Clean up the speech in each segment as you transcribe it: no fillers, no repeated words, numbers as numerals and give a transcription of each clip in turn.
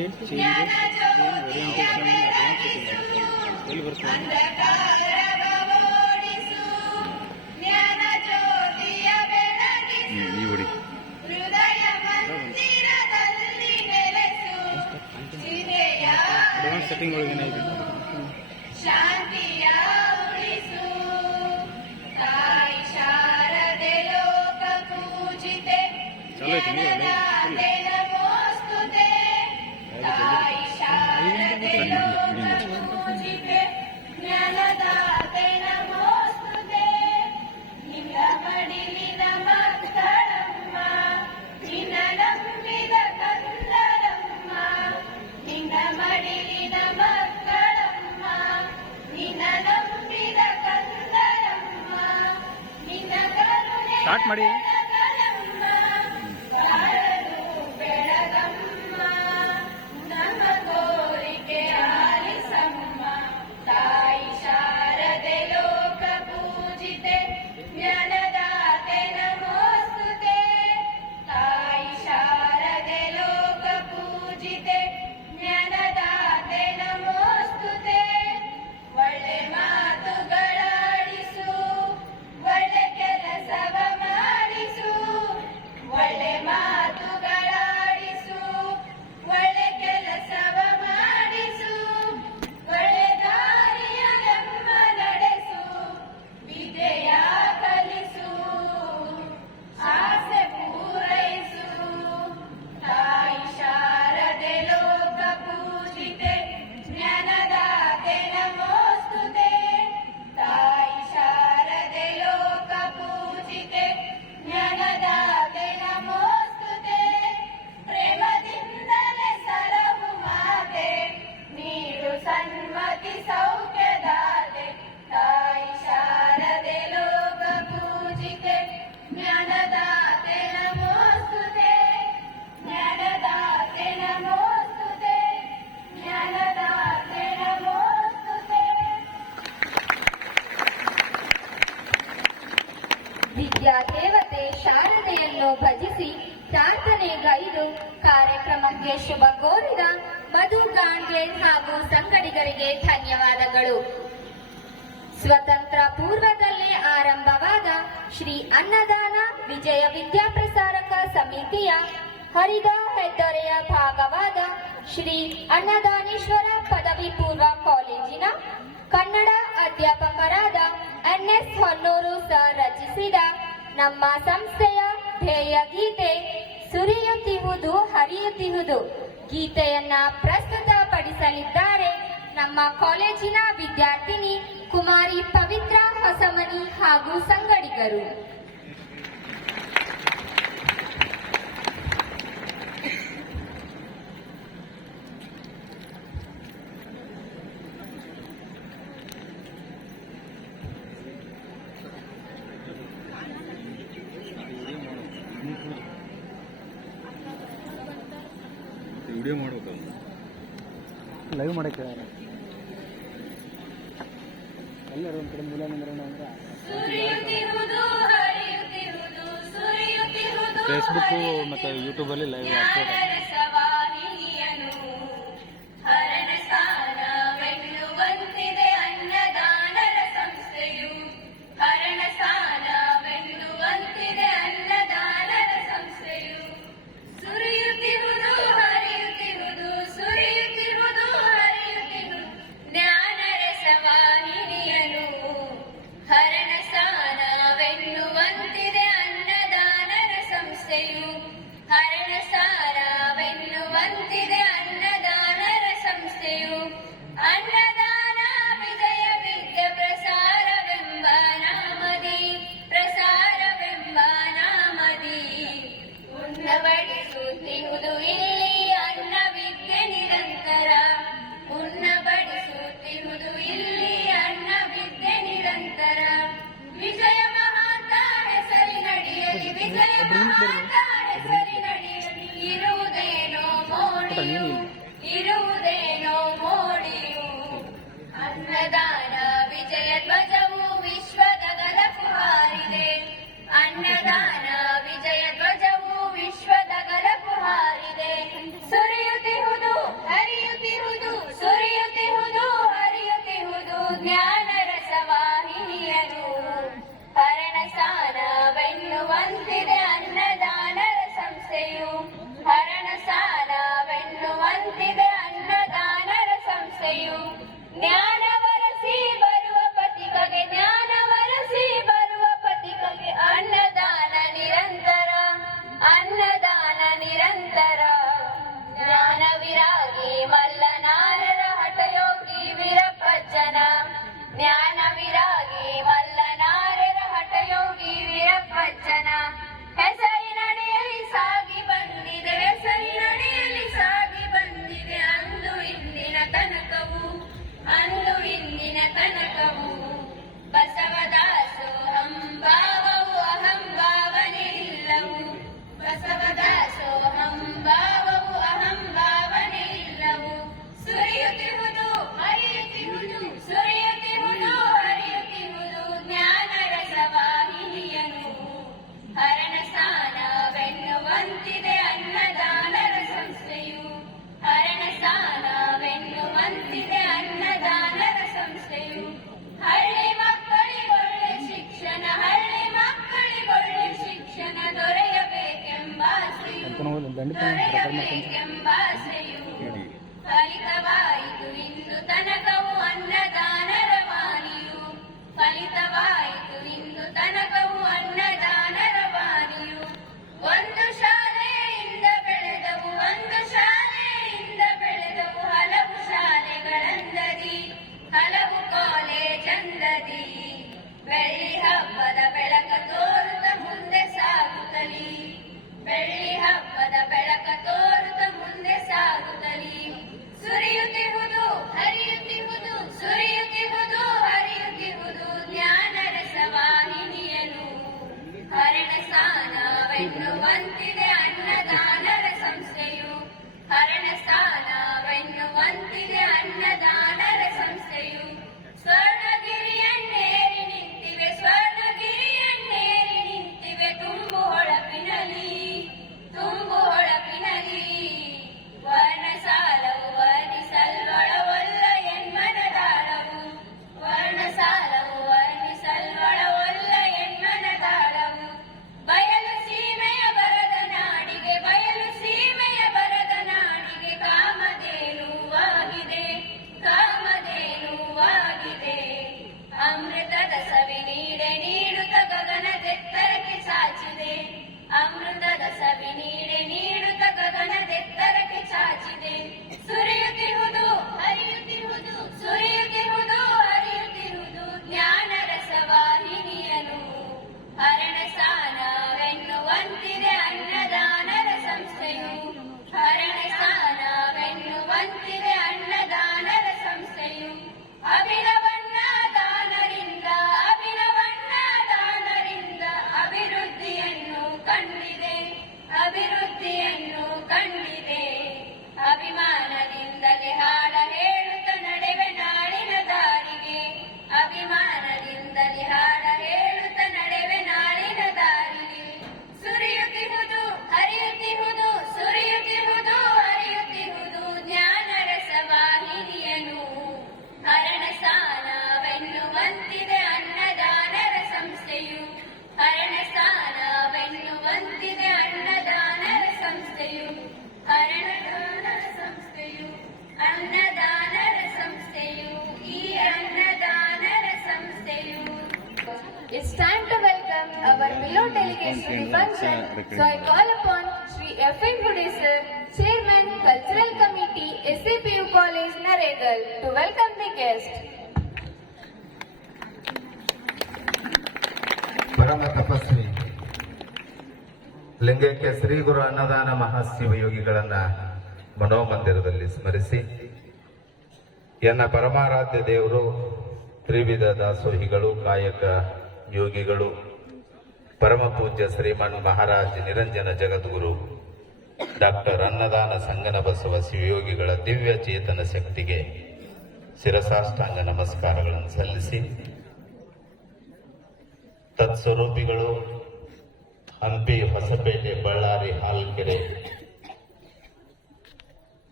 State changes orientation advance setting ಎಲ್ಲಿ ಬರ್ತದೆ ಈ ಹುಡಿ ಅಡ್ವಾನ್ಸ್ ಸೆಟ್ಟಿಂಗ್ ಒಳಗೆ ಏನಾಗಿದೆ ಚಲೋ ಐತಿ ಸ್ಟಾರ್ಟ್ ಮಾಡಿ ವಿದ್ಯಾದೇವತೆ ಶಾರದೆಯನ್ನು ಭಜಿಸಿ ಪ್ರಾರ್ಥನೆಗೈದು ಕಾರ್ಯಕ್ರಮಕ್ಕೆ ಶುಭ ಕೋರಿದ ಮಧು ಗಾಂಡ್ಗೆ ಹಾಗೂ ಸಂಗಡಿಗರಿಗೆ ಧನ್ಯವಾದಗಳು. ಸ್ವತಂತ್ರ ಪೂರ್ವದಲ್ಲೇ ಆರಂಭವಾದ ಶ್ರೀ ಅನ್ನದಾನ ವಿಜಯ ವಿದ್ಯಾಪ್ರಸಾರಕ ಸಮಿತಿಯ ಹರಿದ ಹೆದ್ದರೆಯ ಭಾಗವಾದ ಶ್ರೀ ಅನ್ನದಾನೇಶ್ವರ ಪದವಿ ಪೂರ್ವ ಕಾಲೇಜಿನ ಕನ್ನಡ ಅಧ್ಯಾಪಕರಾದ ಎನ್ಎಸ್ ಹೊನ್ನೂರು ಸರ್ ರಚಿಸಿದ ನಮ್ಮ ಸಂಸ್ಥೆಯ ಧ್ಯೇಯ ಗೀತೆ ಸುರಿಯುತ್ತಿಹುದು ಹರಿಯುತ್ತಿಹುದು ಗೀತೆಯನ್ನ ಪ್ರಸ್ತುತಪಡಿಸಲಿದ್ದಾರೆ ನಮ್ಮ ಕಾಲೇಜಿನ ವಿದ್ಯಾರ್ಥಿನಿ ಕುಮಾರಿ ಪವಿತ್ರ ಹೊಸಮನಿ ಹಾಗೂ ಸಂಗಡಿಗರು. ವಿಡಿಯೋ ಮಾಡ್ಬೇಕಲ್ಲ ಲೈವ್ ಮಾಡಕ್ಕೆ ಎಲ್ಲರೂ ಒಂದು ಕಡೆ ಮೂಲ ನಿಂದ್ರಣ ಅಂದ್ರೆ ಫೇಸ್ಬುಕ್ಕು ಮತ್ತು ಯೂಟ್ಯೂಬಲ್ಲಿ ಲೈವ್ ಅಪ್ಲೋಡ್ ಆಗುತ್ತೆ. ಅನ್ನದಾನ ವಿಜಯ ವಿದ್ಯ ಪ್ರಸಾರವೆಂಬ ನಾಮದಿ ಉಣ್ಣಬಡಿಸುತ್ತಿಹುದು ಇಲ್ಲಿ ಅನ್ನ ವಿದ್ಯೆ ನಿರಂತರ ಉಣ್ಣಬಡಿಸುತ್ತಿಹುದು ಇಲ್ಲಿ ಅನ್ನ ವಿದ್ಯೆ ನಿರಂತರ ವಿಜಯ ಮಹಾಂತ ಹೆಸರಿನಡಿಯಲಿ ವಿಜಯ ಮಹಾಂತ ಹೆಸರಿನಡಿಯಲಿ ಇರುವುದೇನೋ ಮೋಡಿಯು ಅನ್ನದಾನ ವಿಜಯ ಧ್ವಜವು ವಿಶ್ವದ ಗಲಪು ಹಾರಿದೆ ಅನ್ನದಾನ ವಿಜಯ ಧ್ವಜವು ವಿಶ್ವದ ಗಲಪು ಹಾರಿದೆ ಸುರಿಯುತ್ತಿಹುದು ಬರಬೇಕೆಂಬಾಸೆಯು ಫಲಿತವಾಯಿತು ಇಂದು ತನಕವು ಅನ್ನದಾನರ ವಾಣಿಯು ಫಲಿತವಾಯಿತು ಇಂದು ತನಕವು ಅನ್ನದಾನರ ವಾಣಿಯು ಒಂದು ಶಾಲೆಯಿಂದ ಬೆಳೆದವು ಹಲವು ಶಾಲೆಗಳಂದದಿ ಹಲವು ಕಾಲೇಜಂದದಿ ಬೆಳ್ಳಿ ಹಬ್ಬದ ಬೆಳಕ ತೋರುತ್ತ ಮುಂದೆ ಸಾಗುತ್ತಲಿ ಬೆಳ್ಳಿ ಹಬ್ಬದ ಬೆಳಕ ತೋರುತ್ತ ಮುಂದೆ ಸಾಗುತ್ತಲಿ ಸುರಿಯುತ್ತಿಹುದು ಹರಿಯುತ್ತಿಹುದು ಜ್ಞಾನ ರಸವಾಹಿನಿಯನು ಹರಣಸ್ಥಾನವೆನ್ನುವಂತಿದೆ ಅನ್ನದಾನರ ಸಂಸ್ಥೆಯು ಹರಣಸ್ಥಾನವೆನ್ನುವಂತಿದೆ ಅನ್ನದಾನರ ಸಂಸ್ಥೆಯು ಸ್ವರ್ಣಗಿರಿಯನ್ನೇರಿ ನಿಂತಿವೆ ತುಂಬು ಹೊಳಪಿನಲಿ ವರ್ಣಸಾಲವು ವರ್ಣಿಸಲ್ವಳವಲ್ಲ ಎನ್ಮನದಾಳವು ವರ್ಣಸಾಲವು ವರ್ಣಿಸಲ್ವಳವಲ್ಲ ಎನ್ಮನದಾಳವು ಬಯಲು ಸೀಮೆಯ ಬರದ ನಾಡಿಗೆ ಕಾಮಧೇನುವಾಗಿದೆ ಅಮೃತದ ಸವಿ ನೀಡುತ್ತ ಗಗನದೆತ್ತರಕ್ಕೆ ಚಾಚಿದೆ ಅಮೃತದ ಸವಿ ನೀಡುತ್ತ ಗಗನದೆತ್ತರಕ್ಕೆ ಚಾಚಿದೆ ಸುರಿಯುತ್ತಿರುವುದು ಹರಿಯುತ್ತಿರುವುದು ಜ್ಞಾನ ರಸವಾಹಿನಿಯನು ಹರಣಸ್ಥಾನವೆನ್ನುವಂತಿದೆ ಅನ್ನದಾನರ ಸಂಸ್ಥೆಯು ಹರಣಸ್ಥಾನವೆನ್ನುವಂತಿದೆ ಅನ್ನದಾನರ ಸಂಸ್ಥೆಯು ಅಭಿನವನ್ನಾದಾನರಿಂದ ಅಭಿವೃದ್ಧಿಯನ್ನು ಕಂಡಿದೆ ಅಭಿಮಾನದಿಂದಲೇ ಹಾಡ ಹೇಳುತ್ತ ನಡೆವೆ ನಾಳಿನ ದಾರಿಗೆ ಅಭಿಮಾನದಿಂದಲೇ ಹಾಡ ಹೇಳುತ್ತ ನಡೆವೆ ನಾಳಿನ ದಾರಿಗೆ ಸುರಿಯುತ್ತಿಹುದು ಹರಿಯುತ್ತಿಹುದು ಜ್ಞಾನ ರಸವಾಹಿನಿಯನು ಹರಣಸ್ಥಾನವೆನ್ನುವಂತಿದೆ ಅನ್ನದಾನರ ಸಂಸ್ಥೆಯು ಹರಣಸ್ಥಾನವೆನ್ನುವಂತಿದೆ ಅನ್ನದಾನರ ಸಂಸ್ಥೆಯು ಅನ್ನದಾನರ ಸಂಸ್ಥೆಯು ಈ ಅನ್ನದಾನರ ಸಂಸ್ಥೆಯು. It's time to welcome our below delegates to the function. So I call upon Shri F.M. Hudi sir, Chairman, Cultural Committee, SAPU College, Naregal, to welcome the guest. ಪರಮ ತಪಸ್ವಿ ಲಿಂಗೈಕ್ಯ ಶ್ರೀ ಗುರು ಅನ್ನದಾನ ಮಹಾಶಿವಯೋಗಿಗಳನ್ನ ಮನೋಮಂದಿರದಲ್ಲಿ ಸ್ಮರಿಸಿ ಎನ್ನ ಪರಮಾರಾಧ್ಯ ದೇವರು ತ್ರಿವಿಧ ದಾಸೋಹಿಗಳು ಕಾಯಕ ಯೋಗಿಗಳು ಪರಮ ಪೂಜ್ಯ ಶ್ರೀಮನ್ ಮಹಾರಾಜ್ ನಿರಂಜನ ಜಗದ್ಗುರು ಡಾಕ್ಟರ್ ಅನ್ನದಾನ ಸಂಗನ ಬಸವ ಶಿವಯೋಗಿಗಳ ದಿವ್ಯ ಚೇತನ ಶಕ್ತಿಗೆ ಶಿರಸಾಷ್ಟಾಂಗ ನಮಸ್ಕಾರಗಳನ್ನು ಸಲ್ಲಿಸಿ ತತ್ಸ್ವರೂಪಿಗಳು ಹಂಪಿ ಹೊಸಪೇಟೆ ಬಳ್ಳಾರಿ ಹಾಲ್ಕೆರೆ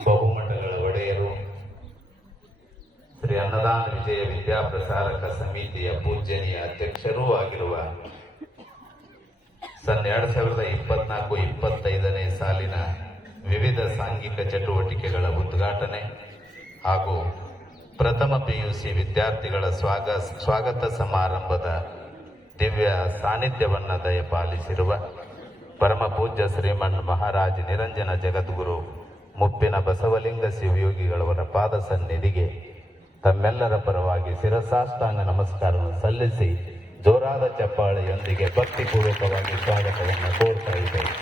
ಬಹುಮಠಗಳ ಒಡೆಯರು ಶ್ರೀ ಅನ್ನದಾನ ವಿಜಯ ವಿದ್ಯಾಪ್ರಸಾರಕ ಸಮಿತಿಯ ಪೂಜ್ಯನೀಯ ಅಧ್ಯಕ್ಷರೂ ಆಗಿರುವ ಸನ್ 2024-25ನೇ ಸಾಲಿನ ವಿವಿಧ ಸಾಂಘಿಕ ಚಟುವಟಿಕೆಗಳ ಉದ್ಘಾಟನೆ ಹಾಗೂ ಪ್ರಥಮ PUC ವಿದ್ಯಾರ್ಥಿಗಳ ಸ್ವಾಗತ ಸಮಾರಂಭದ ದಿವ್ಯ ಸಾನ್ನಿಧ್ಯವನ್ನ ದಯಪಾಲಿಸಿರುವ ಪರಮ ಪೂಜ್ಯ ಶ್ರೀಮನ್ ಮಹಾರಾಜ್ ನಿರಂಜನ ಜಗದ್ಗುರು ಮುಪ್ಪಿನ ಬಸವಲಿಂಗ ಶಿವಯೋಗಿಗಳವರ ಪಾದ ಸನ್ನಿಧಿಗೆ ತಮ್ಮೆಲ್ಲರ ಪರವಾಗಿ ಶಿರಸಾಷ್ಟಾಂಗ ನಮಸ್ಕಾರವನ್ನು ಸಲ್ಲಿಸಿ ಜೋರಾದ ಚಪ್ಪಾಳೆಯೊಂದಿಗೆ ಭಕ್ತಿಪೂರ್ವಕವಾಗಿ ಸ್ವಾಗತವನ್ನು ಕೋರ್ತಾ ಇದ್ದೇವೆ.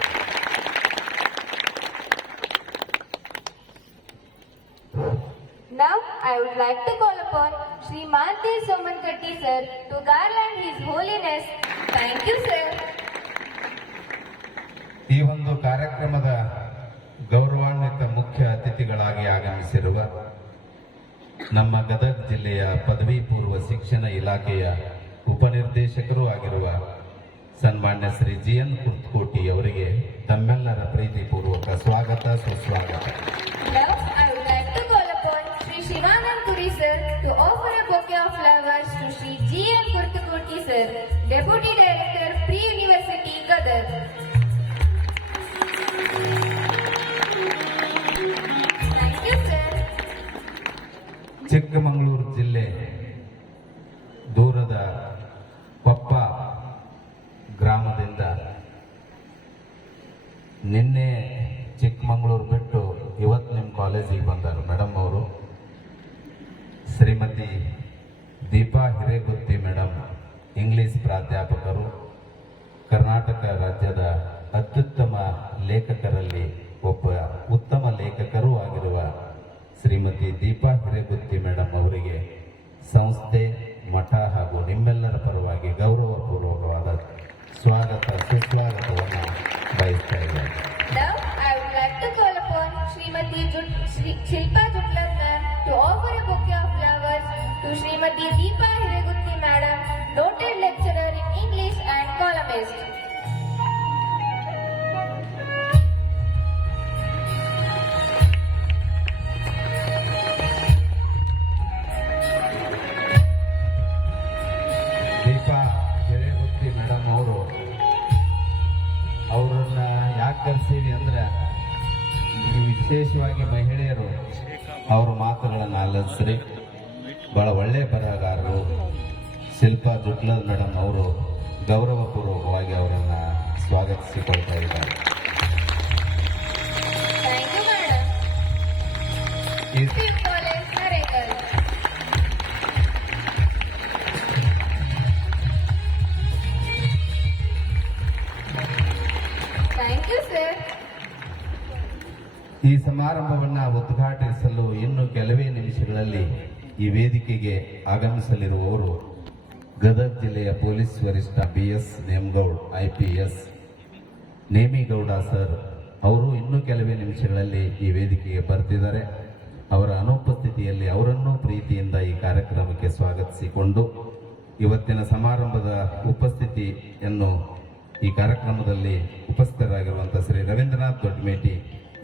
Now I would like to call upon Shri Manthi Somankatti sir to garland His Holiness. Thank you, sir. ಈ ಒಂದು ಕಾರ್ಯಕ್ರಮದ ಗೌರವಾನ್ವಿತ ಮುಖ್ಯ ಅತಿಥಿಗಳಾಗಿ ಆಗಮಿಸಿರುವ ನಮ್ಮ ಗದಗ ಜಿಲ್ಲೆಯ ಪದವಿ ಪೂರ್ವ ಶಿಕ್ಷಣ ಇಲಾಖೆಯ ಉಪನಿರ್ದೇಶಕರೂ ಆಗಿರುವ ಸನ್ಮಾನ್ಯ ಶ್ರೀ GN ಕುರ್ತಕೋಟಿ ಅವರಿಗೆ ತಮ್ಮೆಲ್ಲರ ಪ್ರೀತಿಪೂರ್ವಕ ಸ್ವಾಗತ ಸುಸ್ವಾಗತ. Now I would like to call upon Shri Shivanand Puri sir to offer a bouquet of flowers to Shri GN Kurtukoti sir, Deputy Director, Pre-University, Gadag. Chikkamagaluru ಜಿಲ್ಲೆ ದೂರದ ಕೊಪ್ಪ ಗ್ರಾಮದಿಂದ ನಿನ್ನೆ ಚಿಕ್ಕಮಗಳೂರು ಬಿಟ್ಟು ಇವತ್ತು ನಿಮ್ಮ ಕಾಲೇಜಿಗೆ ಬಂದರು ಮೇಡಮ್ ಅವರು. ಶ್ರೀಮತಿ ದೀಪಾ ಹಿರೇಗುತ್ತಿ ಮೇಡಮ್ ಇಂಗ್ಲಿಷ್ ಪ್ರಾಧ್ಯಾಪಕರು, ಕರ್ನಾಟಕ ರಾಜ್ಯದ ಅತ್ಯುತ್ತಮ ಲೇಖಕರಲ್ಲಿ ಒಬ್ಬ ಉತ್ತಮ ಲೇಖಕರೂ ಆಗಿರುವ ಶ್ರೀಮತಿ ದೀಪಾ ಹಿರೇಗುತ್ತಿ ಮೇಡಮ್ ಅವರಿಗೆ ಸಂಸ್ಥೆ, ಮಠ ಹಾಗೂ ನಿಮ್ಮೆಲ್ಲರ ಪರವಾಗಿ ಗೌರವಪೂರ್ವಕವಾದ ಸ್ವಾಗತ ಸುಸ್ವಾಗತವನ್ನು ಬಯಸ್ತಾ ಇದ್ದಾರೆ. Now I would like to call upon Srimati Shilpa Jutlar ma'am to offer a bouquet of flowers to Srimati Deepa Hiregutti madam, noted lecturer in English and columnist. Deepa Hiregutti madam ಅವರನ್ನ ಯಾಕೆ ಕರೆಸೀವಿ ಅಂದ್ರೆ ವಿಶೇಷವಾಗಿ ಮಹಿಳೆಯರು ಅವರ ಮಾತುಗಳನ್ನು ಆಲಿಸ್ರಿ. ಬಹಳ ಒಳ್ಳೆ ಬರಹಗಾರರು. ಶಿಲ್ಪಾ ಜುಟ್ಲರ್ ಮೇಡಮ್ ಅವರು ಗೌರವಪೂರ್ವಕವಾಗಿ ಅವರನ್ನು ಸ್ವಾಗತಿಸಿಕೊಳ್ತಾ ಇದ್ದಾರೆ. Thank you madam. ಈ SPU College, Naregal. Thank you sir. ಈ ಸಮಾರಂಭವನ್ನು ಉದ್ಘಾಟಿಸಲು ಇನ್ನು ಕೆಲವೇ ನಿಮಿಷಗಳಲ್ಲಿ ಈ ವೇದಿಕೆಗೆ ಆಗಮಿಸಲಿರುವವರು ಗದಗ ಜಿಲ್ಲೆಯ ಪೊಲೀಸ್ ವರಿಷ್ಠ BS ನೇಮಗೌಡ್ IPS ನೇಮಿಗೌಡ ಸರ್ ಅವರು ಇನ್ನೂ ಕೆಲವೇ ನಿಮಿಷಗಳಲ್ಲಿ ಈ ವೇದಿಕೆಗೆ ಬರ್ತಿದ್ದಾರೆ. ಅವರ ಅನುಪಸ್ಥಿತಿಯಲ್ಲಿ ಅವರನ್ನೂ ಪ್ರೀತಿಯಿಂದ ಈ ಕಾರ್ಯಕ್ರಮಕ್ಕೆ ಸ್ವಾಗತಿಸಿಕೊಂಡು ಇವತ್ತಿನ ಸಮಾರಂಭದ ಉಪಸ್ಥಿತಿಯನ್ನು ಈ ಕಾರ್ಯಕ್ರಮದಲ್ಲಿ ಉಪಸ್ಥಿತರಾಗಿರುವಂತಹ ಶ್ರೀ ರವೀಂದ್ರನಾಥ್ ದೊಡ್ಡಮೇಟಿ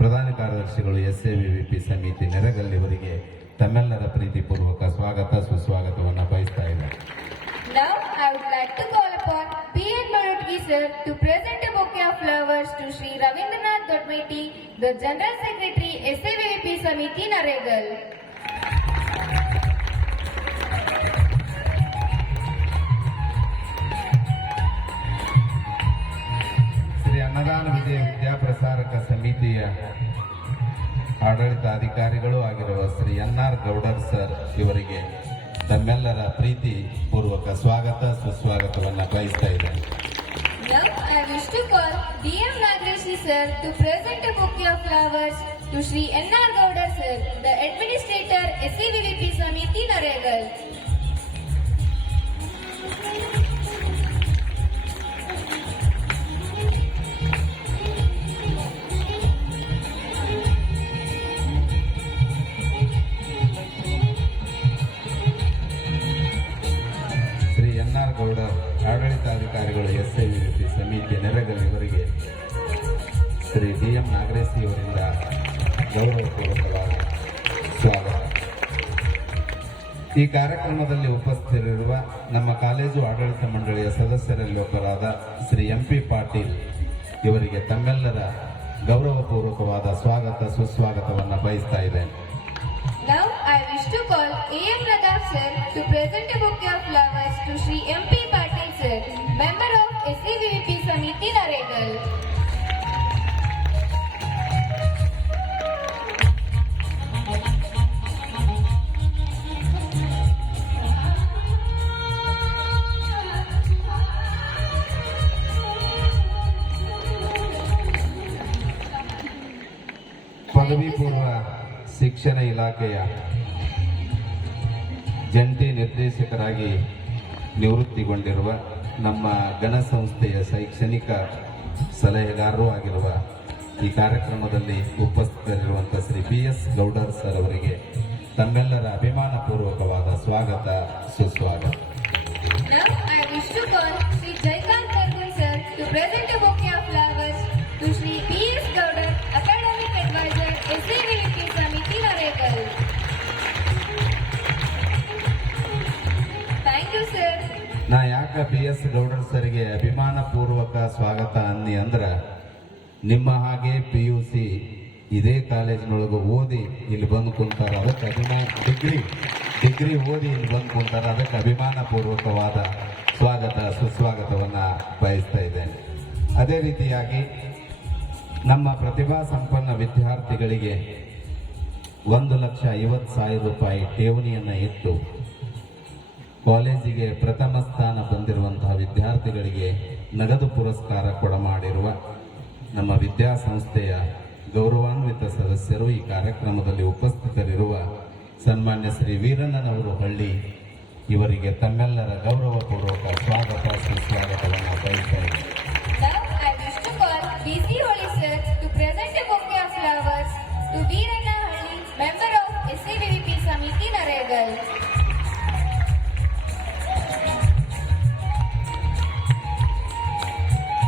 ಪ್ರಧಾನ ಕಾರ್ಯದರ್ಶಿಗಳು SAVVP ಸಮಿತಿ ನೆರಗಲ್ ಇವರಿಗೆ ತಮ್ಮೆಲ್ಲರ ಪ್ರೀತಿಪೂರ್ವಕ ಸ್ವಾಗತ ಸುಸ್ವಾಗತವನ್ನು ಬಯಸ್ತಾ ಇದ್ದಾರೆ. Now I would like to call upon P.N. Marutki sir to present a bouquet of flowers to Sri Ravindranath Dodmeti, the General Secretary SAVVP Samiti Naregal. Shri ಅನ್ನದಾನ ವಿದ್ಯಾಪ್ರಸಾರಕ ಸಮಿತಿಯ ಆಡಳಿತಾಧಿಕಾರಿಗಳು ಆಗಿರುವ ಶ್ರೀ NR ಗೌಡರ್ ಸರ್ ಇವರಿಗೆ ತಮ್ಮೆಲ್ಲರ ಪ್ರೀತಿ ಪೂರ್ವಕ ಸ್ವಾಗತ ಸುಸ್ವಾಗತವನ್ನು ಬಯಸ್ತಾ ಇದ್ದೇನೆ. Now I wish to call D.M. Nagreshi sir to present a bouquet of flowers to Sri N.R. Gaudar sir, the Administrator SAVVP Samiti Naregal. Shri NR Goudar ಆಡಳಿತಾಧಿಕಾರಿಗಳು SAVVP ಸಮಿತಿಯ ನೆರಗಲ್ ಇವರಿಗೆ ಶ್ರೀ D.M. ನಾಗರೇಶಿ ಅವರಿಂದ ಗೌರವಪೂರ್ವಕವಾದ ಸ್ವಾಗತ. ಈ ಕಾರ್ಯಕ್ರಮದಲ್ಲಿ ಉಪಸ್ಥಿತರಿರುವ ನಮ್ಮ ಕಾಲೇಜು ಆಡಳಿತ ಮಂಡಳಿಯ ಸದಸ್ಯರಲ್ಲಿ ಒಬ್ಬರಾದ ಶ್ರೀ MP ಪಾಟೀಲ್ ಇವರಿಗೆ ತಮ್ಮೆಲ್ಲರ ಗೌರವಪೂರ್ವಕವಾದ ಸ್ವಾಗತ ಸುಸ್ವಾಗತವನ್ನು ಬಯಸ್ತಾ ಇದ್ದೇನೆ. Now I wish to call A.M. Radhav sir to present a bouquet of flowers to Sri MP Patil sir, member of SAVVP Samiti Naregal. ಪದವಿ ಪೂರ್ವ ಶಿಕ್ಷಣ ಇಲಾಖೆಯ ಜಂಟಿ ನಿರ್ದೇಶಕರಾಗಿ ನಿವೃತ್ತಿಗೊಂಡಿರುವ ನಮ್ಮ ಗಣ ಸಂಸ್ಥೆಯ ಶೈಕ್ಷಣಿಕ ಸಲಹೆಗಾರರೂ ಆಗಿರುವ ಈ ಕಾರ್ಯಕ್ರಮದಲ್ಲಿ ಉಪಸ್ಥಿತರಿರುವಂತಹ ಶ್ರೀ PS ಗೌಡರ್ ಸರ್ ಅವರಿಗೆ ತಮ್ಮೆಲ್ಲರ ಅಭಿಮಾನಪೂರ್ವಕವಾದ ಸ್ವಾಗತ ಸುಸ್ವಾಗತ. Now I wish to call Sri Jaikant Kargun sir to present a bouquet of flowers to Sri PS Gaudar, Academic Advisor SAVVP Samiti Naregal. Thank you sir. ನಾ ಯಾಕ PS ಗೌಡರ್ ಸರ್ಗೆ ಅಭಿಮಾನಪೂರ್ವಕ ಸ್ವಾಗತ ಅನ್ನಿ ಅಂದ್ರ ನಿಮ್ಮ ಹಾಗೆ PUC ಇದೇ ಕಾಲೇಜಿನೊಳಗೆ ಓದಿ ಇಲ್ಲಿ ಬಂದು ಕುಂತಾರ. ಅದಕ್ಕೆ ಡಿಗ್ರಿ ಡಿಗ್ರಿ ಓದಿ ಇಲ್ಲಿ ಬಂದು ಕುಂತಾರೆ. ಅದಕ್ಕೆ ಅಭಿಮಾನಪೂರ್ವಕವಾದ ಸ್ವಾಗತ ಸುಸ್ವಾಗತವನ್ನು ಬಯಸ್ತಾ ಇದ್ದೇನೆ. ಅದೇ ರೀತಿಯಾಗಿ ನಮ್ಮ ಪ್ರತಿಭಾ ಸಂಪನ್ನ ವಿದ್ಯಾರ್ಥಿಗಳಿಗೆ 1,50,000 ರೂಪಾಯಿ ಠೇವಣಿಯನ್ನು ಇಟ್ಟು ಕಾಲೇಜಿಗೆ ಪ್ರಥಮ ಸ್ಥಾನ ಬಂದಿರುವಂತಹ ವಿದ್ಯಾರ್ಥಿಗಳಿಗೆ ನಗದು ಪುರಸ್ಕಾರ ಕೊಡಮಾಡಿರುವ ನಮ್ಮ ವಿದ್ಯಾಸಂಸ್ಥೆಯ ಗೌರವಾನ್ವಿತ ಸದಸ್ಯರು ಈ ಕಾರ್ಯಕ್ರಮದಲ್ಲಿ ಉಪಸ್ಥಿತರಿರುವ ಸನ್ಮಾನ್ಯ ಶ್ರೀ ವೀರಣ್ಣನವರು ಹಳ್ಳಿ ಇವರಿಗೆ ತಮ್ಮೆಲ್ಲರ ಗೌರವಪೂರ್ವಕ ಸ್ವಾಗತ ಸುಸ್ವಾಗತವನ್ನು ಬಯಸ್ತಾ ಇದ್ದೇನೆ. Now I wish to call B.C. Holy sir to present a bouquet of flowers to Veeranna Halli, member of SAVVP Samiti Naregal.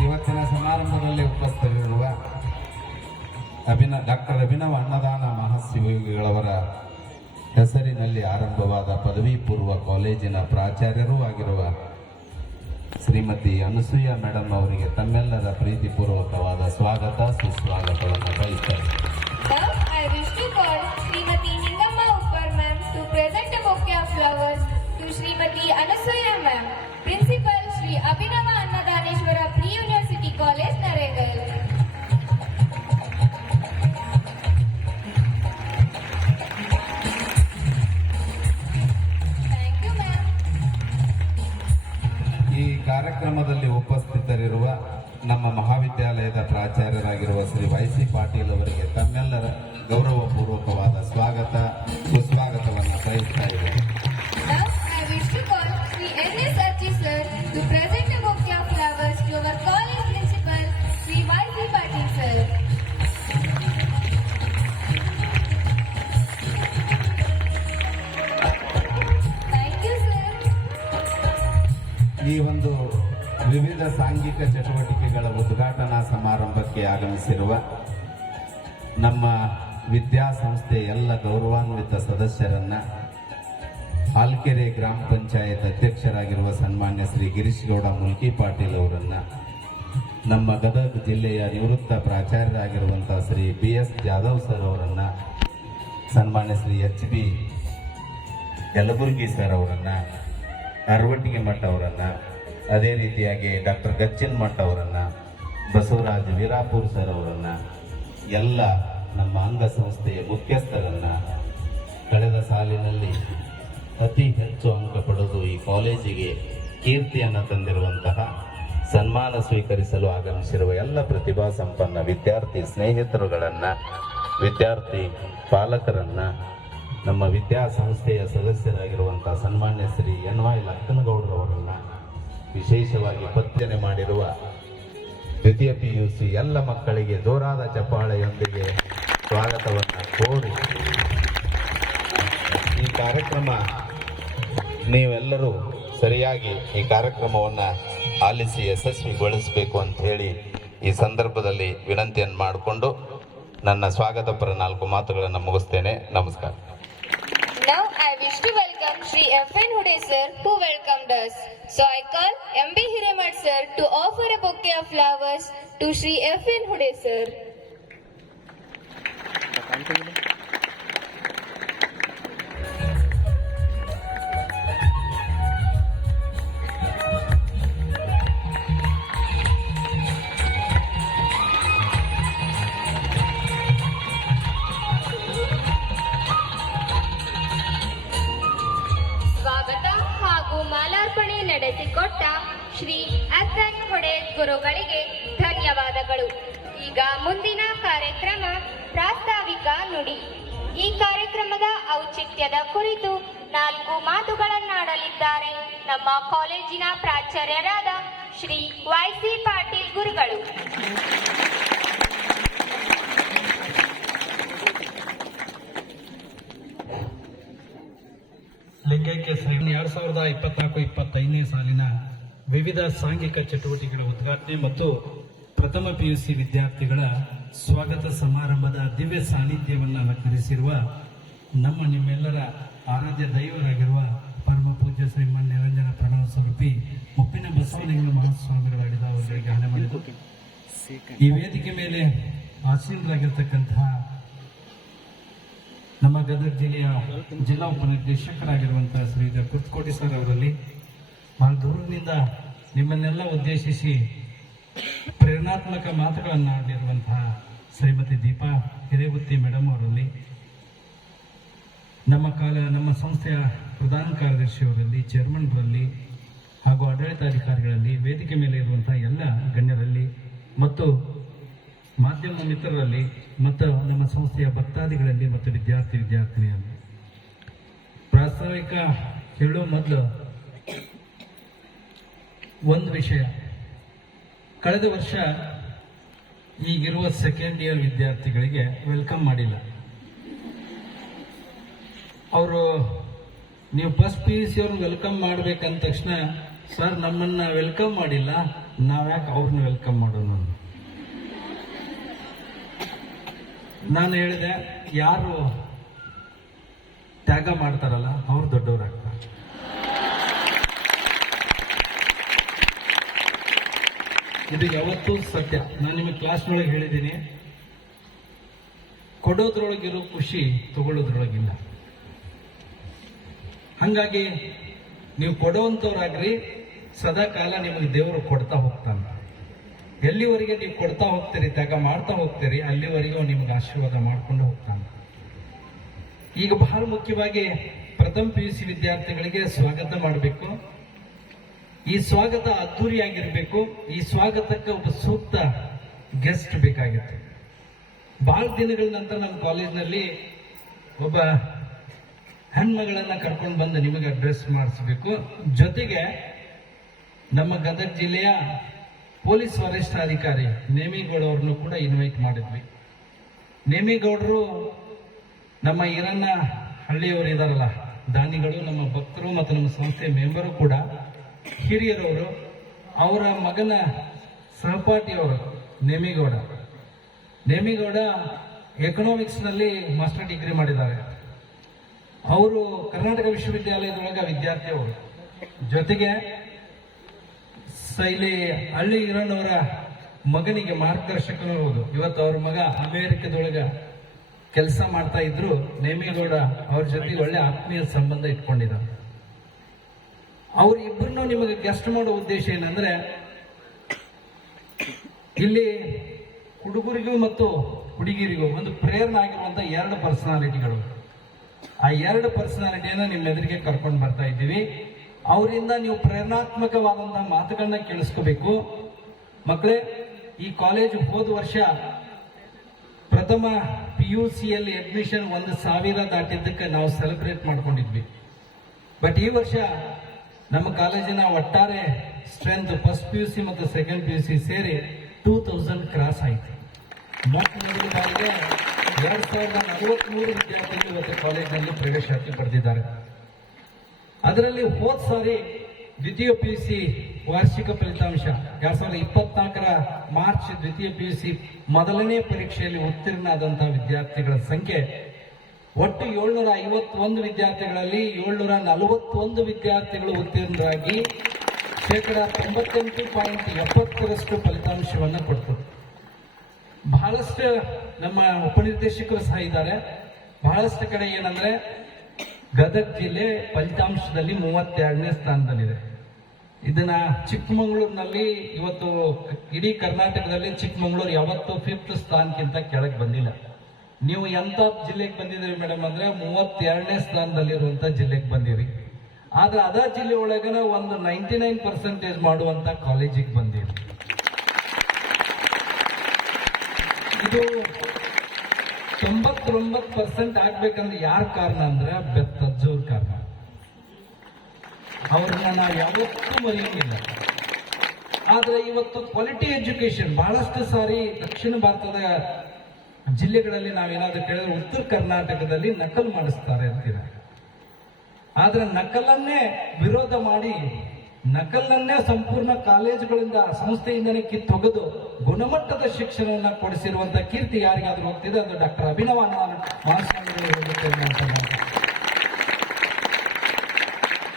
ಇವತ್ತಿನ ಸಮಾರಂಭದಲ್ಲಿ ಉಪಸ್ಥಿತರಿರುವ ಡಾಕ್ಟರ್ ಅಭಿನವ ಅನ್ನದಾನ ಮಹಾಶಿವಯೋಗಿಗಳವರ ಹೆಸರಿನಲ್ಲಿ ಆರಂಭವಾದ ಪದವಿ ಪೂರ್ವ ಕಾಲೇಜಿನ ಪ್ರಾಚಾರ್ಯರೂ ಆಗಿರುವ ಶ್ರೀಮತಿ ಅನಸೂಯ ಮೇಡಮ್ ಅವರಿಗೆ ತಮ್ಮೆಲ್ಲರ ಪ್ರೀತಿಪೂರ್ವಕವಾದ ಸ್ವಾಗತ ಸುಸ್ವಾಗತವನ್ನು ಬಯಸ್ತಾರೆ. Now I wish to call Srimati Ningamma Uppar ma'am to present a bouquet of flowers to Srimati Anasuya ma'am, Principal Shri Abhinava Annadaneshwara Pre-University College, Naregal. Thank you ma'am. ಈ ಕಾರ್ಯಕ್ರಮದಲ್ಲಿ ಉಪಸ್ಥಿತರಿರುವ ನಮ್ಮ ಮಹಾವಿದ್ಯಾಲಯದ ಪ್ರಾಚಾರ್ಯರಾಗಿರುವ ಶ್ರೀ ವೈ.ಸಿ. ಪಾಟೀಲ್ ಅವರಿಗೆ ತಮ್ಮೆಲ್ಲರ ಗೌರವಪೂರ್ವಕವಾದ ಸ್ವಾಗತ ಸುಸ್ವಾಗತವನ್ನು ಬಯಸ್ತಾ ಇದ್ದೇನೆ. Now I wish to call Sri N.S. Archi sir to present a bouquet of flowers to our college principal Sri Y.C. Patil sir. Thank you sir. ಈ ಒಂದು ವಿವಿಧ ಸಾಂಘಿಕ ಚಟುವಟಿಕೆಗಳ ಉದ್ಘಾಟನಾ ಸಮಾರಂಭಕ್ಕೆ ಆಗಮಿಸಿರುವ ನಮ್ಮ ವಿದ್ಯಾಸಂಸ್ಥೆ ಎಲ್ಲ ಗೌರವಾನ್ವಿತ ಸದಸ್ಯರನ್ನ, ಹಾಲ್ಕೆರೆ ಗ್ರಾಮ ಪಂಚಾಯತ್ ಅಧ್ಯಕ್ಷರಾಗಿರುವ ಸನ್ಮಾನ್ಯ ಶ್ರೀ ಗಿರೀಶ್ ಗೌಡ ಮುಲ್ಕಿ ಪಾಟೀಲ್ ಅವರನ್ನ, ನಮ್ಮ ಗದಗ ಜಿಲ್ಲೆಯ ನಿವೃತ್ತ ಪ್ರಾಚಾರ್ಯರಾಗಿರುವಂತಹ ಶ್ರೀ ಬಿ.ಎಸ್. ಜಾಧವ್ ಸರ್ ಅವರನ್ನ, ಸನ್ಮಾನ್ಯ ಶ್ರೀ ಎಚ್.ಬಿ. ಯಲಬುರ್ಗಿ ಸರ್ ಅವರನ್ನ, ಅರವಟ್ಟಿಗೆ ಮಠ ಅವರನ್ನ, ಅದೇ ರೀತಿಯಾಗಿ ಡಾಕ್ಟರ್ ಗಚ್ಚಿನ್ ಮಠ ಅವರನ್ನ, ಬಸವರಾಜ್ ವೀರಾಪುರ್ ಸರ್ ಅವರನ್ನ, ಎಲ್ಲ ನಮ್ಮ ಅಂಗಸಂಸ್ಥೆಯ ಮುಖ್ಯಸ್ಥರನ್ನ, ಕಳೆದ ಸಾಲಿನಲ್ಲಿ ಅತಿ ಹೆಚ್ಚು ಅಂಕ ಪಡೆದು ಈ ಕಾಲೇಜಿಗೆ ಕೀರ್ತಿಯನ್ನು ತಂದಿರುವಂತಹ ಸನ್ಮಾನ ಸ್ವೀಕರಿಸಲು ಆಗಮಿಸಿರುವ ಎಲ್ಲ ಪ್ರತಿಭಾ ಸಂಪನ್ನ ವಿದ್ಯಾರ್ಥಿ ಸ್ನೇಹಿತರುಗಳನ್ನ, ವಿದ್ಯಾರ್ಥಿ ಪಾಲಕರನ್ನ, ನಮ್ಮ ವಿದ್ಯಾಸಂಸ್ಥೆಯ ಸದಸ್ಯರಾಗಿರುವಂತಹ ಸನ್ಮಾನ್ಯ ಶ್ರೀ ಎನ್.ವೈ. ಲಕ್ಕನಗೌಡರವರನ್ನ, ವಿಶೇಷವಾಗಿ ಪತ್ಯನೆ ಮಾಡಿರುವ ದ್ವಿತೀಯ PUC ಎಲ್ಲ ಮಕ್ಕಳಿಗೆ ಜೋರಾದ ಚಪ್ಪಾಳೆಯೊಂದಿಗೆ ಸ್ವಾಗತವನ್ನು ಕೋರಿ ಈ ಕಾರ್ಯಕ್ರಮ ನೀವೆಲ್ಲರೂ ಸರಿಯಾಗಿ ಈ ಕಾರ್ಯಕ್ರಮವನ್ನು ಆಲಿಸಿ ಯಶಸ್ವಿಗೊಳಿಸಬೇಕು ಅಂತ ಹೇಳಿ ಈ ಸಂದರ್ಭದಲ್ಲಿ ವಿನಂತಿಯನ್ನು ಮಾಡಿಕೊಂಡು ನನ್ನ ಸ್ವಾಗತಪರ 4 ಮಾತುಗಳನ್ನು ಮುಗಿಸ್ತೇನೆ. ನಮಸ್ಕಾರ. Now I wish to welcome Shri F.N. Hude sir who welcomed us. So I call M.B. Hiremat sir to offer a bouquet of flowers to Shri F.N. Hude sir. ಸ್ವಾಗತ ಹಾಗೂ ಮಾಲಾರ್ಪಣೆ ನಡೆಸಿಕೊಟ್ಟ ಶ್ರೀ ಎಫ್.ಎನ್. ಹುಡೆ ಗುರುಗಳಿಗೆ ಧನ್ಯವಾದಗಳು. ಈಗ ಮುಂದಿನ ಕಾರ್ಯಕ್ರಮ ಪ್ರಾಸ್ತಾವಿಕ ನುಡಿ. ಈ ಕಾರ್ಯಕ್ರಮದ ಔಚಿತ್ಯದ ಕುರಿತು 4 ಮಾತುಗಳನ್ನಾಡಲಿದ್ದಾರೆ ನಮ್ಮ ಕಾಲೇಜಿನ ಪ್ರಾಚಾರ್ಯರಾದ ಶ್ರೀ ವೈ.ಸಿ. ಪಾಟೀಲ್ ಗುರುಗಳು. ಲಿಂಗೈಕ್ಯ 2024-25ನೇ ಸಾಲಿನ ವಿವಿಧ ಸಾಂಘಿಕ ಚಟುವಟಿಕೆಗಳ ಉದ್ಘಾಟನೆ ಮತ್ತು ಪ್ರಥಮ PUC ವಿದ್ಯಾರ್ಥಿಗಳ ಸ್ವಾಗತ ಸಮಾರಂಭದ ದಿವ್ಯ ಸಾನ್ನಿಧ್ಯವನ್ನು ಅಲಂಕರಿಸಿರುವ ನಿಮ್ಮೆಲ್ಲರ ಆರಾಧ್ಯ ದೈವರಾಗಿರುವ ಪರಮ ಪೂಜ್ಯ ಶ್ರೀಮನ್ ನಿರಂಜನ ಪ್ರಣವ ಸ್ವರೂಪಿ ಮುಪ್ಪಿನ ಬಸವಲಿಂಗ ಮಹಾಸ್ವಾಮಿಗಳಾಡಿದ ಅವರಿಗೆ ಹಣೆ ಮಾಡಿದ್ದು ಈ ವೇದಿಕೆ ಮೇಲೆ ಆಸೀನರಾಗಿರ್ತಕ್ಕಂತಹ ನಮ್ಮ ಗದಗ ಜಿಲ್ಲೆಯ ಜಿಲ್ಲಾ ಉಪನಿರ್ದೇಶಕರಾಗಿರುವಂತಹ ಶ್ರೀಧರ್ ಕುರ್ತಕೋಟಿ ಸರ್ ಅವರಲ್ಲಿ ಬಹಳ ದೂರದಿಂದ ನಿಮ್ಮನ್ನೆಲ್ಲ ಉದ್ದೇಶಿಸಿ ಪ್ರೇರಣಾತ್ಮಕ ಮಾತುಗಳನ್ನಾಡಿರುವಂತಹ ಶ್ರೀಮತಿ ದೀಪಾ ಹಿರೇಗುತ್ತಿ ಮೇಡಮ್ ಅವರಲ್ಲಿ, ನಮ್ಮ ಸಂಸ್ಥೆಯ ಪ್ರಧಾನ ಕಾರ್ಯದರ್ಶಿಯವರಲ್ಲಿ, ಚೇರ್ಮನ್ರಲ್ಲಿ ಹಾಗೂ ಆಡಳಿತಾಧಿಕಾರಿಗಳಲ್ಲಿ, ವೇದಿಕೆ ಮೇಲೆ ಇರುವಂತಹ ಎಲ್ಲ ಗಣ್ಯರಲ್ಲಿ ಮತ್ತು ಮಾಧ್ಯಮ ಮಿತ್ರರಲ್ಲಿ ಮತ್ತು ನಮ್ಮ ಸಂಸ್ಥೆಯ ಭಕ್ತಾದಿಗಳಲ್ಲಿ ಮತ್ತು ವಿದ್ಯಾರ್ಥಿನಿಯರಲ್ಲಿ ಪ್ರಾಸ್ತಾವಿಕ ಹೇಳೋ ಮೊದಲು ಒಂದು ವಿಷಯ. ಕಳೆದ ವರ್ಷ ಈಗಿರುವ ಸೆಕೆಂಡ್ ಇಯರ್ ವಿದ್ಯಾರ್ಥಿಗಳಿಗೆ ವೆಲ್ಕಮ್ ಮಾಡಿಲ್ಲ. ಅವರು ನೀವು ಫಸ್ಟ್ PUC ಅವ್ರನ್ನ ವೆಲ್ಕಮ್ ಮಾಡ್ಬೇಕಂದ ತಕ್ಷಣ, ಸರ್ ನಮ್ಮನ್ನ ವೆಲ್ಕಮ್ ಮಾಡಿಲ್ಲ, ನಾವ್ಯಾಕೆ ಅವ್ರನ್ನ ವೆಲ್ಕಮ್ ಮಾಡೋಣ? ನಾನು ಹೇಳಿದೆ, ಯಾರು ತ್ಯಾಗ ಮಾಡ್ತಾರಲ್ಲ ಅವ್ರು ದೊಡ್ಡವರಾಗ್ತಾರೆ. ಇದು ಯಾವತ್ತೂ ಸತ್ಯ. ನಾನು ನಿಮಗೆ ಕ್ಲಾಸ್ನೊಳಗೆ ಹೇಳಿದ್ದೀನಿ, ಕೊಡೋದ್ರೊಳಗಿರೋ ಖುಷಿ ತಗೊಳ್ಳೋದ್ರೊಳಗಿಲ್ಲ. ಹಂಗಾಗಿ ನೀವು ಕೊಡುವಂಥವ್ರಾಗ್ರಿ, ಸದಾ ಕಾಲ ನಿಮಗೆ ದೇವರು ಕೊಡ್ತಾ ಹೋಗ್ತಾನೆ. ಎಲ್ಲಿವರೆಗೆ ನೀವು ಕೊಡ್ತಾ ಹೋಗ್ತೀರಿ, ತ್ಯಾಗ ಮಾಡ್ತಾ ಹೋಗ್ತೀರಿ, ಅಲ್ಲಿವರೆಗೂ ನಿಮ್ಗೆ ಆಶೀರ್ವಾದ ಮಾಡ್ಕೊಂಡು ಹೋಗ್ತಾನೆ. ಈಗ ಬಹಳ ಮುಖ್ಯವಾಗಿ ಪ್ರಥಮ PUC ವಿದ್ಯಾರ್ಥಿಗಳಿಗೆ ಸ್ವಾಗತ ಮಾಡಬೇಕು. ಈ ಸ್ವಾಗತ ಅದ್ದೂರಿಯಾಗಿರ್ಬೇಕು. ಈ ಸ್ವಾಗತಕ್ಕೆ ಒಬ್ಬ ಸೂಕ್ತ ಗೆಸ್ಟ್ ಬೇಕಾಗಿತ್ತು. ಬಹಳ ದಿನಗಳ ನಂತರ ನಮ್ಮ ಕಾಲೇಜ್ನಲ್ಲಿ ಒಬ್ಬ ಹೆಣ್ಮಗಳನ್ನ ಕರ್ಕೊಂಡು ಬಂದು ನಿಮಗೆ ಅಡ್ರೆಸ್ ಮಾಡಿಸ್ಬೇಕು. ಜೊತೆಗೆ ನಮ್ಮ ಗದಗ ಜಿಲ್ಲೆಯ ಪೊಲೀಸ್ ವರಿಷ್ಠಾಧಿಕಾರಿ ನೇಮಿಗೌಡ ಅವ್ರನ್ನು ಕೂಡ ಇನ್ವೈಟ್ ಮಾಡಿದ್ವಿ. ನೇಮಿಗೌಡರು ನಮ್ಮ ಈರಣ್ಣ ಹಳ್ಳಿಯವರು ಇದಾರಲ್ಲ, ದಾನಿಗಳು, ನಮ್ಮ ಭಕ್ತರು ಮತ್ತು ನಮ್ಮ ಸಂಸ್ಥೆ ಮೆಂಬರು ಕೂಡ ಹಿರಿಯರವರು. ಅವರ ಮಗನ ಸಹಪಾಠಿಯವರು ನೇಮಿಗೌಡ ಎಕನಾಮಿಕ್ಸ್ನಲ್ಲಿ ಮಾಸ್ಟರ್ ಡಿಗ್ರಿ ಮಾಡಿದ್ದಾರೆ. ಅವರು ಕರ್ನಾಟಕ ವಿಶ್ವವಿದ್ಯಾಲಯದೊಳಗ ವಿದ್ಯಾರ್ಥಿ ಅವರು. ಜೊತೆಗೆ ಇಲ್ಲಿ ಹಳ್ಳಿ ಈರಣ್ಣವರ ಮಗನಿಗೆ ಮಾರ್ಗದರ್ಶಕರು ಹೌದು. ಇವತ್ತು ಅವ್ರ ಮಗ ಅಮೆರಿಕದೊಳಗ ಕೆಲಸ ಮಾಡ್ತಾ ಇದ್ರು. ನೇಮಿಗೌಡ ಅವ್ರ ಜೊತೆ ಒಳ್ಳೆ ಆತ್ಮೀಯ ಸಂಬಂಧ ಇಟ್ಕೊಂಡಿದ್ದಾರೆ. ಅವ್ರಿಬ್ಬರನ್ನು ನಿಮಗೆ ಗೆಸ್ಟ್ ಮಾಡೋ ಉದ್ದೇಶ ಏನಂದ್ರೆ, ಇಲ್ಲಿ ಹುಡುಗರಿಗೂ ಮತ್ತು ಹುಡುಗಿರಿಗೂ ಒಂದು ಪ್ರೇರಣೆ ಆಗಿರುವಂತ 2 ಪರ್ಸನಾಲಿಟಿಗಳು. ಆ 2 ಪರ್ಸನಾಲಿಟಿಯನ್ನ ನಿಮ್ಮ ಎದುರಿಗೆ ಕರ್ಕೊಂಡು ಬರ್ತಾ ಇದ್ದೀವಿ. ಅವರಿಂದ ನೀವು ಪ್ರೇರಣಾತ್ಮಕವಾದಂತಹ ಮಾತುಗಳನ್ನ ಕೇಳಿಸ್ಕೋಬೇಕು. ಮಕ್ಕಳೇ, ಈ ಕಾಲೇಜು ಹೋದ ವರ್ಷ ಪ್ರಥಮ PUCಯಲ್ಲಿ ಅಡ್ಮಿಷನ್ 1,000 ದಾಟಿದ್ದಕ್ಕೆ ನಾವು ಸೆಲೆಬ್ರೇಟ್ ಮಾಡ್ಕೊಂಡಿದ್ವಿ. ಬಟ್ ಈ ವರ್ಷ ನಮ್ಮ ಕಾಲೇಜಿನ ಒಟ್ಟಾರೆ ಸ್ಟ್ರೆಂತ್ ಫಸ್ಟ್ PUC ಮತ್ತು ಸೆಕೆಂಡ್ PUC ಸೇರಿ 2000 ಕ್ರಾಸ್ ಆಯಿತು. ಮೊದಲ ಬಾರಿಗೆ 2043 ವಿದ್ಯಾರ್ಥಿಗಳು ಇವತ್ತು ಕಾಲೇಜಿನಲ್ಲಿ ಪ್ರವೇಶಾತಿ ಪಡೆದಿದ್ದಾರೆ. ಅದರಲ್ಲಿ ಹೋದ ಸಾರಿ ದ್ವಿತೀಯ PUC ವಾರ್ಷಿಕ ಫಲಿತಾಂಶ 2024ರ ಮಾರ್ಚ್ ದ್ವಿತೀಯ PUC ಮೊದಲನೇ ಪರೀಕ್ಷೆಯಲ್ಲಿ ಉತ್ತೀರ್ಣ ಆದಂತಹ ವಿದ್ಯಾರ್ಥಿಗಳ ಸಂಖ್ಯೆ ಒಟ್ಟು 751 ವಿದ್ಯಾರ್ಥಿಗಳಲ್ಲಿ 741 ವಿದ್ಯಾರ್ಥಿಗಳು ಉತ್ತೀರ್ಣರಾಗಿ 98.70% ಫಲಿತಾಂಶವನ್ನು ಕೊಟ್ಟರು. ಬಹಳಷ್ಟು ನಮ್ಮ ಉಪನಿರ್ದೇಶಕರು ಸಹ ಇದ್ದಾರೆ. ಬಹಳಷ್ಟು ಕಡೆ ಏನಂದ್ರೆ ಗದಗ ಜಿಲ್ಲೆ ಫಲಿತಾಂಶದಲ್ಲಿ 32ನೇ ಸ್ಥಾನದಲ್ಲಿದೆ. ಇದನ್ನ ಚಿಕ್ಕಮಗಳೂರಿನಲ್ಲಿ ಇವತ್ತು ಇಡೀ ಕರ್ನಾಟಕದಲ್ಲಿ ಚಿಕ್ಕಮಗಳೂರು ಯಾವತ್ತೂ 5th ಸ್ಥಾನಕ್ಕಿಂತ ಕೆಳಗೆ ಬಂದಿಲ್ಲ. ನೀವು ಎಂತ ಜಿಲ್ಲೆಗೆ ಬಂದಿದ್ದೀರಿ ಮೇಡಮ್ ಅಂದ್ರೆ 32ನೇ ಸ್ಥಾನದಲ್ಲಿರುವಂತ ಜಿಲ್ಲೆಗೆ ಬಂದಿರಿ. ಆದ್ರೆ ಅದ ಜಿಲ್ಲೆ ಒಳಗನ ಒಂದು 99% ಮಾಡುವಂತ ಕಾಲೇಜಿಗೆ ಬಂದಿರಿ. ಇದು 99% ಆಗ್ಬೇಕಂದ್ರೆ ಯಾರ ಕಾರಣ ಅಂದ್ರೆ ಬೆತ್ತಜ್ಜೋರ್ ಕಾರಣ. ಅವ್ರನ್ನ ನಾವು ಯಾವತ್ತೂ ಮರೆಯೋಂಗಿಲ್ಲ. ಆದ್ರೆ ಇವತ್ತು ಕ್ವಾಲಿಟಿ ಎಜುಕೇಶನ್ ಬಹಳಷ್ಟು ಸಾರಿ ದಕ್ಷಿಣ ಭಾರತದ ಜಿಲ್ಲೆಗಳಲ್ಲಿ ನಾವೇನಾದ್ರೂ ಕೇಳಿದ್ರೆ ಉತ್ತರ ಕರ್ನಾಟಕದಲ್ಲಿ ನಕಲು ಮಾಡಿಸ್ತಾರೆ ಅಂತೀರಾ. ಆದ್ರೆ ನಕಲನ್ನೇ ವಿರೋಧ ಮಾಡಿ ನಕಲನ್ನೇ ಸಂಪೂರ್ಣ ಕಾಲೇಜುಗಳಿಂದ ಸಂಸ್ಥೆಯಿಂದನೇ ಕಿತ್ತೊಗೆದು ಗುಣಮಟ್ಟದ ಶಿಕ್ಷಣವನ್ನ ಕೊಡಿಸಿರುವಂತ ಕೀರ್ತಿ ಯಾರಿಗಾದ್ರೂ ಹೋಗ್ತಿದೆ, ಅದು ಡಾಕ್ಟರ್ ಅಭಿನವ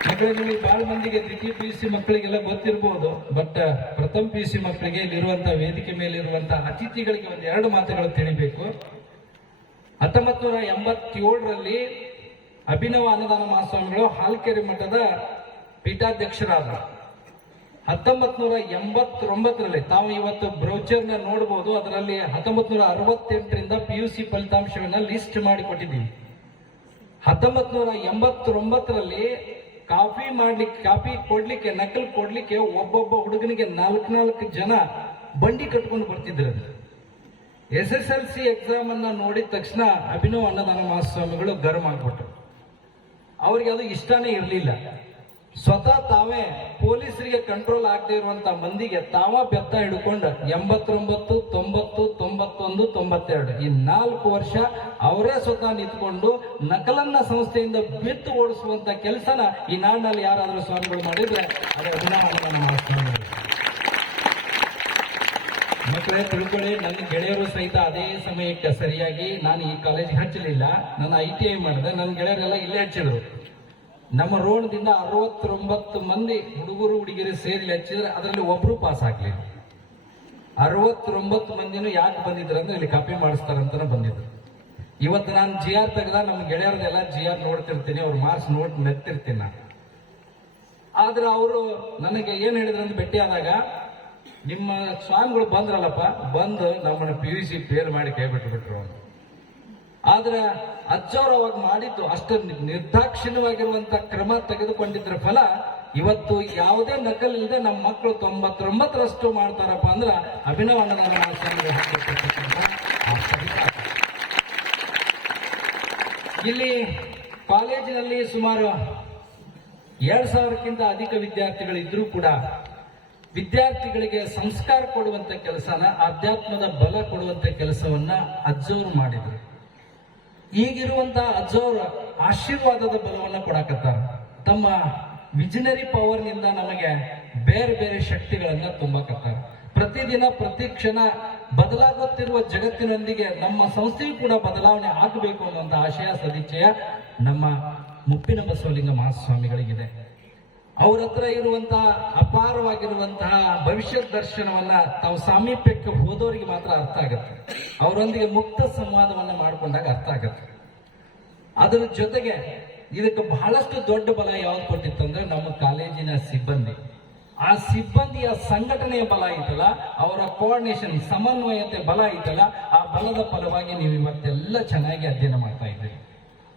ಮಕ್ಕಳಿಗೆ ಬಹಳ ಮಂದಿಗೆ ದ್ವಿತೀಯ PUC ಮಕ್ಕಳಿಗೆಲ್ಲ ಗೊತ್ತಿರಬಹುದು. ಬಟ್ ಪ್ರಥಮ PUC ಮಕ್ಕಳಿಗೆ ಇಲ್ಲಿರುವಂತಹ ವೇದಿಕೆ ಮೇಲೆ ಇರುವಂತಹ ಅತಿಥಿಗಳಿಗೆ 2 ಮಾತುಗಳು ತಿಳಿಬೇಕು. 1987ರಲ್ಲಿ ಅಭಿನವ ಅನ್ನದಾನ ಮಹಾಸ್ವಾಮಿಗಳು ಹಾಲ್ಕೆರೆ ಮಠದ ಪೀಠಾಧ್ಯಕ್ಷರಾದರು. 1989ರಲ್ಲಿ ತಾವು ಇವತ್ತು ಬ್ರೌಚರ್ನ ನೋಡಬಹುದು. ಅದರಲ್ಲಿ 1968ರಿಂದ PUC ಫಲಿತಾಂಶವನ್ನ ಲಿಸ್ಟ್ ಮಾಡಿ ಕೊಟ್ಟಿದ್ದೀವಿ. 1989ರಲ್ಲಿ ಕಾಪಿ ಕೊಡ್ಲಿಕ್ಕೆ, ನಕಲ್ ಕೊಡ್ಲಿಕ್ಕೆ ಒಬ್ಬೊಬ್ಬ ಹುಡುಗನಿಗೆ 4 ಜನ ಬಂಡಿ ಕಟ್ಕೊಂಡು ಬರ್ತಿದ್ರು. SSLC ಎಕ್ಸಾಮ್ ಅನ್ನ ನೋಡಿದ ತಕ್ಷಣ ಅಭಿನವ ಅನ್ನದಾನ ಮಹಾಸ್ವಾಮಿಗಳು ಗರ್ಮ್ ಆಗ್ಬಿಟ್ರು. ಅವ್ರಿಗೆ ಅದು ಇಷ್ಟನೇ ಇರಲಿಲ್ಲ. ಸ್ವತಃ ತಾವೇ ಪೊಲೀಸರಿಗೆ ಕಂಟ್ರೋಲ್ ಆಗದೆ ಇರುವಂತ ಮಂದಿಗೆ ತಾವ ಬೆತ್ತ ಹಿಡ್ಕೊಂಡು 89, 90, 91, 92 ಈ 4 ವರ್ಷ ಅವರೇ ಸ್ವತಃ ನಿಂತ್ಕೊಂಡು ನಕಲನ್ನ ಸಂಸ್ಥೆಯಿಂದ ಬಿತ್ತು ಓಡಿಸುವಂತ ಕೆಲಸನ ಈ ನಾಡಿನಲ್ಲಿ ಯಾರಾದ್ರೂ ಸ್ವಾಮಿಗಳು ಮಾಡಿದ್ರೆ ಅದು ಅಭಿನವ ಅನ್ನದಾನ ಮಹಾಸ್ವಾಮಿಗಳು. ಮಕ್ಕಳೇ ತಿಳ್ಕೊಳ್ಳಿ, ನನ್ನ ಗೆಳೆಯರು ಸಹಿತ ಅದೇ ಸಮಯಕ್ಕೆ ಸರಿಯಾಗಿ ನಾನು ಈ ಕಾಲೇಜಿಗೆ ಹಚ್ಚಲಿಲ್ಲ. ನಾನು ITI ಮಾಡಿದೆ. ನನ್ನ ಗೆಳೆಯರೆಲ್ಲ ಇಲ್ಲೇ ಹಚ್ಚಿದ್ರು. ನಮ್ಮ ರೋಡ್ದಿಂದ 69 ಮಂದಿ ಹುಡುಗರು ಹುಡುಗಿರು ಸೇರಿ ಹಚ್ಚಿದ್ರೆ ಅದರಲ್ಲಿ ಒಬ್ರು ಪಾಸ್ ಆಗ್ಲಿಲ್ಲ. 69 ಮಂದಿನೂ ಯಾಕೆ ಬಂದಿದ್ರು ಅಂದ್ರೆ ಇಲ್ಲಿ ಕಾಪಿ ಮಾಡಿಸ್ತಾರಂತಾನೆ ಬಂದಿದ್ರು. ಇವತ್ತು ನಾನು GR ತೆಗೆದ ನಮ್ಮ ಗೆಳೆಯರದೆಲ್ಲ GR ನೋಡ್ತಿರ್ತೀನಿ, ಅವ್ರ ಮಾರ್ಕ್ಸ್ ನೋಡಿ ಮೆತ್ತಿರ್ತೀನಿ ನಾನು. ಆದ್ರೆ ಅವರು ನನಗೆ ಏನ್ ಹೇಳಿದ್ರು ಅಂತ ಭೇಟಿ ಆದಾಗ, ನಿಮ್ಮ ಸ್ವಾಮಿಗಳು ಬಂದ್ರಲ್ಲಪ್ಪ, ಬಂದು ನಮ್ಮನ್ನ PUC ಫೇಲ್ ಮಾಡಿ ಕೈ ಬಿಟ್ಬಿಟ್ರು ಅಂತ. ಆದ್ರೆ ಅಜ್ಜವ್ರು ಅವಾಗ ಮಾಡಿದ್ದು ಅಷ್ಟು ನಿರ್ದಾಕ್ಷಿಣ್ಯವಾಗಿರುವಂತ ಕ್ರಮ ತೆಗೆದುಕೊಂಡಿದ್ರ ಫಲ ಇವತ್ತು ಯಾವುದೇ ನಕಲ್ ಇಲ್ಲದೆ ನಮ್ಮ ಮಕ್ಕಳು 99ರಷ್ಟು ಮಾಡ್ತಾರಪ್ಪ ಅಂದ್ರ ಅಭಿನವ ಅನ್ನದಾನ ಮಹಾಸ್ವಾಮಿಗಳು ಇಲ್ಲಿ ಕಾಲೇಜಿನಲ್ಲಿ ಸುಮಾರು 2000ಕ್ಕಿಂತ ಅಧಿಕ ವಿದ್ಯಾರ್ಥಿಗಳು ಇದ್ರೂ ಕೂಡ ವಿದ್ಯಾರ್ಥಿಗಳಿಗೆ ಸಂಸ್ಕಾರ ಕೊಡುವಂತ ಕೆಲಸನ, ಆಧ್ಯಾತ್ಮದ ಬಲ ಕೊಡುವಂತ ಕೆಲಸವನ್ನ ಅಜ್ಜವರು ಮಾಡಿದ್ರು. ಈಗಿರುವಂತಹ ಅಜ್ಜವರ ಆಶೀರ್ವಾದದ ಬಲವನ್ನ ಕೊಡಕತ್ತಾರ. ತಮ್ಮ ವಿಜನರಿ ಪವರ್ ನಿಂದ ನಮಗೆ ಬೇರೆ ಬೇರೆ ಶಕ್ತಿಗಳನ್ನ ತುಂಬಕತ್ತಾರ. ಪ್ರತಿದಿನ ಪ್ರತಿ ಕ್ಷಣ ಬದಲಾಗುತ್ತಿರುವ ಜಗತ್ತಿನೊಂದಿಗೆ ನಮ್ಮ ಸಂಸ್ಥೆಯು ಕೂಡ ಬದಲಾವಣೆ ಆಗಬೇಕು ಅನ್ನುವಂತ ಆಶಯ ಸದಿಚ್ಛಯ ನಮ್ಮ ಮುಪ್ಪಿನ ಬಸವಲಿಂಗ ಮಹಾಸ್ವಾಮಿಗಳಿಗಿದೆ. ಅವ್ರ ಹತ್ರ ಇರುವಂತಹ ಅಪಾರವಾಗಿರುವಂತಹ ಭವಿಷ್ಯ ದರ್ಶನವನ್ನ ತಾವು ಸಾಮೀಪ್ಯಕ್ಕೆ ಹೋದವರಿಗೆ ಮಾತ್ರ ಅರ್ಥ ಆಗುತ್ತೆ. ಅವರೊಂದಿಗೆ ಮುಕ್ತ ಸಂವಾದವನ್ನ ಮಾಡಿಕೊಂಡಾಗ ಅರ್ಥ ಆಗುತ್ತೆ. ಅದರ ಜೊತೆಗೆ ಇದಕ್ಕೆ ಬಹಳಷ್ಟು ದೊಡ್ಡ ಬಲ ಯಾವ್ದು ಕೊಟ್ಟಿತ್ತು ಅಂದ್ರೆ ನಮ್ಮ ಕಾಲೇಜಿನ ಸಿಬ್ಬಂದಿ. ಆ ಸಿಬ್ಬಂದಿಯ ಸಂಘಟನೆಯ ಬಲ ಐತಲ್ಲ, ಅವರ ಕೋಆರ್ಡಿನೇಷನ್ ಸಮನ್ವಯತೆ ಬಲ ಐತಲ್ಲ, ಆ ಬಲದ ಫಲವಾಗಿ ನೀವು ಇವತ್ತೆಲ್ಲ ಚೆನ್ನಾಗಿ ಅಧ್ಯಯನ ಮಾಡ್ತಾ ಇದ್ದೀರಿ.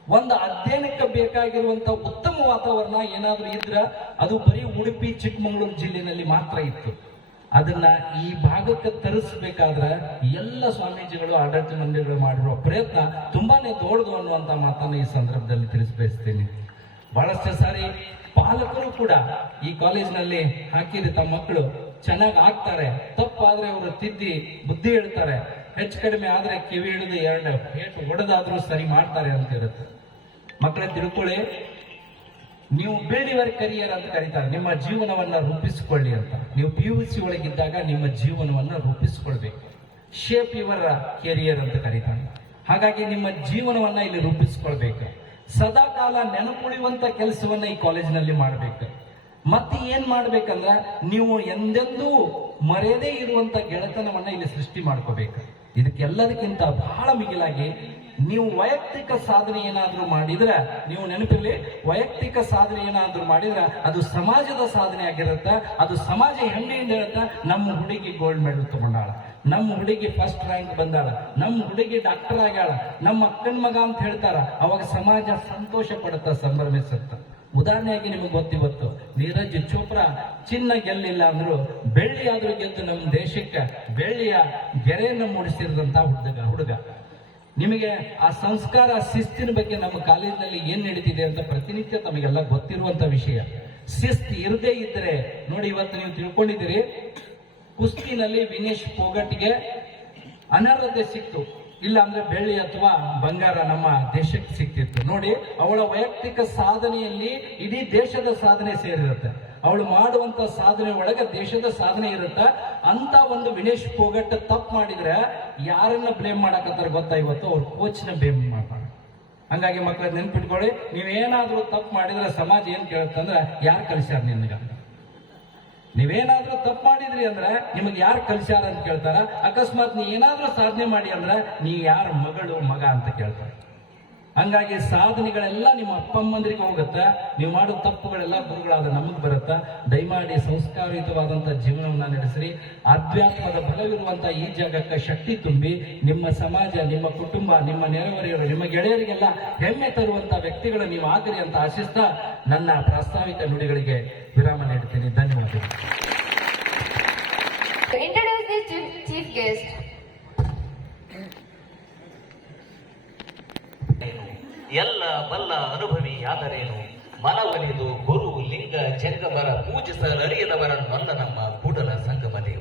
ಒಂದು ಅಧ್ಯಯನಕ್ಕೆ ಬೇಕಾಗಿರುವಂತ ಉತ್ತಮ ವಾತಾವರಣ ಏನಾದ್ರೂ ಇದ್ರ ಅದು ಬರೀ ಉಡುಪಿ ಚಿಕ್ಕಮಗಳೂರು ಜಿಲ್ಲೆಯಲ್ಲಿ ಮಾತ್ರ ಇತ್ತು. ಅದನ್ನ ಈ ಭಾಗಕ್ಕೆ ತರಿಸಬೇಕಾದ್ರೆ ಎಲ್ಲ ಸ್ವಾಮೀಜಿಗಳು, ಆಡಳಿತ ಮಂಡಳಿಗಳು ಮಾಡಿರುವ ಪ್ರಯತ್ನ ತುಂಬಾನೇ ದೊಡ್ಡದು ಅನ್ನುವಂತ ಮಾತನ್ನ ಈ ಸಂದರ್ಭದಲ್ಲಿ ತಿಳಿಸ್ಬಯಸ್ತೀನಿ. ಬಹಳಷ್ಟು ಸಾರಿ ಪಾಲಕರು ಕೂಡ ಈ ಕಾಲೇಜಿನಲ್ಲಿ ಹಾಕಿದ್ರೆ ತಮ್ಮ ಮಕ್ಕಳು ಚೆನ್ನಾಗಿ ಆಗ್ತಾರೆ, ತಪ್ಪಾದ್ರೆ ಅವರು ತಿದ್ದಿ ಬುದ್ಧಿ ಹೇಳ್ತಾರೆ, ಹೆಚ್ಚು ಕಡಿಮೆ ಆದ್ರೆ ಕಿವಿ ಹಿಡಿದು 2 ಏಟು ಹೊಡೆದಾದ್ರೂ ಸರಿ ಮಾಡ್ತಾರೆ ಅಂತ ಇರುತ್ತೆ. ಮಕ್ಕಳೇ ತಿಳ್ಕೊಳ್ಳಿ, ನೀವು ಬಿಲ್ಡ್ ಯುವರ್ ಕರಿಯರ್ ಅಂತ ಕರೀತಾರೆ. ನಿಮ್ಮ ಜೀವನವನ್ನ ರೂಪಿಸಿಕೊಳ್ಳಿ ಅಂತ. ನೀವು PUC ಒಳಗಿದ್ದಾಗ ನಿಮ್ಮ ಜೀವನವನ್ನ ರೂಪಿಸಿಕೊಳ್ಬೇಕು. ಶೇಪ್ ಯುವರ್ ಕೆರಿಯರ್ ಅಂತ ಕರೀತಾರೆ. ಹಾಗಾಗಿ ನಿಮ್ಮ ಜೀವನವನ್ನ ಇಲ್ಲಿ ರೂಪಿಸಿಕೊಳ್ಬೇಕು. ಸದಾ ಕಾಲ ನೆನಪುಳಿಯುವಂತ ಕೆಲಸವನ್ನ ಈ ಕಾಲೇಜಿನಲ್ಲಿ ಮಾಡಬೇಕು. ಮತ್ತೆ ಏನ್ ಮಾಡ್ಬೇಕಂದ್ರ ನೀವು ಎಂದೆಂದೂ ಮರೆಯದೇ ಇರುವಂತ ಗೆಳೆತನವನ್ನ ಇಲ್ಲಿ ಸೃಷ್ಟಿ ಮಾಡ್ಕೋಬೇಕು. ಇದಕ್ಕೆಲ್ಲದಕ್ಕಿಂತ ಬಹಳ ಮಿಗಿಲಾಗಿ ನೀವು ವೈಯಕ್ತಿಕ ಸಾಧನೆ ಏನಾದ್ರೂ ಮಾಡಿದ್ರೆ, ನೀವು ನೆನಪಿರ್ಲಿ, ವೈಯಕ್ತಿಕ ಸಾಧನೆ ಏನಾದ್ರೂ ಮಾಡಿದ್ರೆ ಅದು ಸಮಾಜದ ಸಾಧನೆ ಆಗಿರುತ್ತೆ. ಅದು ಸಮಾಜ ಹೆಮ್ಮೆಯಿಂದ ಹೇಳುತ್ತೆ, ನಮ್ಮ ಹುಡುಗಿ ಗೋಲ್ಡ್ ಮೆಡಲ್ ತಗೊಂಡಾಳ, ನಮ್ಮ ಹುಡುಗಿ ಫಸ್ಟ್ ರ್ಯಾಂಕ್ ಬಂದಾಳ, ನಮ್ಮ ಹುಡುಗಿ ಡಾಕ್ಟರ್ ಆಗ್ಯಾಳ, ನಮ್ಮ ಅಕ್ಕನ ಮಗ ಅಂತ ಹೇಳ್ತಾರ. ಅವಾಗ ಸಮಾಜ ಸಂತೋಷ ಪಡುತ್ತ, ಸಂಭ್ರಮಿಸುತ್ತ. ಉದಾಹರಣೆಯಾಗಿ ನಿಮಗೆ ಗೊತ್ತಿವತ್ತು ನೀರಜ್ ಚೋಪ್ರಾ ಚಿನ್ನ ಗೆಲ್ಲಿಲ್ಲ ಅಂದ್ರು ಬೆಳ್ಳಿ ಆದ್ರೂ ಗೆದ್ದು ನಮ್ಮ ದೇಶಕ್ಕೆ ಬೆಳ್ಳಿಯ ಗೆರೆಯನ್ನು ಮೂಡಿಸಿದಂತ ಹುಡುಗ. ನಿಮಗೆ ಆ ಸಂಸ್ಕಾರ ಶಿಸ್ತಿನ ಬಗ್ಗೆ ನಮ್ಮ ಕಾಲೇಜಿನಲ್ಲಿ ಏನ್ ನಡೀತಿದೆ ಅಂತ ಪ್ರತಿನಿತ್ಯ ತಮಗೆಲ್ಲ ಗೊತ್ತಿರುವಂತ ವಿಷಯ. ಶಿಸ್ತು ಇರದೇ ಇದ್ರೆ ನೋಡಿ, ಇವತ್ತು ನೀವು ತಿಳ್ಕೊಂಡಿದ್ದೀರಿ, ಕುಸ್ತಿನಲ್ಲಿ ವಿನೇಶ್ ಫೋಗಟ್ಗೆ ಅನರ್ಹತೆ ಸಿಕ್ತು, ಇಲ್ಲ ಅಂದ್ರೆ ಬೆಳ್ಳಿ ಅಥವಾ ಬಂಗಾರ ನಮ್ಮ ದೇಶಕ್ಕೆ ಸಿಕ್ತಿತ್ತು. ನೋಡಿ, ಅವಳ ವೈಯಕ್ತಿಕ ಸಾಧನೆಯಲ್ಲಿ ಇಡೀ ದೇಶದ ಸಾಧನೆ ಸೇರಿರುತ್ತೆ. ಅವಳು ಮಾಡುವಂತ ಸಾಧನೆ ಒಳಗೆ ದೇಶದ ಸಾಧನೆ ಇರುತ್ತೆ. ಅಂತ ಒಂದು ವಿನೇಶ್ ಫೋಗಟ್ ತಪ್ಪು ಮಾಡಿದ್ರೆ ಯಾರನ್ನ ಬ್ಲೇಮ್ ಮಾಡಕತ್ತಾರ ಗೊತ್ತಾ? ಇವತ್ತು ಅವ್ರ ಕೋಚ್ನ ಬ್ಲೇಮ್ ಮಾಡ್ತಾರೆ. ಹಂಗಾಗಿ ಮಕ್ಕಳ ನೆನ್ಪಿಟ್ಕೊಳ್ಳಿ, ನೀವೇನಾದ್ರೂ ತಪ್ಪು ಮಾಡಿದ್ರೆ ಸಮಾಜ ಏನ್ ಕೇಳುತ್ತಂದ್ರೆ ಯಾರು ಕಲಿಸ್ಯಾರ ನಿನ್ಗ? ನೀವೇನಾದ್ರೂ ತಪ್ಪು ಮಾಡಿದ್ರಿ ಅಂದ್ರೆ ನಿಮಗೆ ಯಾರು ಕಲಿಸ್ಯಾರ ಅಂತ ಕೇಳ್ತಾರ. ಅಕಸ್ಮಾತ್ ನೀ ಏನಾದ್ರೂ ಸಾಧನೆ ಮಾಡಿ ಅಂದ್ರೆ ನೀ ಯಾರ ಮಗಳು ಮಗ ಅಂತ ಕೇಳ್ತಾರೆ. ಹಂಗಾಗಿ ಸಾಧನೆಗಳೆಲ್ಲ ನಿಮ್ಮ ಅಪ್ಪಮ್ಮಂದ್ರಿಗೆ ಹೋಗುತ್ತೆ. ನೀವು ಮಾಡೋ ತಪ್ಪುಗಳೆಲ್ಲ ಗುರುಗಳಾದ ನಮಗೆ ಬರುತ್ತೆ. ದಯಮಾಡಿ ಸಂಸ್ಕಾರಯುತವಾದಂಥ ಜೀವನವನ್ನ ನಡೆಸಿರಿ. ಆಧ್ಯಾತ್ಮದ ಬಲವಿರುವಂತ ಈ ಜಾಗಕ್ಕೆ ಶಕ್ತಿ ತುಂಬಿ ನಿಮ್ಮ ಸಮಾಜ, ನಿಮ್ಮ ಕುಟುಂಬ, ನಿಮ್ಮ ನೆರೆಹೊರೆಯವರು, ನಿಮ್ಮ ಗೆಳೆಯರಿಗೆಲ್ಲ ಹೆಮ್ಮೆ ತರುವಂತ ವ್ಯಕ್ತಿಗಳು ನೀವು ಆಗಿರಿ ಅಂತ ಆಶಿಸ್ತಾ ನನ್ನ ಪ್ರಾಸ್ತಾವಿಕ ನುಡಿಗಳಿಗೆ ವಿರಾಮ ನೀಡುತ್ತೇನೆ. ಧನ್ಯವಾದಗಳು. To introduce the chief guest. ಎಲ್ಲ ಬಲ್ಲ ಅನುಭವಿ ಯಾದರೇನು, ಮನವೊಲಿದು ಗುರು ಲಿಂಗ ಜಂಗಮರ ಪೂಜಿಸಲರಿಯದವರ ನೊಂದ ನಮ್ಮ ಕೂಡಲ ಸಂಗಮ ದೇವ.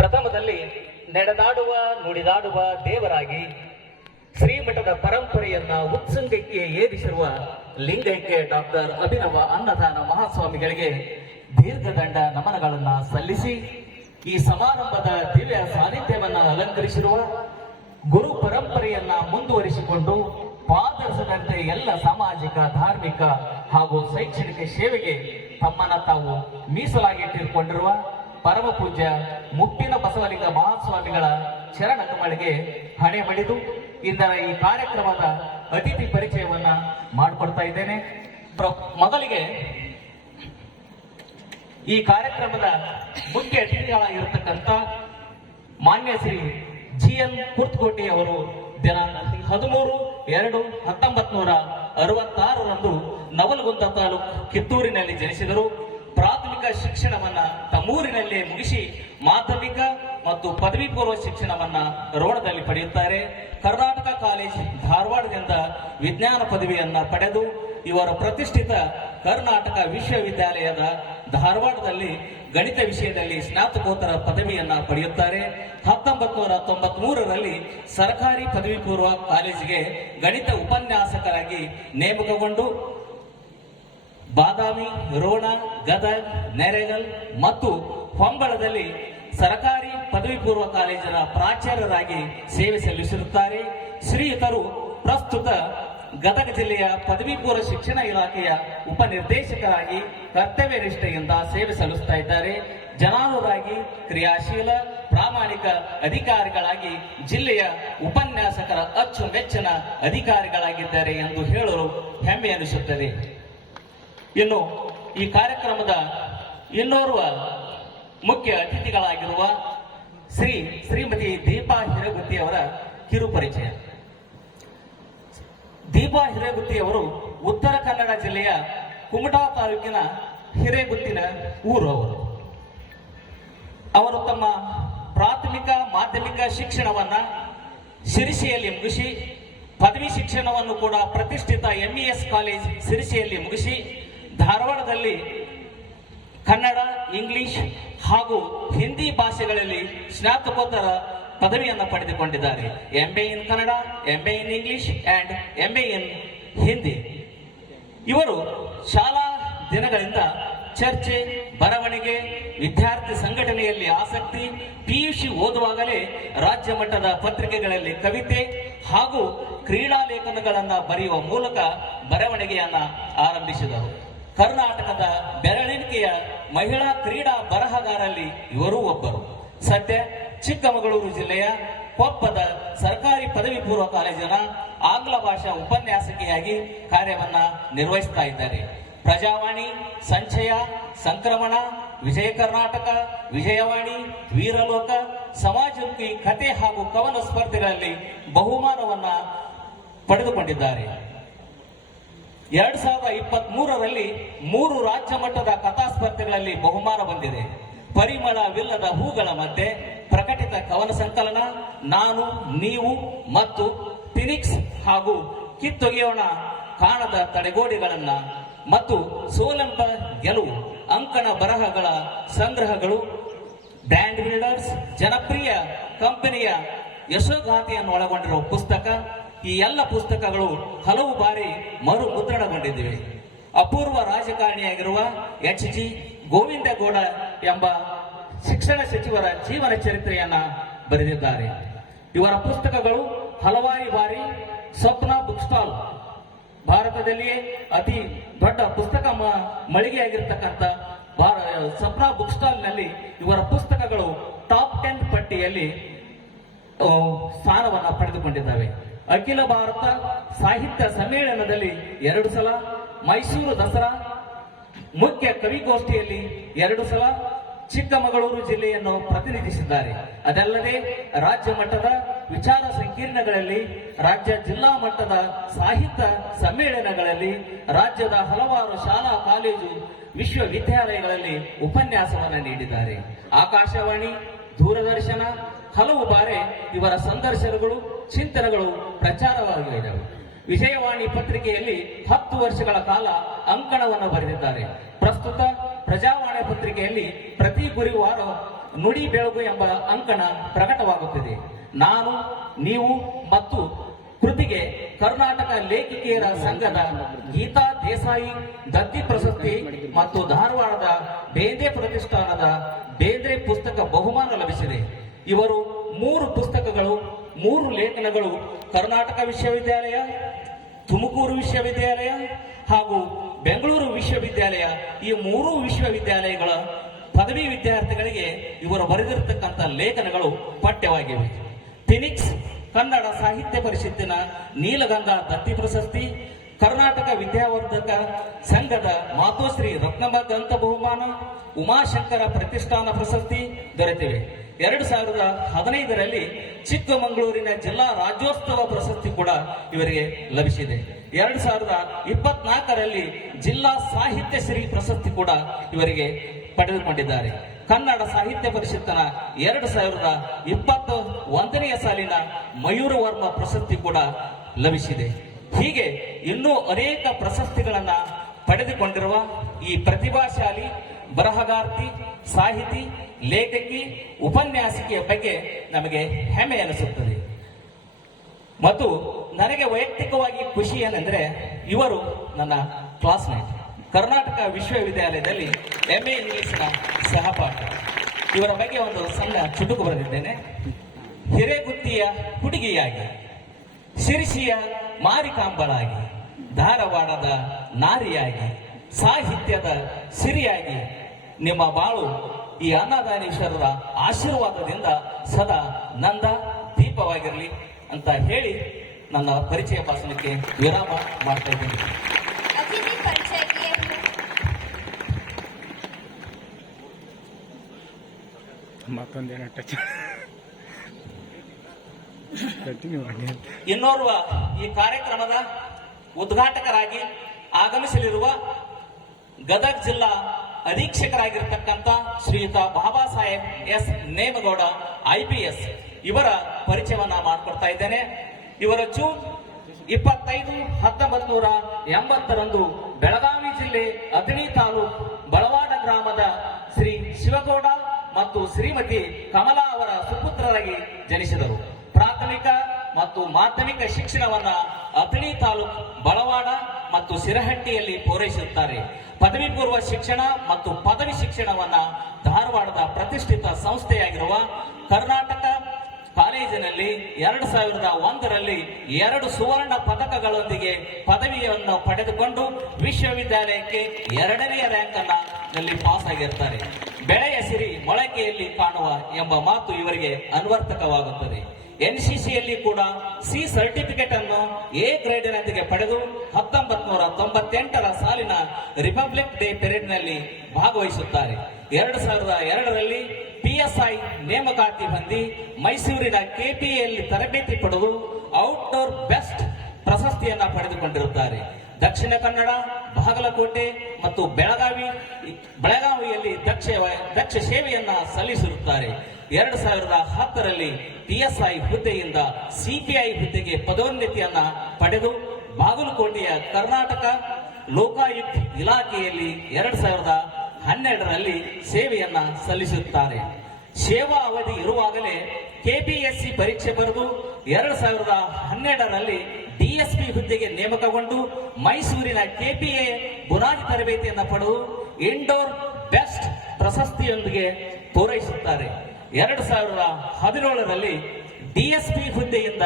ಪ್ರಥಮದಲ್ಲಿ ನಡೆದಾಡುವ ನುಡಿದಾಡುವ ದೇವರಾಗಿ ಶ್ರೀಮಠದ ಪರಂಪರೆಯನ್ನ ಉತ್ಸಂಗಕ್ಕೆ ಏರಿಸಿರುವ ಲಿಂಗೈಕ್ಯ ಡಾಕ್ಟರ್ ಅಭಿನವ ಅನ್ನದಾನ ಮಹಾಸ್ವಾಮಿಗಳಿಗೆ ದೀರ್ಘದಂಡ ನಮನಗಳನ್ನ ಸಲ್ಲಿಸಿ ಈ ಸಮಾರಂಭದ ದಿವ್ಯ ಸಾನ್ನಿಧ್ಯವನ್ನ ಅಲಂಕರಿಸಿರುವ ಗುರು ಪರಂಪರೆಯನ್ನ ಮುಂದುವರಿಸಿಕೊಂಡು ಪಾದರ್ಶದಂತೆ ಎಲ್ಲ ಸಾಮಾಜಿಕ, ಧಾರ್ಮಿಕ ಹಾಗೂ ಶೈಕ್ಷಣಿಕ ಸೇವೆಗೆ ತಮ್ಮನ್ನ ತಾವು ಮೀಸಲಾಗಿಟ್ಟಿಕೊಂಡಿರುವ ಪರಮ ಪೂಜ್ಯ ಮುಪ್ಪಿನ ಬಸವಲಿಂಗ ಮಹಾಸ್ವಾಮಿಗಳ ಚರಣ ಕಮಳಿಗೆ ಹಣೆ ಬಡಿದು ಇಂದಿನ ಈ ಕಾರ್ಯಕ್ರಮದ ಅತಿಥಿ ಪರಿಚಯವನ್ನ ಮಾಡಿಕೊಡ್ತಾ ಇದ್ದೇನೆ. ಮೊದಲಿಗೆ ಈ ಕಾರ್ಯಕ್ರಮದ ಮುಖ್ಯ ಅತಿಥಿಗಳಾಗಿರತಕ್ಕಂಥ ಮಾನ್ಯ ಶ್ರೀ GN ಕುರ್ತಕೋಟಿ ಅವರು ದಿನಾಂಕ 13/2/1966 ನವಲಗುಂದ ತಾಲೂಕು ಕಿತ್ತೂರಿನಲ್ಲಿ ಜನಿಸಿದರು. ಪ್ರಾಥಮಿಕ ಶಿಕ್ಷಣವನ್ನ ತಮ್ಮೂರಿನಲ್ಲೇ ಮುಗಿಸಿ ಮಾಧ್ಯಮಿಕ ಮತ್ತು ಪದವಿ ಪೂರ್ವ ಶಿಕ್ಷಣವನ್ನ ರೋಣದಲ್ಲಿ ಪಡೆಯುತ್ತಾರೆ. ಕರ್ನಾಟಕ ಕಾಲೇಜ್ ಧಾರವಾಡದಿಂದ ವಿಜ್ಞಾನ ಪದವಿಯನ್ನ ಪಡೆದು ಇವರ ಪ್ರತಿಷ್ಠಿತ ಕರ್ನಾಟಕ ವಿಶ್ವವಿದ್ಯಾಲಯದ ಧಾರವಾಡದಲ್ಲಿ ಗಣಿತ ವಿಷಯದಲ್ಲಿ ಸ್ನಾತಕೋತ್ತರ ಪದವಿಯನ್ನ ಪಡೆಯುತ್ತಾರೆ. 1993ರಲ್ಲಿ ಸರ್ಕಾರಿ ಪದವಿ ಪೂರ್ವ ಕಾಲೇಜಿಗೆ ಗಣಿತ ಉಪನ್ಯಾಸಕರಾಗಿ ನೇಮಕಗೊಂಡು ಬಾದಾಮಿ, ರೋಣ, ಗದಗ್, ನೆರೆಗಲ್ ಮತ್ತು ಹೊಂಬಳದಲ್ಲಿ ಸರ್ಕಾರಿ ಪದವಿ ಪೂರ್ವ ಕಾಲೇಜಿನ ಪ್ರಾಚಾರ್ಯರಾಗಿ ಸೇವೆ ಸಲ್ಲಿಸಿರುತ್ತಾರೆ. ಶ್ರೀಯುತರು ಪ್ರಸ್ತುತ ಗದಗ ಜಿಲ್ಲೆಯ ಪದವಿ ಪೂರ್ವ ಶಿಕ್ಷಣ ಇಲಾಖೆಯ ಉಪನಿರ್ದೇಶಕರಾಗಿ ಕರ್ತವ್ಯ ನಿಷ್ಠೆಯಿಂದ ಸೇವೆ ಸಲ್ಲಿಸ್ತಾ ಇದ್ದಾರೆ. ಜನಾನುರಾಗಿ, ಕ್ರಿಯಾಶೀಲ, ಪ್ರಾಮಾಣಿಕ ಅಧಿಕಾರಿಗಳಾಗಿ ಜಿಲ್ಲೆಯ ಉಪನ್ಯಾಸಕರ ಅಚ್ಚುಮೆಚ್ಚಿನ ಅಧಿಕಾರಿಗಳಾಗಿದ್ದಾರೆ ಎಂದು ಹೇಳಲು ಹೆಮ್ಮೆ ಅನಿಸುತ್ತದೆ. ಇನ್ನು ಈ ಕಾರ್ಯಕ್ರಮದ ಇನ್ನೋರ್ವ ಮುಖ್ಯ ಅತಿಥಿಗಳಾಗಿರುವ ಶ್ರೀಮತಿ ದೀಪಾ ಹಿರೇಗುತ್ತಿ ಅವರ ಕಿರು ಪರಿಚಯ. ದೀಪಾ ಹಿರೇಗುತ್ತಿ ಅವರು ಉತ್ತರ ಕನ್ನಡ ಜಿಲ್ಲೆಯ ಕುಮಟಾ ತಾಲೂಕಿನ ಹಿರೇಗುತ್ತಿನ ಊರು. ಅವರು ತಮ್ಮ ಪ್ರಾಥಮಿಕ ಮಾಧ್ಯಮಿಕ ಶಿಕ್ಷಣವನ್ನ ಶಿರಸಿಯಲ್ಲಿ ಮುಗಿಸಿ ಪದವಿ ಶಿಕ್ಷಣವನ್ನು ಕೂಡ ಪ್ರತಿಷ್ಠಿತ MES ಕಾಲೇಜ್ ಶಿರಸಿಯಲ್ಲಿ ಮುಗಿಸಿ ಧಾರವಾಡದಲ್ಲಿ ಕನ್ನಡ, ಇಂಗ್ಲಿಷ್ ಹಾಗೂ ಹಿಂದಿ ಭಾಷೆಗಳಲ್ಲಿ ಸ್ನಾತಕೋತ್ತರ ಪದವಿಯನ್ನು ಪಡೆದುಕೊಂಡಿದ್ದಾರೆ. MA in Kannada, MA in English and MA ಇನ್ ಹಿಂದಿ. ಇವರು ಶಾಲಾ ದಿನಗಳಿಂದ ಚರ್ಚೆ, ಬರವಣಿಗೆ, ವಿದ್ಯಾರ್ಥಿ ಸಂಘಟನೆಯಲ್ಲಿ ಆಸಕ್ತಿ, PUC ಓದುವಾಗಲೇ ರಾಜ್ಯ ಮಟ್ಟದ ಪತ್ರಿಕೆಗಳಲ್ಲಿ ಕವಿತೆ ಹಾಗೂ ಕ್ರೀಡಾ ಲೇಖನಗಳನ್ನ ಬರೆಯುವ ಮೂಲಕ ಬರವಣಿಗೆಯನ್ನ ಆರಂಭಿಸಿದರು. ಕರ್ನಾಟಕದ ಬೆರಳೆಣಿಕೆಯ ಮಹಿಳಾ ಕ್ರೀಡಾ ಬರಹಗಾರಲ್ಲಿ ಇವರೂ ಒಬ್ಬರು. ಸದ್ಯ ಚಿಕ್ಕಮಗಳೂರು ಜಿಲ್ಲೆಯ ಕೊಪ್ಪದ ಸರ್ಕಾರಿ ಪದವಿ ಪೂರ್ವ ಕಾಲೇಜಿನ ಆಂಗ್ಲ ಭಾಷಾ ಉಪನ್ಯಾಸಕಿಯಾಗಿ ಕಾರ್ಯವನ್ನ ನಿರ್ವಹಿಸ್ತಾ ಇದ್ದಾರೆ. ಪ್ರಜಾವಾಣಿ, ಸಂಚಯ, ಸಂಕ್ರಮಣ, ವಿಜಯ ಕರ್ನಾಟಕ, ವಿಜಯವಾಣಿ, ವೀರಲೋಕ, ಸಮಾಜಮುಖಿ ಕತೆ ಹಾಗೂ ಕವನ ಸ್ಪರ್ಧೆಗಳಲ್ಲಿ ಬಹುಮಾನವನ್ನ ಪಡೆದುಕೊಂಡಿದ್ದಾರೆ. 2023ರಲ್ಲಿ 3 ರಾಜ್ಯ ಮಟ್ಟದ ಕಥಾ ಸ್ಪರ್ಧೆಗಳಲ್ಲಿ ಬಹುಮಾನ ಬಂದಿದೆ. ಪರಿಮಳವಿಲ್ಲದ ಹೂಗಳ ಮಧ್ಯೆ ಪ್ರಕಟಿತ ಕವನ ಸಂಕಲನ, ನಾನು, ನೀವು ಮತ್ತು ಫಿನಿಕ್ಸ್ ಹಾಗೂ ಕಿತ್ತೊಗೆಯೋಣ ಕಾಣದ ತಡೆಗೋಡೆಗಳನ್ನ ಮತ್ತು ಸೋಲೆಂಬ ಗೆಲುವು ಅಂಕಣ ಬರಹಗಳ ಸಂಗ್ರಹಗಳು, ಬ್ರ್ಯಾಂಡ್ ಬಿಲ್ಡರ್ಸ್, ಜನಪ್ರಿಯ ಕಂಪನಿಯ ಯಶೋಗಾಥೆಯನ್ನು ಒಳಗೊಂಡಿರುವ ಪುಸ್ತಕ. ಈ ಎಲ್ಲ ಪುಸ್ತಕಗಳು ಹಲವು ಬಾರಿ ಮರು ಮುದ್ರಣಗೊಂಡಿವೆ. ಅಪೂರ್ವ ರಾಜಕಾರಣಿಯಾಗಿರುವ HG ಗೋವಿಂದಗೌಡ ಎಂಬ ಶಿಕ್ಷಣ ಸಚಿವರ ಜೀವನ ಚರಿತ್ರೆಯನ್ನ ಬರೆದಿದ್ದಾರೆ. ಇವರ ಪುಸ್ತಕಗಳು ಹಲವಾರು ಬಾರಿ ಸ್ವಪ್ನ ಬುಕ್ ಸ್ಟಾಲ್, ಭಾರತದಲ್ಲಿಯೇ ಅತಿ ದೊಡ್ಡ ಪುಸ್ತಕ ಮಳಿಗೆಯಾಗಿರ್ತಕ್ಕಂಥ ಸ್ವಪ್ನ ಬುಕ್ ಸ್ಟಾಲ್ ನಲ್ಲಿ ಇವರ ಪುಸ್ತಕಗಳು ಟಾಪ್ 10 ಪಟ್ಟಿಯಲ್ಲಿ ಸ್ಥಾನವನ್ನ ಪಡೆದುಕೊಂಡಿದ್ದಾವೆ. ಅಖಿಲ ಭಾರತ ಸಾಹಿತ್ಯ ಸಮ್ಮೇಳನದಲ್ಲಿ 2 ಸಲ, ಮೈಸೂರು ದಸರಾ ಮುಖ್ಯ ಕವಿಗೋಷ್ಠಿಯಲ್ಲಿ 2 ಸಲ, ಚಿಕ್ಕಮಗಳೂರು ಜಿಲ್ಲೆಯನ್ನು ಪ್ರತಿನಿಧಿಸಿದ್ದಾರೆ. ಅದಲ್ಲದೆ ರಾಜ್ಯ ಮಟ್ಟದ ವಿಚಾರ ಸಂಕಿರಣಗಳಲ್ಲಿ, ರಾಜ್ಯ ಜಿಲ್ಲಾ ಮಟ್ಟದ ಸಾಹಿತ್ಯ ಸಮ್ಮೇಳನಗಳಲ್ಲಿ, ರಾಜ್ಯದ ಹಲವಾರು ಶಾಲಾ ಕಾಲೇಜು ವಿಶ್ವವಿದ್ಯಾಲಯಗಳಲ್ಲಿ ಉಪನ್ಯಾಸವನ್ನು ನೀಡಿದ್ದಾರೆ. ಆಕಾಶವಾಣಿ, ದೂರದರ್ಶನ ಹಲವು ಬಾರಿ ಇವರ ಸಂದರ್ಶನಗಳು, ಚಿಂತನೆಗಳು ಪ್ರಚಾರವಾಗಿವೆ. ವಿಜಯವಾಣಿ ಪತ್ರಿಕೆಯಲ್ಲಿ 10 ವರ್ಷಗಳ ಕಾಲ ಅಂಕಣವನ್ನು ಬರೆದಿದ್ದಾರೆ. ಪ್ರಸ್ತುತ ಪ್ರಜಾವಾಣಿ ಪತ್ರಿಕೆಯಲ್ಲಿ ಪ್ರತಿ ಗುರುವಾರ ನುಡಿ ಬೆಳಗು ಎಂಬ ಅಂಕಣ ಪ್ರಕಟವಾಗುತ್ತಿದೆ. ನಾನು, ನೀವು ಮತ್ತು ಕೃತಿಗೆ ಕರ್ನಾಟಕ ಲೇಖಕಿಯರ ಸಂಘದ ಗೀತಾ ದೇಸಾಯಿ ದತ್ತಿ ಪ್ರಶಸ್ತಿ ಮತ್ತು ಧಾರವಾಡದ ಬೇಂದ್ರೆ ಪ್ರತಿಷ್ಠಾನದ ಬೇಂದ್ರೆ ಪುಸ್ತಕ ಬಹುಮಾನ ಲಭಿಸಿದೆ. ಇವರು 3 ಪುಸ್ತಕಗಳು, 3 ಲೇಖನಗಳು ಕರ್ನಾಟಕ ವಿಶ್ವವಿದ್ಯಾಲಯ, ತುಮಕೂರು ವಿಶ್ವವಿದ್ಯಾಲಯ ಹಾಗೂ ಬೆಂಗಳೂರು ವಿಶ್ವವಿದ್ಯಾಲಯ, ಈ 3 ವಿಶ್ವವಿದ್ಯಾಲಯಗಳ ಪದವಿ ವಿದ್ಯಾರ್ಥಿಗಳಿಗೆ ಇವರು ಬರೆದಿರತಕ್ಕಂಥ ಲೇಖನಗಳು ಪಠ್ಯವಾಗಿವೆ. ಫಿನಿಕ್ಸ್ ಕನ್ನಡ ಸಾಹಿತ್ಯ ಪರಿಷತ್ತಿನ ನೀಲಗಂಗಾ ದತ್ತಿ ಪ್ರಶಸ್ತಿ, ಕರ್ನಾಟಕ ವಿದ್ಯಾವರ್ಧಕ ಸಂಘದ ಮಾತೋಶ್ರೀ ರತ್ನಮ್ಮ ಗ್ರಂಥ ಬಹುಮಾನ, ಉಮಾಶಂಕರ ಪ್ರತಿಷ್ಠಾನ ಪ್ರಶಸ್ತಿ ದೊರೆತಿವೆ. 2015ರಲ್ಲಿ ಚಿಕ್ಕಮಗಳೂರಿನ ಜಿಲ್ಲಾ ರಾಜ್ಯೋತ್ಸವ ಪ್ರಶಸ್ತಿ ಕೂಡ ಇವರಿಗೆ ಲಭಿಸಿದೆ. 2024ರಲ್ಲಿ ಜಿಲ್ಲಾ ಸಾಹಿತ್ಯ ಶ್ರೀ ಪ್ರಶಸ್ತಿ ಕೂಡ ಇವರಿಗೆ ಪಡೆದುಕೊಂಡಿದ್ದಾರೆ. ಕನ್ನಡ ಸಾಹಿತ್ಯ ಪರಿಷತ್ತಿನ 2021ನೇ ಸಾಲಿನ ಮಯೂರ ವರ್ಮ ಪ್ರಶಸ್ತಿ ಕೂಡ ಲಭಿಸಿದೆ. ಹೀಗೆ ಇನ್ನೂ ಅನೇಕ ಪ್ರಶಸ್ತಿಗಳನ್ನ ಪಡೆದುಕೊಂಡಿರುವ ಈ ಪ್ರತಿಭಾಶಾಲಿ ಬರಹಗಾರ್ತಿ, ಸಾಹಿತಿ, ಲೇಖಕಿ, ಉಪನ್ಯಾಸಕಿಯ ಬಗ್ಗೆ ನಮಗೆ ಹೆಮ್ಮೆ ಅನಿಸುತ್ತದೆ. ಮತ್ತು ನನಗೆ ವೈಯಕ್ತಿಕವಾಗಿ ಖುಷಿ ಏನೆಂದರೆ, ಇವರು ನನ್ನ ಕ್ಲಾಸ್ಮೇಟ್, ಕರ್ನಾಟಕ ವಿಶ್ವವಿದ್ಯಾಲಯದಲ್ಲಿ MA ಇಂಗ್ಲಿಷ್ನ ಸಹಪಾಠ. ಇವರ ಬಗ್ಗೆ ಒಂದು ಸಣ್ಣ ಚುಟುಕು ಬರೆದಿದ್ದೇನೆ. ಹಿರೇಗುತ್ತಿಯ ಹುಡುಗಿಯಾಗಿ, ಶಿರ್ಷಿಯ ಮಾರಿಕಾಂಬಳಾಗಿ, ಧಾರವಾಡದ ನಾರಿಯಾಗಿ, ಸಾಹಿತ್ಯದ ಸಿರಿಯಾಗಿ ನಿಮ್ಮ ಬಾಳು ಈ ಅನ್ನದಾನೇಶ್ವರರ ಆಶೀರ್ವಾದದಿಂದ ಸದಾ ನಂದ ದೀಪವಾಗಿರಲಿ ಅಂತ ಹೇಳಿ ನನ್ನ ಪರಿಚಯ ಭಾಷಣಕ್ಕೆ ವಿರಾಮ ಮಾಡ್ತಾ ಇದ್ದೀನಿ. ಅತಿಥಿ ಪರಿಚಯಕ್ಕೆ ಮತ್ತೊಂದೇನ ಟಚ್ ಕಂಟಿನ್ಯೂ ಮಾಡಿ. ಇನ್ನೋರ್ವ ಈ ಕಾರ್ಯಕ್ರಮದ ಉದ್ಘಾಟಕರಾಗಿ ಆಗಮಿಸಲಿರುವ ಗದಗ ಜಿಲ್ಲಾ ಅಧೀಕ್ಷಕರಾಗಿರ್ತಕ್ಕಂಥ ಶ್ರೀಯುತ ಬಾಬಾ ಸಾಹೇಬ್ ಎಸ್ ನೇಮಗೌಡ IPS ಇವರ ಪರಿಚಯವನ್ನ ಮಾಡಿಕೊಡ್ತಾ ಇದ್ದೇನೆ. ಇವರು ಜೂನ್ 25, 1980ರಂದು ಬೆಳಗಾವಿ ಜಿಲ್ಲೆ ಅಥಣಿ ತಾಲೂಕು ಬಳವಾಡ ಗ್ರಾಮದ ಶ್ರೀ ಶಿವಗೌಡ ಮತ್ತು ಶ್ರೀಮತಿ ಕಮಲಾ ಅವರ ಸುಪುತ್ರರಾಗಿ ಜನಿಸಿದರು. ಪ್ರಾಥಮಿಕ ಮತ್ತು ಮಾಧ್ಯಮಿಕ ಶಿಕ್ಷಣವನ್ನ ಅಥಣಿ ತಾಲೂಕು ಬಳವಾಡ ಮತ್ತು ಸಿರಹಟ್ಟಿಯಲ್ಲಿ ಪೂರೈಸುತ್ತಾರೆ. ಪದವಿ ಪೂರ್ವ ಶಿಕ್ಷಣ ಮತ್ತು ಪದವಿ ಶಿಕ್ಷಣವನ್ನ ಧಾರವಾಡದ ಪ್ರತಿಷ್ಠಿತ ಸಂಸ್ಥೆಯಾಗಿರುವ ಕರ್ನಾಟಕ ಕಾಲೇಜಿನಲ್ಲಿ 2001ರಲ್ಲಿ 2 ಸುವರ್ಣ ಪದಕಗಳೊಂದಿಗೆ ಪದವಿಯನ್ನು ಪಡೆದುಕೊಂಡು ವಿಶ್ವವಿದ್ಯಾಲಯಕ್ಕೆ 2ನೇ ರ್ಯಾಂಕ್ ನಲ್ಲಿ ಪಾಸ್ ಆಗಿರ್ತಾರೆ. ಬೆಳೆಯ ಸಿರಿ ಮೊಳಕೆಯಲ್ಲಿ ಕಾಣುವ ಎಂಬ ಮಾತು ಇವರಿಗೆ ಅನ್ವರ್ಥಕವಾಗುತ್ತದೆ. NCCಯಲ್ಲಿ ಕೂಡ C ಸರ್ಟಿಫಿಕೇಟ್ ಅನ್ನು A ಗ್ರೇಡ್ನೊಂದಿಗೆ ಪಡೆದು 1998ರ ಸಾಲಿನ ರಿಪಬ್ಲಿಕ್ ಡೇ ಪೆರೇಡ್ ನಲ್ಲಿ ಭಾಗವಹಿಸುತ್ತಾರೆ. 2002ರಲ್ಲಿ PSI ನೇಮಕಾತಿ ಹೊಂದಿ ಮೈಸೂರಿನ KPAಯಲ್ಲಿ ತರಬೇತಿ ಪಡೆದು ಔಟ್ಡೋರ್ ಬೆಸ್ಟ್ ಪ್ರಶಸ್ತಿಯನ್ನ ಪಡೆದುಕೊಂಡಿರುತ್ತಾರೆ. ದಕ್ಷಿಣ ಕನ್ನಡ, ಬಾಗಲಕೋಟೆ ಮತ್ತು ಬೆಳಗಾವಿಯಲ್ಲಿ ದಕ್ಷ ಸೇವೆಯನ್ನ ಸಲ್ಲಿಸಿರುತ್ತಾರೆ. 2010ರಲ್ಲಿ PSI ಹುದ್ದೆಯಿಂದ CPI ಹುದ್ದೆಗೆ ಪದೋನ್ನತಿಯನ್ನ ಪಡೆದು ಬಾಗಲಕೋಟೆಯ ಕರ್ನಾಟಕ ಲೋಕಾಯುಕ್ತ ಇಲಾಖೆಯಲ್ಲಿ 2012ರಲ್ಲಿ ಸೇವೆಯನ್ನ ಸಲ್ಲಿಸುತ್ತಾರೆ. ಸೇವಾ ಅವಧಿ ಇರುವಾಗಲೇ KPSC ಪರೀಕ್ಷೆ ಬರೆದು 2012ರಲ್ಲಿ DSP ಹುದ್ದೆಗೆ ನೇಮಕಗೊಂಡು ಮೈಸೂರಿನ KPA ಬುನಾದಿ ತರಬೇತಿಯನ್ನು ಪಡೆದು ಇಂಡೋರ್ ಬೆಸ್ಟ್ ಪ್ರಶಸ್ತಿಯೊಂದಿಗೆ ಪೂರೈಸುತ್ತಾರೆ. 2017ರಲ್ಲಿ ಡಿಎಸ್ಪಿ ಹುದ್ದೆಯಿಂದ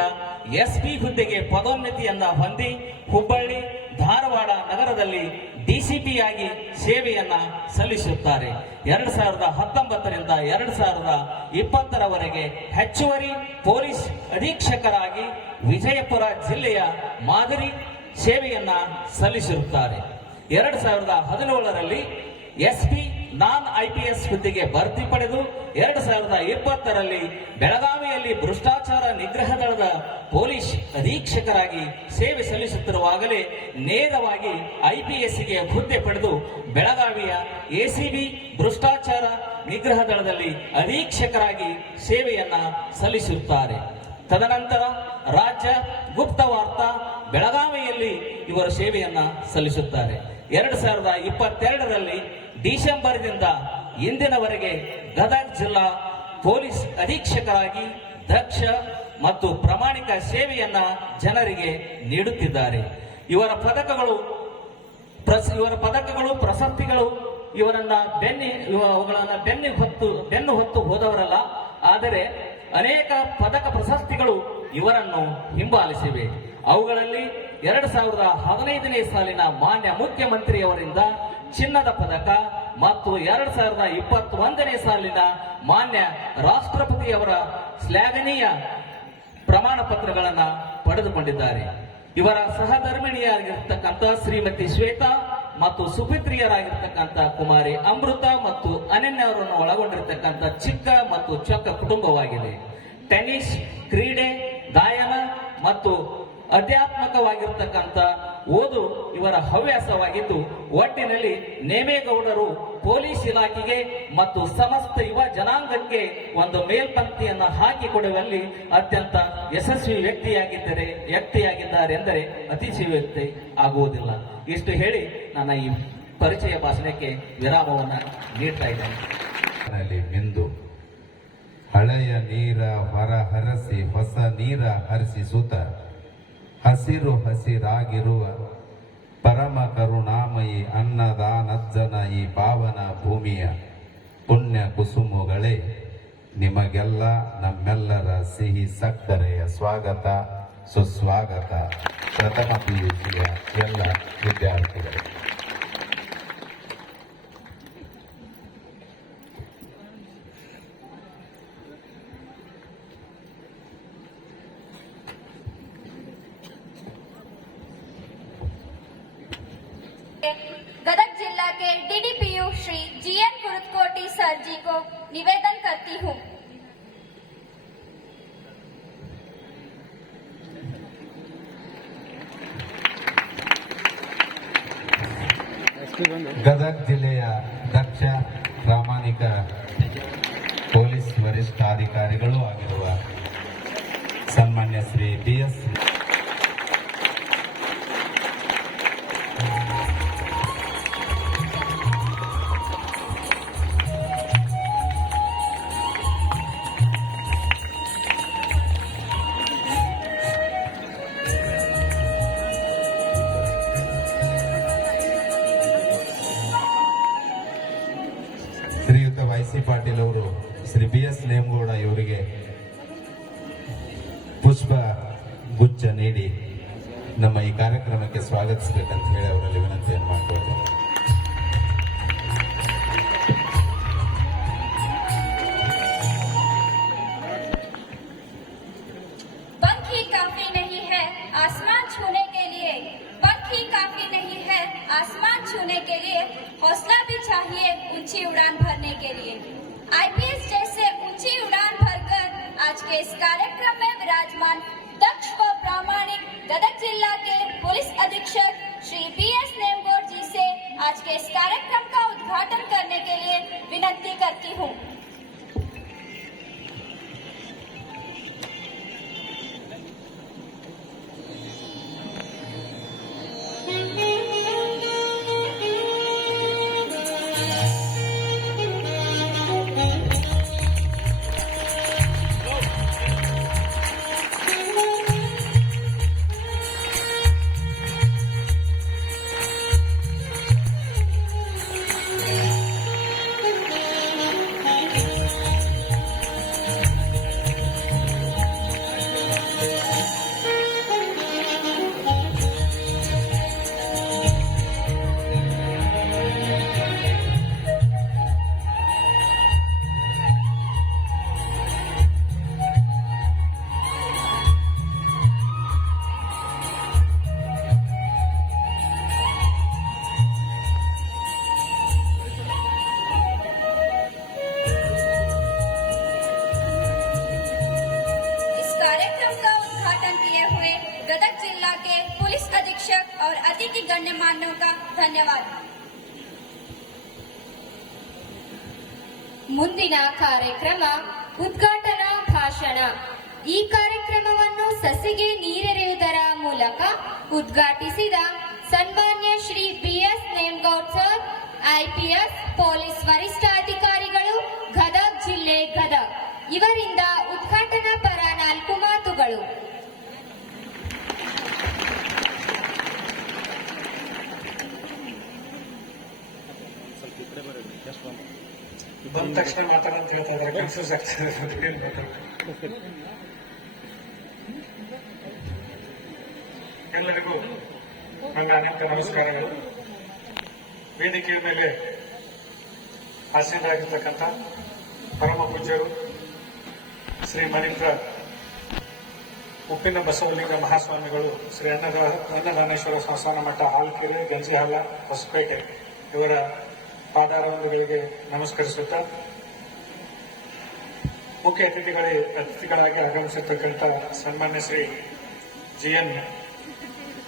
ಎಸ್ಪಿ ಹುದ್ದೆಗೆ ಪದೋನ್ನತಿಯನ್ನ ಹೊಂದಿ ಹುಬ್ಬಳ್ಳಿ, ಧಾರವಾಡ ನಗರದಲ್ಲಿ ಡಿಸಿಪಿಯಾಗಿ ಸೇವೆಯನ್ನ ಸಲ್ಲಿಸುತ್ತಾರೆ. 2019ರಿಂದ 2020ರವರೆಗೆ ಹೆಚ್ಚುವರಿ ಪೊಲೀಸ್ ಅಧೀಕ್ಷಕರಾಗಿ ವಿಜಯಪುರ ಜಿಲ್ಲೆಯ ಮಾದರಿ ಸೇವೆಯನ್ನ ಸಲ್ಲಿಸಿರುತ್ತಾರೆ. 2017ರಲ್ಲಿ ಎಸ್ಪಿ ನಾನ್ IPS ಹುದ್ದೆಗೆ ಭರ್ತಿ ಪಡೆದು 2020ರಲ್ಲಿ ಬೆಳಗಾವಿಯಲ್ಲಿ ಭ್ರಷ್ಟಾಚಾರ ನಿಗ್ರಹ ದಳದ ಪೊಲೀಸ್ ಅಧೀಕ್ಷಕರಾಗಿ ಸೇವೆ ಸಲ್ಲಿಸುತ್ತಿರುವಾಗಲೇ ನೇರವಾಗಿ IPSಗೆ ಹುದ್ದೆ ಪಡೆದು ಬೆಳಗಾವಿಯ ACB ಭ್ರಷ್ಟಾಚಾರ ನಿಗ್ರಹ ದಳದಲ್ಲಿ ಅಧೀಕ್ಷಕರಾಗಿ ಸೇವೆಯನ್ನ ಸಲ್ಲಿಸುತ್ತಾರೆ. ತದನಂತರ ರಾಜ್ಯ ಗುಪ್ತವಾರ್ತಾ ಬೆಳಗಾವಿಯಲ್ಲಿ ಇವರು ಸೇವೆಯನ್ನ ಸಲ್ಲಿಸುತ್ತಾರೆ. 2022ರಲ್ಲಿ ಡಿಸೆಂಬರ್ದಿಂದ ಇಂದಿನವರೆಗೆ ಗದಗ ಜಿಲ್ಲಾ ಪೊಲೀಸ್ ಅಧೀಕ್ಷಕರಾಗಿ ದಕ್ಷ ಮತ್ತು ಪ್ರಾಮಾಣಿಕ ಸೇವೆಯನ್ನ ಜನರಿಗೆ ನೀಡುತ್ತಿದ್ದಾರೆ. ಇವರ ಪದಕಗಳು, ಪ್ರಶಸ್ತಿಗಳು ಇವರನ್ನ ಬೆನ್ನು ಹೊತ್ತು ಹೋದವರಲ್ಲ, ಆದರೆ ಅನೇಕ ಪದಕ ಪ್ರಶಸ್ತಿಗಳು ಇವರನ್ನು ಹಿಂಬಾಲಿಸಿವೆ. ಅವುಗಳಲ್ಲಿ 2015ನೇ ಸಾಲಿನ ಮಾನ್ಯ ಮುಖ್ಯಮಂತ್ರಿಯವರಿಂದ ಚಿನ್ನದ ಪದಕ ಮತ್ತು 2021ನೇ ಸಾಲಿನ ಮಾನ್ಯ ರಾಷ್ಟ್ರಪತಿಯವರ ಶ್ಲಾಘನೀಯ ಪ್ರಮಾಣ ಪತ್ರಗಳನ್ನು ಪಡೆದುಕೊಂಡಿದ್ದಾರೆ. ಇವರ ಸಹಧರ್ಮಿಣಿಯಾಗಿರ್ತಕ್ಕಂಥ ಶ್ರೀಮತಿ ಶ್ವೇತಾ ಮತ್ತು ಸುಪುತ್ರಿಯರಾಗಿರ್ತಕ್ಕಂಥ ಕುಮಾರಿ ಅಮೃತ ಮತ್ತು ಅನನ್ಯವರನ್ನು ಒಳಗೊಂಡಿರತಕ್ಕಂಥ ಚಿಕ್ಕ ಮತ್ತು ಚೊಕ್ಕ ಕುಟುಂಬವಾಗಿದೆ. ಟೆನ್ನಿಸ್, ಕ್ರೀಡೆ, ಗಾಯನ ಮತ್ತು ಅಧ್ಯಾತ್ಮಕವಾಗಿರ್ತಕ್ಕಂಥ ಓದು ಇವರ ಹವ್ಯಾಸವಾಗಿದ್ದು, ಒಟ್ಟಿನಲ್ಲಿ ನೇಮೇಗೌಡರು ಪೊಲೀಸ್ ಇಲಾಖೆಗೆ ಮತ್ತು ಸಮಸ್ತ ಯುವ ಜನಾಂಗಕ್ಕೆ ಒಂದು ಮೇಲ್ಪಂಕ್ತಿಯನ್ನು ಹಾಕಿಕೊಡುವಲ್ಲಿ ಅತ್ಯಂತ ಯಶಸ್ವಿ ವ್ಯಕ್ತಿಯಾಗಿದ್ದಾರೆ ಎಂದರೆ ಅತಿಶಯೋಕ್ತಿ ಆಗುವುದಿಲ್ಲ. ಇಷ್ಟು ಹೇಳಿ ನನ್ನ ಈ ಪರಿಚಯ ಭಾಷಣಕ್ಕೆ ವಿರಾಮವನ್ನು ನೀಡ್ತಾ ಇದ್ದೇನೆ. ಮಿಂದು ಹಳೆಯ ನೀರ ಹೊರ ಹರಸಿ ಹೊಸ ನೀರ ಹರಿಸಿಸುತ್ತ ಹಸಿರಾಗಿರುವ ಪರಮ ಕರುಣಾಮಯಿ ಅನ್ನದಾನಜ್ಜನ ಈ ಪಾವನ ಭೂಮಿಯ ಪುಣ್ಯ ಕುಸುಮಗಳೇ, ನಿಮಗೆಲ್ಲ ನಮ್ಮೆಲ್ಲರ ಸಿಹಿ ಸಕ್ಕರೆಯ ಸ್ವಾಗತ, ಸುಸ್ವಾಗತ. ಪ್ರಥಮ PUCಯ ಎಲ್ಲ ವಿದ್ಯಾರ್ಥಿಗಳು. गदग जिला के DDPU श्री GN कुरुतकोटी सर जी को निवेदन करती हूँ। ಗದಗ ಜಿಲ್ಲೆಯ ದಕ್ಷ, ಪ್ರಾಮಾಣಿಕ ಪೊಲೀಸ್ ವರಿಷ್ಠಾಧಿಕಾರಿಗಳು ಆಗಿರುವ ಸನ್ಮಾನ್ಯ ಶ್ರೀ BS ಶ್ರೀಯುತ YC ಪಾಟೀಲ್ ಅವರು ಶ್ರೀ BS ನೇಮಗೌಡ ಇವರಿಗೆ ಪುಷ್ಪ ಗುಚ್ಛ ನೀಡಿ ನಮ್ಮ ಈ ಕಾರ್ಯಕ್ರಮಕ್ಕೆ ಸ್ವಾಗತಿಸಬೇಕಂತ ಹೇಳಿ ಅವರಲ್ಲಿ ವಿನಂತಿಯನ್ನು ಮಾಡಿಕೊಳ್ತೇನೆ. पंख ही काफी नहीं है आसमान छूने के लिए, पंख ही काफी नहीं है आसमान छूने के लिए, हौसला भी चाहिए ऊंची उड़ान भरने के लिए। IPS जैसे ऊंची उड़ान भरकर आज के इस कार्यक्रम में विराजमान दक्ष व प्रामाणिक गदग जिला के पुलिस अधीक्षक श्री BS नेमगौड़ जी से आज के इस कार्यक्रम का उद्घाटन करने के लिए विनती करती हूँ। पुलिस अधीक्षक और अतिथि गण्यमान्यों का धन्यवाद। ಮುಂದಿನ ಕಾರ್ಯಕ್ರಮ ಉದ್ಘಾಟನಾ ಭಾಷಣ. ಈ ಕಾರ್ಯಕ್ರಮವನ್ನು ಸಸಿಗೆ ನೀರೆರೆಯುವುದರ ಮೂಲಕ ಉದ್ಘಾಟಿಸಿದ ಸನ್ಮಾನ್ಯ Shri PS Nemagoud sir, IPS police ವರಿಷ್ಠಾಧಿಕಾರಿಗಳು, ಗದಗ ಜಿಲ್ಲೆ ಗದಗ, ಇವರಿಂದ ಉದ್ಘಾಟನಾ ಪರ 4 ಮಾತುಗಳು. ಸ್ವಲ್ಪ ಈ ಕಡೆ ಬರೋದು ಜಸ್ಟ್ ಒಂದು ಬಂದ ತಕ್ಷಣ ಮಾತಾಡಂತ ಹೇಳ್ತಾ ಇದ್ದಾರೆ, ಕನ್ಫ್ಯೂಸ್ ಆಗ್ತದೆ. ಎಲ್ಲರಿಗೂ ನನ್ನ ಅನೇಕ ನಮಸ್ಕಾರಗಳು. ವೇದಿಕೆಯ ಮೇಲೆ ಆಸೀನರಾಗಿರ್ತಕ್ಕಂಥ ಪರಮ ಪೂಜ್ಯರು ಶ್ರೀ ಮನೀಂದ್ರ ಉಪ್ಪಿನ ಬಸವಲಿಂಗ ಮಹಾಸ್ವಾಮಿಗಳು, ಶ್ರೀ ಅನ್ನದಾನೇಶ್ವರ ಸಂಸ್ಥಾನ ಮಠ, ಹಾಲ್ಕೆರೆ, ಗಂಜಿಹಾಲ, ಹೊಸಪೇಟೆ ಇವರ ಪಾದಾರವಿಂದಗಳಿಗೆ ನಮಸ್ಕರಿಸುತ್ತಾ, ಮುಖ್ಯ ಅತಿಥಿಗಳಾಗಿ ಆಗಮಿಸಿರ್ತಕ್ಕಂಥ ಸನ್ಮಾನ್ಯ ಶ್ರೀ GN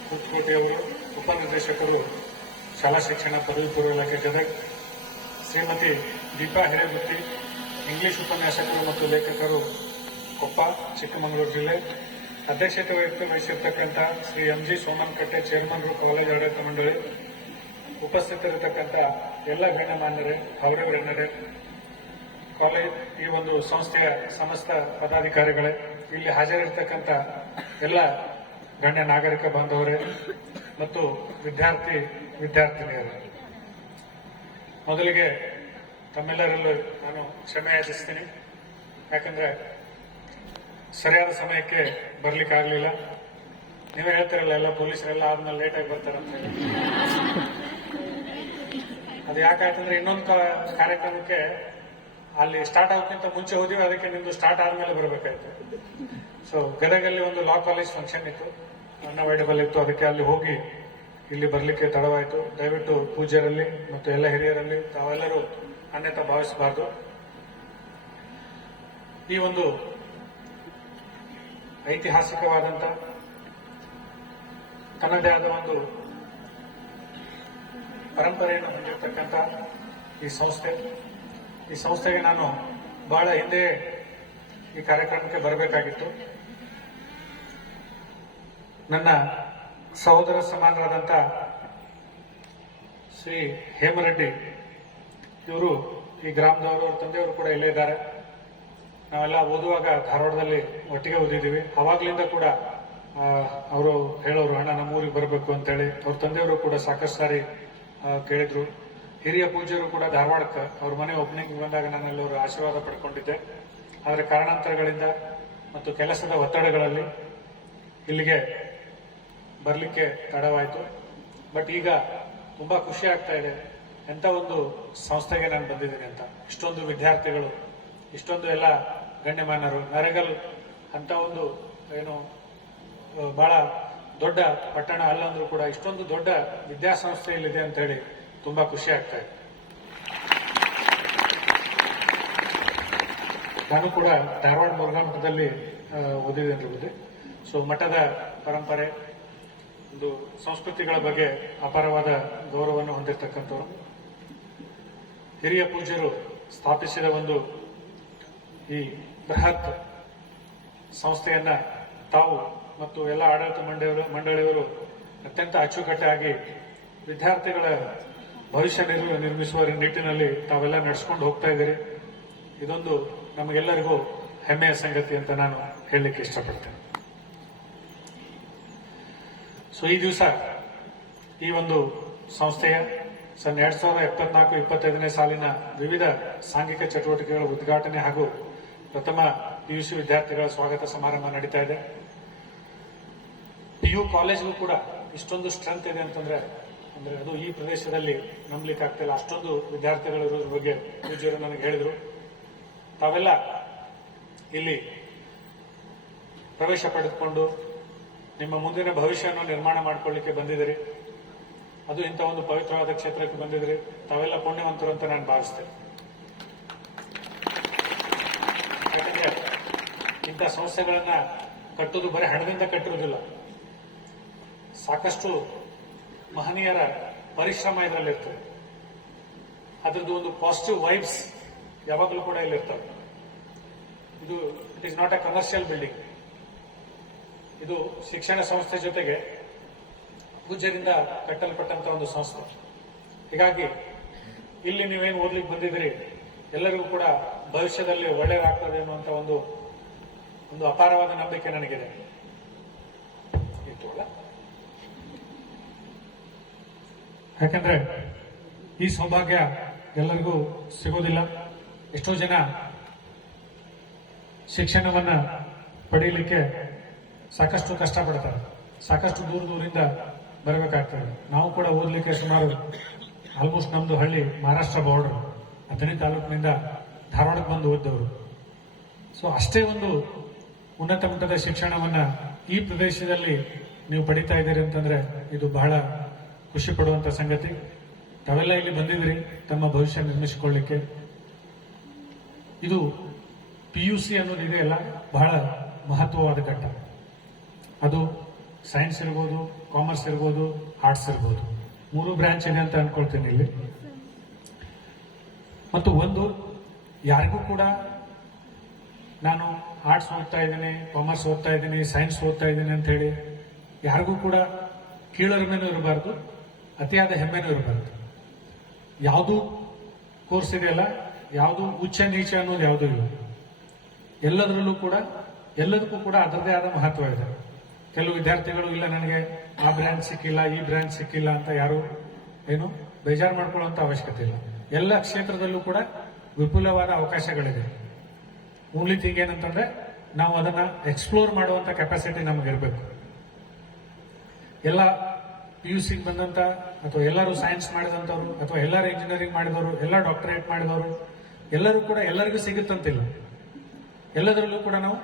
ಕುರ್ತಕೋಟೆಯವರು, ಉಪನಿರ್ದೇಶಕರು, ಶಾಲಾ ಶಿಕ್ಷಣ ಪದವಿ ಪೂರ್ವ ಇಲಾಖೆ ಗದಗ, ಶ್ರೀಮತಿ ದೀಪಾ ಹಿರೇಗುತ್ತಿ, ಇಂಗ್ಲಿಷ್ ಉಪನ್ಯಾಸಕರು ಮತ್ತು ಲೇಖಕರು, ಕೊಪ್ಪ, ಚಿಕ್ಕಮಗಳೂರು ಜಿಲ್ಲೆ, ಅಧ್ಯಕ್ಷತೆ ವಹಿಸಿರ್ತಕ್ಕಂಥ ಶ್ರೀ MG ಸೋಮನಕಟ್ಟೆ, ಚೇರ್ಮನ್ರು, ಕಾಲೇಜ್ ಆಡಳಿತ ಮಂಡಳಿ, ಉಪಸ್ಥಿತರಿರತಕ್ಕಂಥ ಎಲ್ಲ ಗಣ್ಯಮಾನ್ಯರೇ, ಅವರವರೆನ್ನರೇ, ಕಾಲೇಜ್ ಈ ಒಂದು ಸಂಸ್ಥೆಯ ಸಮಸ್ತ ಪದಾಧಿಕಾರಿಗಳೇ, ಇಲ್ಲಿ ಹಾಜರಿರ್ತಕ್ಕಂಥ ಎಲ್ಲ ಗಣ್ಯ ನಾಗರಿಕ ಬಾಂಧವರೇ ಮತ್ತು ವಿದ್ಯಾರ್ಥಿನಿಯರೇ, ಮೊದಲಿಗೆ ತಮ್ಮೆಲ್ಲರಲ್ಲೂ ನಾನು ಕ್ಷಮೆ ಯಾಚಿಸ್ತೀನಿ. ಯಾಕಂದ್ರೆ ಸರಿಯಾದ ಸಮಯಕ್ಕೆ ಬರ್ಲಿಕ್ಕಾಗಲಿಲ್ಲ. ನೀವೇ ಹೇಳ್ತಿರಲ್ಲ, ಎಲ್ಲ ಪೊಲೀಸರೆಲ್ಲ ಆದ್ಮೇಲೆ ಲೇಟಾಗಿ ಬರ್ತಾರಂತ ಹೇಳಿ. ಅದು ಯಾಕಾಯ್ತಂದ್ರೆ ಇನ್ನೊಂದು ಕಾರ್ಯಕ್ರಮಕ್ಕೆ ಅಲ್ಲಿ ಸ್ಟಾರ್ಟ್ ಆಗೋಕ್ಕಿಂತ ಮುಂಚೆ ಹೋದಿವಿ, ಅದಕ್ಕೆ ನಿಮ್ದು ಸ್ಟಾರ್ಟ್ ಆದ್ಮೇಲೆ ಬರಬೇಕಾಯ್ತು. ಸೊ ಗದಗಲ್ಲಿ ಒಂದು ಲಾ ಕಾಲೇಜ್ ಫಂಕ್ಷನ್ ಇತ್ತು, ಅನ್ಅವೈಡಬಲ್ ಇತ್ತು, ಅದಕ್ಕೆ ಅಲ್ಲಿ ಹೋಗಿ ಇಲ್ಲಿ ಬರ್ಲಿಕ್ಕೆ ತಡವಾಯಿತು. ದಯವಿಟ್ಟು ಪೂಜ್ಯರಲ್ಲಿ ಮತ್ತು ಎಲ್ಲ ಹಿರಿಯರಲ್ಲಿ ತಾವೆಲ್ಲರೂ ಅನ್ಯತಾ ಭಾವಿಸಬಾರದು. ಈ ಒಂದು ಐತಿಹಾಸಿಕವಾದಂತ ತನ್ನದೇ ಆದ ಒಂದು ಪರಂಪರೆಯನ್ನು ಹೊಂದಿರತಕ್ಕಂಥ ಈ ಸಂಸ್ಥೆಗೆ ನಾನು ಬಹಳ ಹಿಂದೆ ಈ ಕಾರ್ಯಕ್ರಮಕ್ಕೆ ಬರಬೇಕಾಗಿತ್ತು. ನನ್ನ ಸಹೋದರ ಸಮಾನರಾದಂಥ ಶ್ರೀ ಹೇಮರೆಡ್ಡಿ ಇವರು ಈ ಗ್ರಾಮದವರು, ಅವ್ರ ತಂದೆಯವರು ಕೂಡ ಇಲ್ಲೇ ಇದ್ದಾರೆ. ನಾವೆಲ್ಲ ಓದುವಾಗ ಧಾರವಾಡದಲ್ಲಿ ಒಟ್ಟಿಗೆ ಓದಿದ್ದೀವಿ. ಅವಾಗ್ಲಿಂದ ಕೂಡ ಅವರು ಹೇಳೋರು, ಅಣ್ಣ ನಮ್ಮೂರಿಗೆ ಬರಬೇಕು ಅಂತೇಳಿ. ಅವ್ರ ತಂದೆಯವರು ಕೂಡ ಸಾಕಷ್ಟು ಸಾರಿ ಕೇಳಿದ್ರು. ಹಿರಿಯ ಪೂಜ್ಯರು ಕೂಡ ಧಾರವಾಡಕ್ಕೆ ಅವ್ರ ಮನೆ ಓಪನಿಂಗ್ ಬಂದಾಗ ನಾನೆಲ್ಲ ಅವರು ಆಶೀರ್ವಾದ ಪಡ್ಕೊಂಡಿದ್ದೆ. ಆದರೆ ಕಾರಣಾಂತರಗಳಿಂದ ಮತ್ತು ಕೆಲಸದ ಒತ್ತಡಗಳಲ್ಲಿ ಇಲ್ಲಿಗೆ ಬರಲಿಕ್ಕೆ ತಡವಾಯಿತು. ಬಟ್ ಈಗ ತುಂಬಾ ಖುಷಿ ಆಗ್ತಾ ಇದೆ, ಎಂತ ಒಂದು ಸಂಸ್ಥೆಗೆ ನಾನು ಬಂದಿದ್ದೀನಿ ಅಂತ. ಇಷ್ಟೊಂದು ವಿದ್ಯಾರ್ಥಿಗಳು, ಇಷ್ಟೊಂದು ಎಲ್ಲ ಗಣ್ಯಮಾನ್ಯರು, ನರೇಗಲ್ ಅಂತ ಒಂದು ಏನು ಬಹಳ ದೊಡ್ಡ ಪಟ್ಟಣ ಅಲ್ಲಂದ್ರೂ ಕೂಡ ಇಷ್ಟೊಂದು ದೊಡ್ಡ ವಿದ್ಯಾಸಂಸ್ಥೆ ಇಲ್ಲಿದೆ ಅಂತ ಹೇಳಿ ತುಂಬಾ ಖುಷಿ ಆಗ್ತಾ ಇದೆ. ನಾನು ಕೂಡ ಧಾರವಾಡ ಮುರುಘಾ ಮಠದಲ್ಲಿ ಓದಿದೆ. ಸೊ ಮಠದ ಪರಂಪರೆ, ಒಂದು ಸಂಸ್ಕೃತಿಗಳ ಬಗ್ಗೆ ಅಪಾರವಾದ ಗೌರವವನ್ನು ಹೊಂದಿರತಕ್ಕಂಥವ್ರು. ಹಿರಿಯ ಪೂಜ್ಯರು ಸ್ಥಾಪಿಸಿದ ಒಂದು ಈ ಬೃಹತ್ ಸಂಸ್ಥೆಯನ್ನ ತಾವು ಮತ್ತು ಎಲ್ಲ ಆಡಳಿತ ಮಂಡಳಿಯವರು ಅತ್ಯಂತ ಅಚ್ಚುಕಟ್ಟಾಗಿ ವಿದ್ಯಾರ್ಥಿಗಳ ಭವಿಷ್ಯ ನಿರ್ಮಿಸುವ ನಿಟ್ಟಿನಲ್ಲಿ ತಾವೆಲ್ಲ ನಡೆಸ್ಕೊಂಡು ಹೋಗ್ತಾ ಇದ್ದೀರಿ. ಇದೊಂದು ನಮಗೆಲ್ಲರಿಗೂ ಹೆಮ್ಮೆಯ ಸಂಗತಿ ಅಂತ ನಾನು ಹೇಳಲಿಕ್ಕೆ ಇಷ್ಟಪಡ್ತೇನೆ. ಸೊ ಈ ದಿವಸ ಈ ಒಂದು ಸಂಸ್ಥೆಯ 2024-25ನೇ ಸಾಲಿನ ವಿವಿಧ ಸಾಂಘಿಕ ಚಟುವಟಿಕೆಗಳ ಉದ್ಘಾಟನೆ ಹಾಗೂ ಪ್ರಥಮ PUC ವಿದ್ಯಾರ್ಥಿಗಳ ಸ್ವಾಗತ ಸಮಾರಂಭ ನಡೀತಾ ಇದೆ. PU ಕಾಲೇಜ್ಗೂ ಕೂಡ ಇಷ್ಟೊಂದು ಸ್ಟ್ರೆಂತ್ ಇದೆ ಅಂತಂದ್ರೆ ಅದು ಈ ಪ್ರದೇಶದಲ್ಲಿ ನಂಬಲಿಕ್ಕೆ ಆಗ್ತಿಲ್ಲ. ಅಷ್ಟೊಂದು ವಿದ್ಯಾರ್ಥಿಗಳು ಇರೋದ್ರ ಬಗ್ಗೆ ಪೂಜ್ಯರು ನನಗೆ ಹೇಳಿದ್ರು. ತಾವೆಲ್ಲ ಇಲ್ಲಿ ಪ್ರವೇಶ ಪಡೆದುಕೊಂಡು ನಿಮ್ಮ ಮುಂದಿನ ಭವಿಷ್ಯವನ್ನು ನಿರ್ಮಾಣ ಮಾಡಿಕೊಳ್ಳಿಕ್ಕೆ ಬಂದಿದ್ದೀರಿ. ಅದು ಇಂಥ ಒಂದು ಪವಿತ್ರವಾದ ಕ್ಷೇತ್ರಕ್ಕೆ ಬಂದಿದ್ರಿ. ತಾವೆಲ್ಲ ಪುಣ್ಯವಂತರು ಅಂತ ನಾನು ಭಾವಿಸ್ತೇನೆ. ಯಾಕಂದ್ರೆ ಇಂಥ ಸಂಸ್ಥೆಗಳನ್ನ ಕಟ್ಟುವುದು ಬರೀ ಹಣದಿಂದ ಕಟ್ಟಿರುವುದಿಲ್ಲ, ಸಾಕಷ್ಟು ಮಹನೀಯರ ಪರಿಶ್ರಮ ಇದರಲ್ಲಿರ್ತದೆ. ಅದರದ್ದು ಒಂದು ಪಾಸಿಟಿವ್ ವೈಬ್ಸ್ ಯಾವಾಗಲೂ ಕೂಡ ಇಲ್ಲಿರ್ತವೆ. ಇದು it is not A commercial building. ಇದು ಶಿಕ್ಷಣ ಸಂಸ್ಥೆ ಜೊತೆಗೆ ಪೂಜ್ಯರಿಂದ ಕಟ್ಟಲ್ಪಟ್ಟಂತ ಒಂದು ಸಂಸ್ಥೆ. ಹೀಗಾಗಿ ಇಲ್ಲಿ ನೀವೇನು ಓದ್ಲಿಕ್ಕೆ ಬಂದಿದ್ದೀರಿ ಎಲ್ಲರಿಗೂ ಕೂಡ ಭವಿಷ್ಯದಲ್ಲಿ ಒಳ್ಳೆಯದಾಗ್ತದೆ ಅನ್ನುವಂಥ ಒಂದು ಅಪಾರವಾದ ನಂಬಿಕೆ ನನಗಿದೆ. ಇತ್ತು ಅಲ್ಲ, ಯಾಕಂದ್ರೆ ಈ ಸೌಭಾಗ್ಯ ಎಲ್ಲರಿಗೂ ಸಿಗೋದಿಲ್ಲ. ಎಷ್ಟೋ ಜನ ಶಿಕ್ಷಣವನ್ನ ಪಡೆಯಲಿಕ್ಕೆ ಸಾಕಷ್ಟು ಕಷ್ಟಪಡ್ತಾರೆ, ಸಾಕಷ್ಟು ದೂರದಿಂದ ಬರಬೇಕಾಗ್ತದೆ. ನಾವು ಕೂಡ ಓದಲಿಕ್ಕೆ ಸುಮಾರು ಆಲ್ಮೋಸ್ಟ್ ನಮ್ದು ಹಳ್ಳಿ ಮಹಾರಾಷ್ಟ್ರ ಬಾರ್ಡರ್, ಅಥಣಿ ತಾಲೂಕಿನಿಂದ ಧಾರವಾಡಕ್ಕೆ ಬಂದು ಓದಿದವರು. ಸೊ ಅಷ್ಟೇ ಒಂದು ಉನ್ನತ ಮಟ್ಟದ ಶಿಕ್ಷಣವನ್ನ ಈ ಪ್ರದೇಶದಲ್ಲಿ ನೀವು ಪಡಿತಾ ಇದ್ದೀರಿ ಅಂತಂದ್ರೆ ಇದು ಬಹಳ ಖುಷಿ ಪಡುವಂತ ಸಂಗತಿ. ತಾವೆಲ್ಲ ಇಲ್ಲಿ ಬಂದಿದ್ರಿ ತಮ್ಮ ಭವಿಷ್ಯ ನಿರ್ಮಿಸಿಕೊಳ್ಳಿಕ್ಕೆ. ಇದು PUC ಅನ್ನೋದು ಇದೆಯಲ್ಲ ಬಹಳ ಮಹತ್ವವಾದ ಘಟ್ಟ. ಅದು ಸೈನ್ಸ್ ಇರ್ಬೋದು, ಕಾಮರ್ಸ್ ಇರ್ಬೋದು, ಆರ್ಟ್ಸ್ ಇರ್ಬೋದು, 3 ಬ್ರಾಂಚ್ ಇದೆ ಅಂತ ಅನ್ಕೊಳ್ತೀನಿ ಇಲ್ಲಿ. ಮತ್ತು ಒಂದು ಯಾರಿಗೂ ಕೂಡ ನಾನು ಆರ್ಟ್ಸ್ ಓದ್ತಾ ಇದ್ದೀನಿ, ಕಾಮರ್ಸ್ ಓದ್ತಾ ಇದ್ದೀನಿ, ಸೈನ್ಸ್ ಓದ್ತಾ ಇದ್ದೀನಿ ಅಂತ ಹೇಳಿ ಯಾರಿಗೂ ಕೂಡ ಕೀಳರಿಮೆನೂ ಇರಬಾರ್ದು, ಅತಿಯಾದ ಹೆಮ್ಮೆನೂ ಇರಬಾರ್ದು. ಯಾವುದು ಕೋರ್ಸ್ ಇದೆಯಲ್ಲ, ಯಾವುದು ಉಚ್ಚ ನೀಚ ಅನ್ನೋದು ಯಾವುದೂ ಇಲ್ಲ. ಎಲ್ಲದರಲ್ಲೂ ಕೂಡ ಎಲ್ಲದಕ್ಕೂ ಕೂಡ ಅದರದೇ ಆದ ಮಹತ್ವ ಇದೆ. ಕೆಲವು ವಿದ್ಯಾರ್ಥಿಗಳು ಇಲ್ಲ ನನಗೆ ಆ ಬ್ರಾಂಚ್ ಸಿಕ್ಕಿಲ್ಲ, ಈ ಬ್ರಾಂಚ್ ಸಿಕ್ಕಿಲ್ಲ ಅಂತ ಯಾರು ಏನು ಬೇಜಾರು ಮಾಡ್ಕೊಳ್ಳುವಂತ ಅವಶ್ಯಕತೆ ಇಲ್ಲ. ಎಲ್ಲ ಕ್ಷೇತ್ರದಲ್ಲೂ ಕೂಡ ವಿಪುಲವಾದ ಅವಕಾಶಗಳಿದೆ. ಓನ್ಲಿ ಥಿಂಗ್ ಏನಂತಂದ್ರೆ ನಾವು ಅದನ್ನ ಎಕ್ಸ್ಪ್ಲೋರ್ ಮಾಡುವಂತ ಕೆಪಾಸಿಟಿ ನಮಗಿರ್ಬೇಕು. ಎಲ್ಲ PUC ಬಂದಂತ ಅಥವಾ ಎಲ್ಲರೂ ಸೈನ್ಸ್ ಮಾಡಿದಂಥವ್ರು ಅಥವಾ ಎಲ್ಲರೂ ಇಂಜಿನಿಯರಿಂಗ್ ಮಾಡಿದವರು, ಎಲ್ಲ ಡಾಕ್ಟರೇಟ್ ಮಾಡಿದವರು ಎಲ್ಲರೂ ಕೂಡ ಎಲ್ಲರಿಗೂ ಸಿಗುತ್ತಂತಿಲ್ಲ. ಎಲ್ಲದರಲ್ಲೂ ಕೂಡ ನಾವು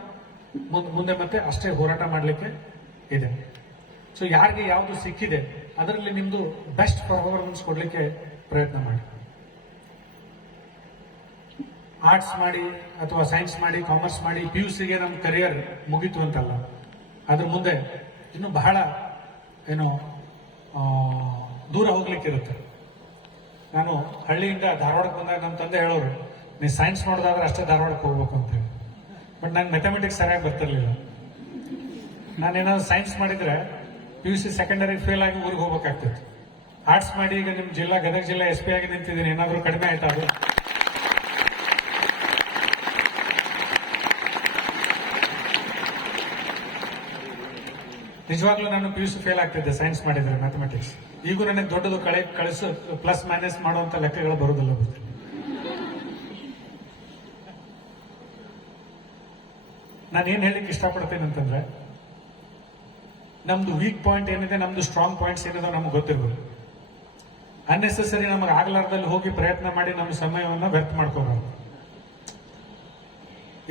ಮುಂದೆ ಮತ್ತೆ ಅಷ್ಟೇ ಹೋರಾಟ ಮಾಡಲಿಕ್ಕೆ ಇದೆ. ಸೊ ಯಾರಿಗೆ ಯಾವುದು ಸಿಕ್ಕಿದೆ ಅದರಲ್ಲಿ ನಿಮ್ದು ಬೆಸ್ಟ್ ಪರ್ಫಾರ್ಮೆನ್ಸ್ ಕೊಡ್ಲಿಕ್ಕೆ ಪ್ರಯತ್ನ ಮಾಡಿ. ಆರ್ಟ್ಸ್ ಮಾಡಿ ಅಥವಾ ಸೈನ್ಸ್ ಮಾಡಿ, ಕಾಮರ್ಸ್ ಮಾಡಿ PUCಗೆ ನಮ್ಮ ಕರಿಯರ್ ಮುಗೀತು ಅಂತಲ್ಲ, ಅದ್ರ ಮುಂದೆ ಇನ್ನು ಬಹಳ ಏನು ದೂರ ಹೋಗ್ಲಿಕ್ಕೆ ಇರುತ್ತೆ. ನಾನು ಹಳ್ಳಿಯಿಂದ ಧಾರವಾಡಕ್ಕೆ ಬಂದಾಗ ನಮ್ಮ ತಂದೆ ಹೇಳೋರು, ನೀ ಸೈನ್ಸ್ ಮಾಡೋದಾದ್ರೆ ಅಷ್ಟೇ ಧಾರವಾಡಕ್ಕೆ ಹೋಗ್ಬೇಕು ಅಂತ ಹೇಳಿ. ಬಟ್ ನಂಗೆ ಮ್ಯಾಥಮೆಟಿಕ್ಸ್ ಸರಿಯಾಗಿ ಬರ್ತಿರ್ಲಿಲ್ಲ. ನಾನೇನಾದ್ರು ಸೈನ್ಸ್ ಮಾಡಿದ್ರೆ PUC ಸೆಕೆಂಡರಿ ಫೇಲ್ ಆಗಿ ಊರಿಗೆ ಹೋಗ್ಬೇಕಾಗ್ತಿತ್ತು. ಆರ್ಟ್ಸ್ ಮಾಡಿ ಈಗ ನಿಮ್ಮ ಜಿಲ್ಲಾ ಗದಗ ಜಿಲ್ಲಾ SP ಆಗಿ ನಿಂತಿದ್ದೀನಿ, ಏನಾದರೂ ಕಡಿಮೆ ಆಯ್ತಾ ಅದು? ನಿಜವಾಗ್ಲೂ ನಾನು PUC ಫೇಲ್ ಆಗ್ತಿದ್ದೆ ಸೈನ್ಸ್ ಮಾಡಿದ್ರೆ ಮ್ಯಾಥಮೆಟಿಕ್ಸ್. ಈಗೂ ನನಗೆ ದೊಡ್ಡದು ಕಳಿಸು ಪ್ಲಸ್ ಮೈನಸ್ ಮಾಡುವಂತ ಲೆಕ್ಕಗಳು ಬರೋದಿಲ್ಲ. ನಾನು ಏನ್ ಹೇಳಿಕ್ಕೆ ಇಷ್ಟಪಡ್ತೇನೆ ಅಂತಂದ್ರೆ, ನಮ್ದು ವೀಕ್ ಪಾಯಿಂಟ್ ಏನಿದೆ, ನಮ್ದು ಸ್ಟ್ರಾಂಗ್ ಪಾಯಿಂಟ್ಸ್ ಏನಿದೆ ನಮ್ಗೆ ಗೊತ್ತಿರ್ಬೋದು. ಅನ್ನೆಸೆಸರಿ ನಮಗೆ ಆಗ್ಲಾರ್ದಲ್ಲಿ ಹೋಗಿ ಪ್ರಯತ್ನ ಮಾಡಿ ನಮ್ಮ ಸಮಯವನ್ನು ವ್ಯರ್ಥ ಮಾಡ್ಕೋಬಾರ್ದು.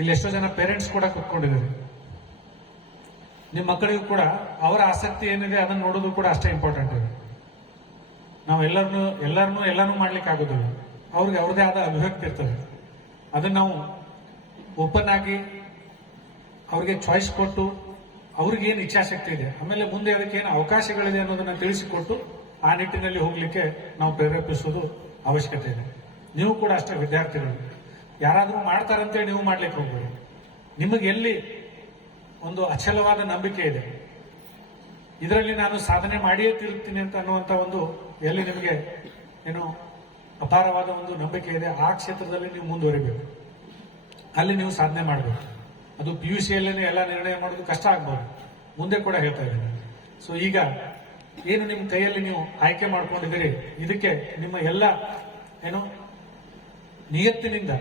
ಇಲ್ಲಿ ಎಷ್ಟೋ ಜನ ಪೇರೆಂಟ್ಸ್ ಕೂಡ ಕುತ್ಕೊಂಡಿದ್ದಾರೆ. ನಿಮ್ಮ ಮಕ್ಕಳಿಗೂ ಕೂಡ ಅವರ ಆಸಕ್ತಿ ಏನಿದೆ ಅದನ್ನ ನೋಡೋದು ಕೂಡ ಅಷ್ಟೇ ಇಂಪಾರ್ಟೆಂಟ್ ಇದೆ. ನಾವು ಎಲ್ಲಾನು ಮಾಡ್ಲಿಕ್ಕೆ ಆಗೋದಿಲ್ಲ. ಅವ್ರಿಗೆ ಅವ್ರದೇ ಆದ ಅಭಿವ್ಯಕ್ತಿ ಇರ್ತದೆ. ಅದನ್ನ ನಾವು ಓಪನ್ ಆಗಿ ಅವ್ರಿಗೆ ಚಾಯ್ಸ್ ಕೊಟ್ಟು ಅವ್ರಿಗೆ ಏನು ಇಚ್ಛಾಶಕ್ತಿ ಇದೆ, ಆಮೇಲೆ ಮುಂದೆ ಅದಕ್ಕೆ ಏನು ಅವಕಾಶಗಳಿದೆ ಅನ್ನೋದನ್ನ ತಿಳಿಸಿಕೊಟ್ಟು ಆ ನಿಟ್ಟಿನಲ್ಲಿ ಹೋಗ್ಲಿಕ್ಕೆ ನಾವು ಪ್ರೇರೇಪಿಸೋದು ಅವಶ್ಯಕತೆ ಇದೆ. ನೀವು ಕೂಡ ಅಷ್ಟೇ ವಿದ್ಯಾರ್ಥಿಗಳು. ಯಾರಾದರೂ ಮಾಡ್ತಾರಂತೇಳಿ ನೀವು ಮಾಡ್ಲಿಕ್ಕೆ ಹೋಗ್ಬೇಡಿ. ನಿಮಗೆ ಎಲ್ಲಿ ಒಂದು ಅಚಲವಾದ ನಂಬಿಕೆ ಇದೆ, ಇದರಲ್ಲಿ ನಾನು ಸಾಧನೆ ಮಾಡಿಯೇ ತಿರುಗ್ತೀನಿ ಅಂತ ಅನ್ನುವಂತ ಒಂದು ಎಲ್ಲಿ ನಿಮಗೆ ಏನು ಅಪಾರವಾದ ಒಂದು ನಂಬಿಕೆ ಇದೆ, ಆ ಕ್ಷೇತ್ರದಲ್ಲಿ ನೀವು ಮುಂದುವರಿಬೇಕು. ಅಲ್ಲಿ ನೀವು ಸಾಧನೆ ಮಾಡಬೇಕು. ಅದು PUCಯಲ್ಲೇ ಎಲ್ಲ ನಿರ್ಣಯ ಮಾಡೋದು ಕಷ್ಟ ಆಗ್ಬೋದು, ಮುಂದೆ ಕೂಡ ಹೇಳ್ತಾ ಇದ್ದೀನಿ. ಸೊ ಈಗ ಏನು ನಿಮ್ಮ ಕೈಯಲ್ಲಿ ನೀವು ಆಯ್ಕೆ ಮಾಡ್ಕೊಂಡಿದ್ದೀರಿ, ಇದಕ್ಕೆ ನಿಮ್ಮ ಎಲ್ಲ ಏನು ನಿಯತ್ತಿನಿಂದ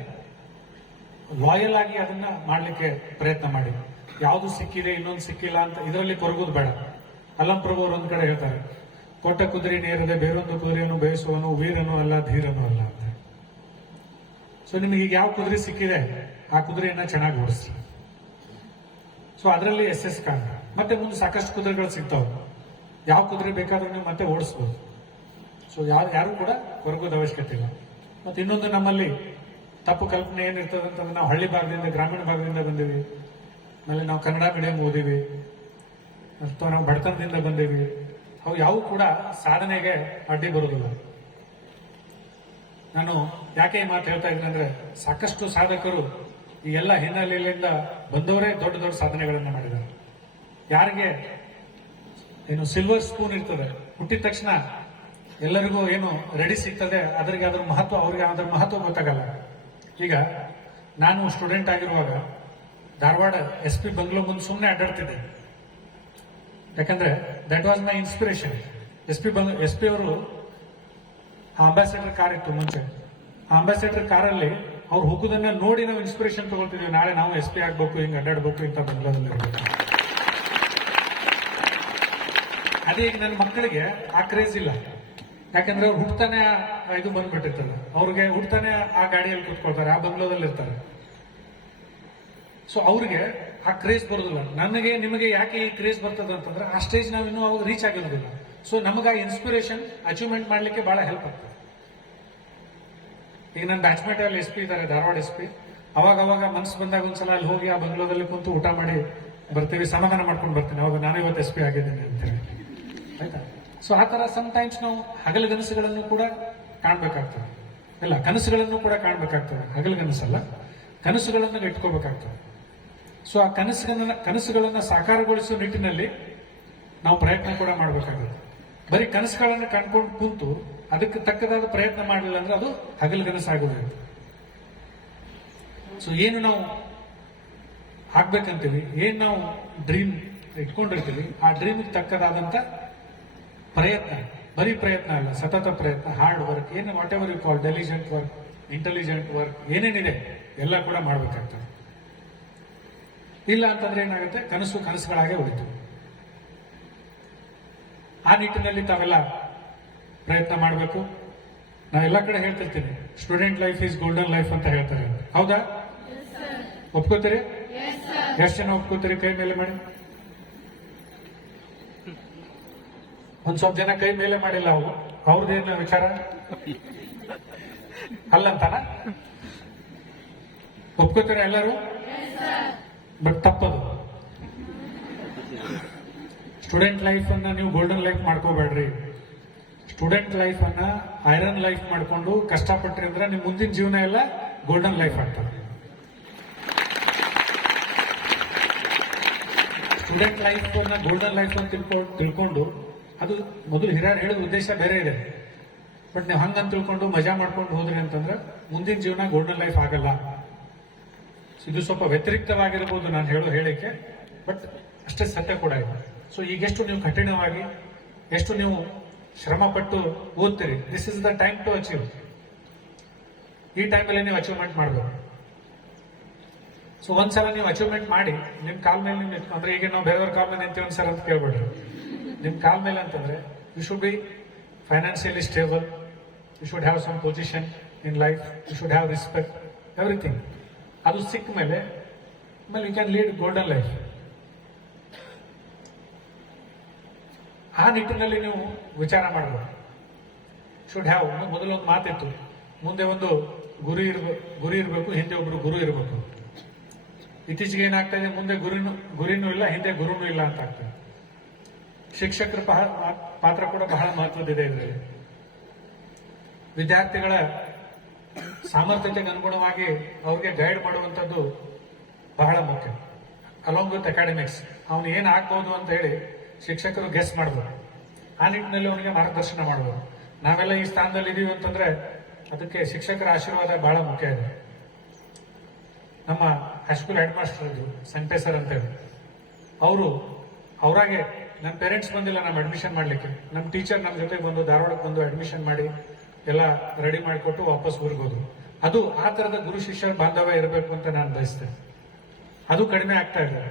ಲಾಯಲ್ ಆಗಿ ಅದನ್ನ ಮಾಡ್ಲಿಕ್ಕೆ ಪ್ರಯತ್ನ ಮಾಡಿ. ಯಾವುದು ಸಿಕ್ಕಿದೆ ಇನ್ನೊಂದು ಸಿಕ್ಕಿಲ್ಲ ಅಂತ ಇದರಲ್ಲಿ ಕೊರಗೋದು ಬೇಡ. ಅಲ್ಲಂ ಪ್ರಭು ಅವರು ಒಂದ್ ಕಡೆ ಹೇಳ್ತಾರೆ, ಕೊಟ್ಟ ಕುದುರೆ ನೇರದೆ ಬೇರೊಂದು ಕುದುರೆಯನ್ನು ಬೇಯಿಸುವನು ವೀರನೂ ಅಲ್ಲ ಧೀರನೂ ಅಲ್ಲ ಅಂತ. ಸೊ ನಿಮಗೆ ಈಗ ಯಾವ ಕುದುರೆ ಸಿಕ್ಕಿದೆ ಆ ಕುದುರೆಯನ್ನ ಚೆನ್ನಾಗಿ ಓಡಿಸಿ. ಸೊ ಅದರಲ್ಲಿ SS ಕಾರಣ ಮತ್ತೆ ಮುಂದೆ ಸಾಕಷ್ಟು ಕುದುರೆಗಳು ಸಿಗ್ತಾವೆ. ಯಾವ ಕುದುರೆ ಬೇಕಾದ್ರೂ ನೀವು ಮತ್ತೆ ಓಡಿಸ್ಬೋದು. ಸೊ ಯಾರು ಕೂಡ ಕೊರಗೋದ ಅವಶ್ಯಕತೆ ಇಲ್ಲ. ಮತ್ತೆ ಇನ್ನೊಂದು ನಮ್ಮಲ್ಲಿ ತಪ್ಪು ಕಲ್ಪನೆ ಏನಿರ್ತದೆ ಅಂತಂದ್ರೆ, ನಾವು ಹಳ್ಳಿ ಭಾಗದಿಂದ ಗ್ರಾಮೀಣ ಭಾಗದಿಂದ ಬಂದೀವಿ, ಆಮೇಲೆ ನಾವು ಕನ್ನಡ ಮೀಡಿಯಂ ಓದಿವಿ, ಅಥವಾ ನಾವು ಬಡತನದಿಂದ ಬಂದೀವಿ, ಅವು ಯಾವು ಕೂಡ ಸಾಧನೆಗೆ ಅಡ್ಡಿ ಬರುವುದಿಲ್ಲ. ನಾನು ಯಾಕೆ ಈ ಮಾತು ಹೇಳ್ತಾ ಇದ್ದೀನಿ ಅಂದ್ರೆ, ಸಾಕಷ್ಟು ಸಾಧಕರು ಈ ಎಲ್ಲ ಹಿನ್ನೆಲೆಯಿಂದ ಬಂದವರೇ ದೊಡ್ಡ ದೊಡ್ಡ ಸಾಧನೆಗಳನ್ನು ಮಾಡಿದ್ದಾರೆ. ಯಾರಿಗೆ ಏನು ಸಿಲ್ವರ್ ಸ್ಪೂನ್ ಇರ್ತದೆ, ಹುಟ್ಟಿದ ತಕ್ಷಣ ಎಲ್ಲರಿಗೂ ಏನು ರೆಡಿ ಸಿಗ್ತದೆ, ಅವ್ರಿಗೆ ಅದ್ರ ಮಹತ್ವ ಗೊತ್ತಾಗಲ್ಲ. ಈಗ ನಾನು ಸ್ಟೂಡೆಂಟ್ ಆಗಿರುವಾಗ ಧಾರವಾಡ SP ಬಂಗ್ಲೋ ಮುಂದೆ ಸುಮ್ಮನೆ ಅಡ್ಡಾಡ್ತಿದ್ದೆ. ಯಾಕಂದ್ರೆ that was my inspiration. SP ಅವರು ಅಂಬಾಸಿಡರ್ ಕಾರ್ ಇತ್ತು ಮುಂಚೆ. ಆ ಅಂಬಾಸಿಡರ್ ಕಾರಲ್ಲಿ ಅವ್ರು ಹೋಗೋದನ್ನ ನೋಡಿ ನಾವು ಇನ್ಸ್ಪಿರೇಷನ್ ತಗೊಳ್ತಿದ್ವಿ. ನಾಳೆ ನಾವು SP ಆಗ್ಬೇಕು, ಹಿಂಗೆ ಅಡ್ಡಾಡ್ಬೇಕು, ಇಂಥ ಬಂಗ್ಲಾದಲ್ಲಿ ಇರ್ಬೇಕು. ಅದೇ ಈಗ ನನ್ನ ಮಕ್ಕಳಿಗೆ ಆ ಕ್ರೇಜ್ ಇಲ್ಲ. ಯಾಕಂದ್ರೆ ಅವ್ರು ಹುಟ್ಟತಾನೆ ಇದು ಬಂದ್ಬಿಟ್ಟಿರ್ತದೆ, ಅವ್ರಿಗೆ ಹುಟ್ಟತಾನೆ ಆ ಗಾಡಿಯಲ್ಲಿ ಕುತ್ಕೊಳ್ತಾರೆ, ಆ ಬಂಗ್ಲೋದಲ್ಲಿ ಇರ್ತಾರೆ. ಸೊ ಅವ್ರಿಗೆ ಆ ಕ್ರೇಜ್ ಬರೋದಿಲ್ಲ. ನನಗೆ ನಿಮಗೆ ಯಾಕೆ ಈ ಕ್ರೇಜ್ ಬರ್ತದೆ ಅಂತಂದ್ರೆ, ಆ ಸ್ಟೇಜ್ ನಾವು ಇನ್ನೂ ಅವಾಗ ರೀಚ್ ಆಗಿರೋದಿಲ್ಲ. ಸೊ ನಮಗೆ ಆ ಇನ್ಸ್ಪಿರೇಷನ್ ಅಚೀವ್ಮೆಂಟ್ ಮಾಡ್ಲಿಕ್ಕೆ ಬಹಳ ಹೆಲ್ಪ್ ಆಗ್ತದೆ. ಈಗ ನನ್ನ ಬ್ಯಾಚ್ಮೇಟ್ ಅಲ್ಲಿ SP ಇದ್ದಾರೆ, ಧಾರವಾಡ SP. ಅವಾಗ ಮನ್ಸು ಬಂದಾಗ ಒಂದ್ಸಲ ಅಲ್ಲಿ ಹೋಗಿ ಆ ಬಂಗ್ಲೋದಲ್ಲಿ ಕುಂತು ಊಟ ಮಾಡಿ ಬರ್ತೀವಿ, ಸಮಾಧಾನ ಮಾಡ್ಕೊಂಡು ಬರ್ತೀನಿ. ಅವಾಗ ನಾನು ಇವತ್ತು SP ಆಗಿದ್ದೀನಿ ಅಂತ ಹೇಳಿ, ಆಯ್ತಾ? ಸೊ ಆ ತರ ಸಮ್ಟೈಮ್ಸ್ ನಾವು ಹಗಲುಗನಸುಗಳನ್ನು ಕೂಡ ಕಾಣ್ಬೇಕಾಗ್ತದೆ. ಇಲ್ಲ, ಕನಸುಗಳನ್ನು ಕೂಡ ಕಾಣ್ಬೇಕಾಗ್ತದೆ. ಹಗಲುಗನಸಲ್ಲ, ಕನಸುಗಳನ್ನು ಇಟ್ಕೋಬೇಕಾಗ್ತದೆ. ಸೊ ಆ ಕನಸುಗಳನ್ನ ಸಾಕಾರಗೊಳಿಸುವ ನಿಟ್ಟಿನಲ್ಲಿ ನಾವು ಪ್ರಯತ್ನ ಕೂಡ ಮಾಡಬೇಕಾಗುತ್ತೆ. ಬರೀ ಕನಸುಗಳನ್ನು ಕಂಡ್ಕೊಂಡು ಕೂತು ಅದಕ್ಕೆ ತಕ್ಕದಾದ ಪ್ರಯತ್ನ ಮಾಡಲಿಲ್ಲ ಅಂದ್ರೆ ಅದು ಹಗಲುಗನಸಾಗೋದಿಲ್ಲ. ಸೊ ಏನು ನಾವು ಆಗ್ಬೇಕಂತೀವಿ, ಏನ್ ನಾವು ಡ್ರೀಮ್ ಇಟ್ಕೊಂಡಿರ್ತೀವಿ, ಆ ಡ್ರೀಮ್ಗೆ ತಕ್ಕದಾದಂತ ಪ್ರಯತ್ನ, ಬರೀ ಪ್ರಯತ್ನ ಅಲ್ಲ, ಸತತ ಪ್ರಯತ್ನ, ಹಾರ್ಡ್ ವರ್ಕ್, ಏನು whatever you call, diligent work, intelligent work, ಏನೇನಿದೆ ಎಲ್ಲ ಕೂಡ ಮಾಡ್ಬೇಕಾಗ್ತದೆ. ಇಲ್ಲ ಅಂತಂದ್ರೆ ಏನಾಗುತ್ತೆ, ಕನಸುಗಳಾಗೆ ಉಳಿತು. ಆ ನಿಟ್ಟಿನಲ್ಲಿ ತಾವೆಲ್ಲ ಪ್ರಯತ್ನ ಮಾಡಬೇಕು. ನಾವೆಲ್ಲ ಕಡೆ ಹೇಳ್ತಿರ್ತೀನಿ, student life is golden life ಅಂತ ಹೇಳ್ತಾರೆ. ಹೌದಾ? ಒಪ್ಕೋತೀರಿ? ಎಷ್ಟು ಜನ ಒಪ್ಕೋತೀರಿ? ಕೈ ಮೇಲೆ ಮಾಡಿ. ಒಂದ್ ಸ್ವಲ್ಪ ಜನ ಕೈ ಮೇಲೆ ಮಾಡಿಲ್ಲ. ಅವ್ರದ್ದೇನು ವಿಚಾರ ಅಲ್ಲಂತಾನ? ಒಪ್ಕೋತೀರ ಎಲ್ಲರೂ? ಬಟ್ ತಪ್ಪದು. ಸ್ಟೂಡೆಂಟ್ ಲೈಫ್ ಅನ್ನ ನೀವು ಗೋಲ್ಡನ್ ಲೈಫ್ ಮಾಡ್ಕೋಬೇಡ್ರಿ. ಸ್ಟೂಡೆಂಟ್ ಲೈಫ್ ಅನ್ನ ಐರನ್ ಲೈಫ್ ಮಾಡ್ಕೊಂಡು ಕಷ್ಟಪಟ್ರಿ ಅಂದ್ರೆ ನಿಮ್ ಮುಂದಿನ ಜೀವನ ಎಲ್ಲ ಗೋಲ್ಡನ್ ಲೈಫ್ ಆಗ್ತದೆ. ಸ್ಟೂಡೆಂಟ್ ಲೈಫ್ ಅನ್ನ ಗೋಲ್ಡನ್ ಲೈಫ್ ಅಂತ ತಿಳ್ಕೊಂಡು ಅದು ಮೊದಲು ಹಿರಿಯರು ಹೇಳಿದ ಉದ್ದೇಶ ಬೇರೆ ಇದೆ. ಬಟ್ ನೀವು ಹಂಗಂತ ತಿಳ್ಕೊಂಡು ಮಜಾ ಮಾಡ್ಕೊಂಡು ಹೋದ್ರಿ ಅಂತಂದ್ರೆ ಮುಂದಿನ ಜೀವನ ಗೋಲ್ಡನ್ ಲೈಫ್ ಆಗಲ್ಲ. ಇದು ಸ್ವಲ್ಪ ವ್ಯತಿರಿಕ್ತವಾಗಿರ್ಬೋದು ನಾನು ಹೇಳಿಕೆ, ಬಟ್ ಅಷ್ಟೇ ಸತ್ಯ ಕೂಡ ಇದೆ. ಸೊ ಈಗೆಷ್ಟು ನೀವು ಕಠಿಣವಾಗಿ, ಎಷ್ಟು ನೀವು ಶ್ರಮ ಪಟ್ಟು ಓದ್ತೀರಿ, this is the time to achieve. ಈ ಟೈಮಲ್ಲಿ ನೀವು ಅಚೀವ್ಮೆಂಟ್ ಮಾಡಬೇಕು. ಸೊ ಒಂದ್ಸಲ ನೀವು ಅಚೀವ್ಮೆಂಟ್ ಮಾಡಿ ನಿಮ್ ಕಾಲ್ ಮೇಲೆ ನೀವು ಅಂದ್ರೆ, ಈಗ ನಾವು ಬೇರೆಯವ್ರ ಕಾಲ್ ಮೇಲೆ ನಿಂತೀವಿ ಸರ್ ಅಂತ ಕೇಳ್ಬೇಡ್ರಿ. ನಿಮ್ ಕಾಲ್ ಮೇಲೆ ಅಂತಂದ್ರೆ you should be financially stable, you should have some position in life, you should have respect, everything. ಅದು ಸಿಕ್ಕ ಮೇಲೆ you can lead golden life. ಆ ನಿಟ್ಟಿನಲ್ಲಿ ನೀವು ವಿಚಾರ ಮಾಡಬೇಕು. ಶುಡ್ ಹ್ಯಾವ್, ಮೊದಲೊಂದು ಮಾತಿತ್ತು, ಮುಂದೆ ಒಂದು ಗುರಿ ಇರಬೇಕು, ಹಿಂದೆ ಒಬ್ರು ಗುರು ಇರಬೇಕು. ಇತ್ತೀಚೆಗೆ ಏನಾಗ್ತಾ ಇದೆ, ಮುಂದೆ ಗುರಿನೂ ಇಲ್ಲ, ಹಿಂದೆ ಗುರುನೂ ಇಲ್ಲ ಅಂತ ಆಗ್ತದೆ. ಶಿಕ್ಷಕರ ಪಾತ್ರ ಕೂಡ ಬಹಳ ಮಹತ್ವದಿದೆ ಇದರಲ್ಲಿ. ವಿದ್ಯಾರ್ಥಿಗಳ ಸಾಮರ್ಥ್ಯತೆಗೆ ಅನುಗುಣವಾಗಿ ಅವ್ರಿಗೆ ಗೈಡ್ ಮಾಡುವಂಥದ್ದು ಬಹಳ ಮುಖ್ಯ. ಅಲಾಂಗ್ ವಿತ್ ಅಕಾಡೆಮಿಕ್ಸ್ ಅವನು ಏನ್ ಆಗ್ಬಹುದು ಅಂತ ಹೇಳಿ ಶಿಕ್ಷಕರು ಗೆಸ್ ಮಾಡಬಹುದು. ಆ ನಿಟ್ಟಿನಲ್ಲಿ ಅವನಿಗೆ ಮಾರ್ಗದರ್ಶನ ಮಾಡಬಹುದು. ನಾವೆಲ್ಲ ಈ ಸ್ಥಾನದಲ್ಲಿ ಇದೀವಿ ಅಂತಂದ್ರೆ ಅದಕ್ಕೆ ಶಿಕ್ಷಕರ ಆಶೀರ್ವಾದ ಬಹಳ ಮುಖ್ಯ ಇದೆ. ನಮ್ಮ ಹೈಸ್ಕೂಲ್ ಹೆಡ್ ಮಾಸ್ಟರ್ ಇದ್ರು ಸಂಪೇಸರ್ ಅಂತ ಹೇಳಿ, ಅವರಾಗೆ ನಮ್ಮ ಪೇರೆಂಟ್ಸ್ ಬಂದಿಲ್ಲ ನಮ್ಮ ಅಡ್ಮಿಷನ್ ಮಾಡ್ಲಿಕ್ಕೆ, ನಮ್ಮ ಟೀಚರ್ ನಮ್ಮ ಜೊತೆಗೆ ಬಂದು ಧಾರವಾಡಕ್ಕೆ ಬಂದು ಅಡ್ಮಿಷನ್ ಮಾಡಿ ಎಲ್ಲ ರೆಡಿ ಮಾಡಿಕೊಟ್ಟು ವಾಪಸ್ ಊರಿಗೆ ಹೋದ್ರು. ಅದು ಆ ತರದ ಗುರು ಶಿಷ್ಯರ ಬಾಂಧವ್ಯ ಇರಬೇಕು ಅಂತ ನಾನು ಬಯಸ್ತೇನೆ. ಅದು ಕಡಿಮೆ ಆಗ್ತಾ ಇದೆ.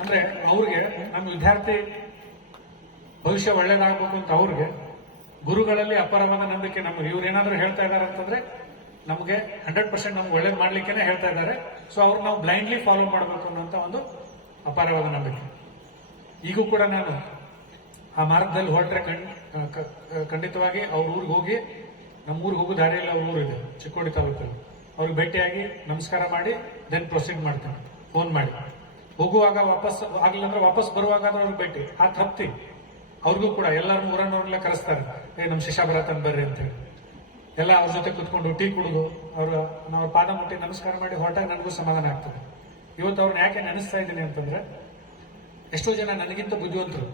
ಅಂದ್ರೆ ಅವ್ರಿಗೆ ನಮ್ಮ ವಿದ್ಯಾರ್ಥಿ ಭವಿಷ್ಯ ಒಳ್ಳೇದಾಗಬೇಕು ಅಂತ ಅವ್ರಿಗೆ ಗುರುಗಳಲ್ಲಿ ಅಪಾರವಾದ ನಂಬಿಕೆ. ನಮ್ಗೆ ಇವ್ರೇನಾದ್ರೂ ಹೇಳ್ತಾ ಇದಾರೆ ಅಂತಂದ್ರೆ ನಮಗೆ 100% ನಮ್ಗೆ ಒಳ್ಳೇದು ಮಾಡ್ಲಿಕ್ಕೇನೆ ಹೇಳ್ತಾ ಇದ್ದಾರೆ. ಸೊ ಅವ್ರು ನಾವು ಬ್ಲೈಂಡ್ಲಿ ಫಾಲೋ ಮಾಡಬೇಕು ಅನ್ನೋಂಥ ಒಂದು ಅಪಾರವಾದ ನಂಬಿಕೆ. ಈಗೂ ಕೂಡ ನಾನು ಆ ಮಾರ್ಗದಲ್ಲಿ ಹೊರಟ್ರೆ ಖಂಡಿತವಾಗಿ ಅವ್ರ ಊರಿಗೆ ಹೋಗಿ, ನಮ್ಮ ಊರಿಗೆ ಹೋಗೋ ದಾರಿಯಲ್ಲಿ ಅವ್ರ ಊರಿದೆ ಚಿಕ್ಕೋಡಿ ತಾಲೂಕಲ್ಲಿ, ಅವ್ರಿಗೆ ಭೇಟಿಯಾಗಿ ನಮಸ್ಕಾರ ಮಾಡಿ ದೆನ್ ಪ್ರೊಸೀಡ್ ಮಾಡ್ತೇನೆ ಫೋನ್ ಮಾಡಿ. ಹೋಗುವಾಗ ವಾಪಸ್ ಆಗ್ಲಿಲ್ಲ ಅಂದ್ರೆ ವಾಪಸ್ ಬರುವಾಗ ಅವ್ರಿಗೆ ಭೇಟಿ ಆ ತೃಪ್ತಿ ಅವ್ರಿಗೂ ಕೂಡ ಎಲ್ಲರೂ ಊರನ್ನವ್ರನ್ನೆಲ್ಲ ಕರೆಸ್ತಾರೆ, ನಮ್ಮ ಶಿಷ್ಯ ಬರತನ್ ಬರ್ರಿ ಅಂತೇಳಿ ಎಲ್ಲ ಅವ್ರ ಜೊತೆ ಕುತ್ಕೊಂಡು ಟೀ ಕುಡಿದು ನಾವು ಪಾದ ಮುಟ್ಟಿ ನಮಸ್ಕಾರ ಮಾಡಿ ಹೊರಟಾಗ ನನಗೂ ಸಮಾಧಾನ ಆಗ್ತದೆ. ಇವತ್ತು ಅವ್ರನ್ನ ಯಾಕೆ ನೆನೆಸ್ತಾ ಇದ್ದೀನಿ ಅಂತಂದ್ರೆ, ಎಷ್ಟೋ ಜನ ನನಗಿಂತ ಬುದ್ಧಿವಂತರು,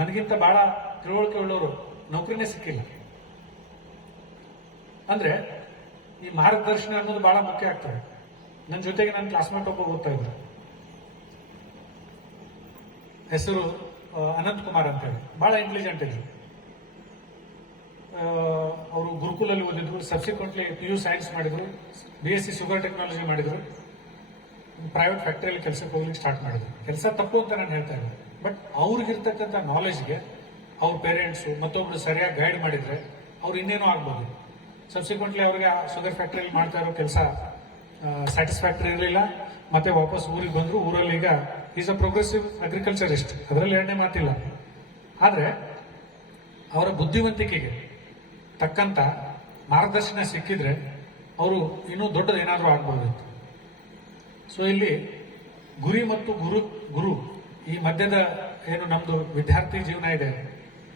ನನಗಿಂತ ಬಹಳ ತಿಳುವಳಿಕೆ ಉಳ್ಳವರು ನೌಕರಿನೇ ಸಿಕ್ಕಿಲ್ಲ. ಅಂದ್ರೆ ಈ ಮಾರ್ಗದರ್ಶನ ಅನ್ನೋದು ಬಹಳ ಮುಖ್ಯ ಆಗ್ತದೆ. ನನ್ನ ಜೊತೆಗೆ ನನ್ನ ಕ್ಲಾಸ್ಮೇಟ್ ಒಬ್ಬ ಓದ್ತಾ ಇದ್ರು, ಹೆಸರು ಅನಂತ್ ಕುಮಾರ್ ಅಂತ ಹೇಳಿ, ಬಹಳ ಇಂಟೆಲಿಜೆಂಟ್ ಇದ್ರು. ಅವರು ಗುರುಕುಲಲ್ಲಿ ಓದಿದ್ರು, ಸಬ್ಸಿಕ್ವೆಂಟ್ಲಿ PU ಸೈನ್ಸ್ ಮಾಡಿದ್ರು, BSc ಶುಗರ್ ಟೆಕ್ನಾಲಜಿ ಮಾಡಿದ್ರು, ಪ್ರೈವೇಟ್ ಫ್ಯಾಕ್ಟರಿಯಲ್ಲಿ ಕೆಲಸಕ್ಕೆ ಹೋಗ್ಲಿಕ್ಕೆ ಸ್ಟಾರ್ಟ್ ಮಾಡಿದ್ರು. ಕೆಲಸ ತಪ್ಪು ಅಂತ ನಾನು ಹೇಳ್ತಾ ಇದ್ದೆ, ಬಟ್ ಅವ್ರಿಗಿರ್ತಕ್ಕಂಥ ನಾಲೆಜ್ಗೆ ಅವ್ರ ಪೇರೆಂಟ್ಸು ಮತ್ತೊಬ್ರು ಸರಿಯಾಗಿ ಗೈಡ್ ಮಾಡಿದ್ರೆ ಅವ್ರು ಇನ್ನೇನೋ ಆಗ್ಬೋದು. ಸಬ್ಸಿಕ್ವೆಂಟ್ಲಿ ಅವ್ರಿಗೆ ಶುಗರ್ ಫ್ಯಾಕ್ಟರಿಯಲ್ಲಿ ಮಾಡ್ತಾ ಇರೋ ಕೆಲಸ ಸ್ಯಾಟಿಸ್ಫ್ಯಾಕ್ಟರಿ ಇರಲಿಲ್ಲ, ಮತ್ತೆ ವಾಪಸ್ ಊರಿಗೆ ಬಂದ್ರು. ಊರಲ್ಲಿ ಈಗ ಈಸ್ ಅ ಪ್ರೋಗ್ರೆಸಿವ್ ಅಗ್ರಿಕಲ್ಚರಿಸ್ಟ್, ಅದರಲ್ಲಿ ಎರಡನೇ ಮಾತಿಲ್ಲ. ಆದ್ರೆ ಅವರ ಬುದ್ಧಿವಂತಿಕೆಗೆ ತಕ್ಕಂತ ಮಾರ್ಗದರ್ಶನ ಸಿಕ್ಕಿದ್ರೆ ಅವರು ಇನ್ನೂ ದೊಡ್ಡದು ಏನಾದರೂ ಆಗ್ಬೋದಿತ್ತು. ಸೊ ಇಲ್ಲಿ ಗುರಿ ಮತ್ತು ಗುರು ಈ ಮಧ್ಯದ ಏನು ನಮ್ದು ವಿದ್ಯಾರ್ಥಿ ಜೀವನ ಇದೆ,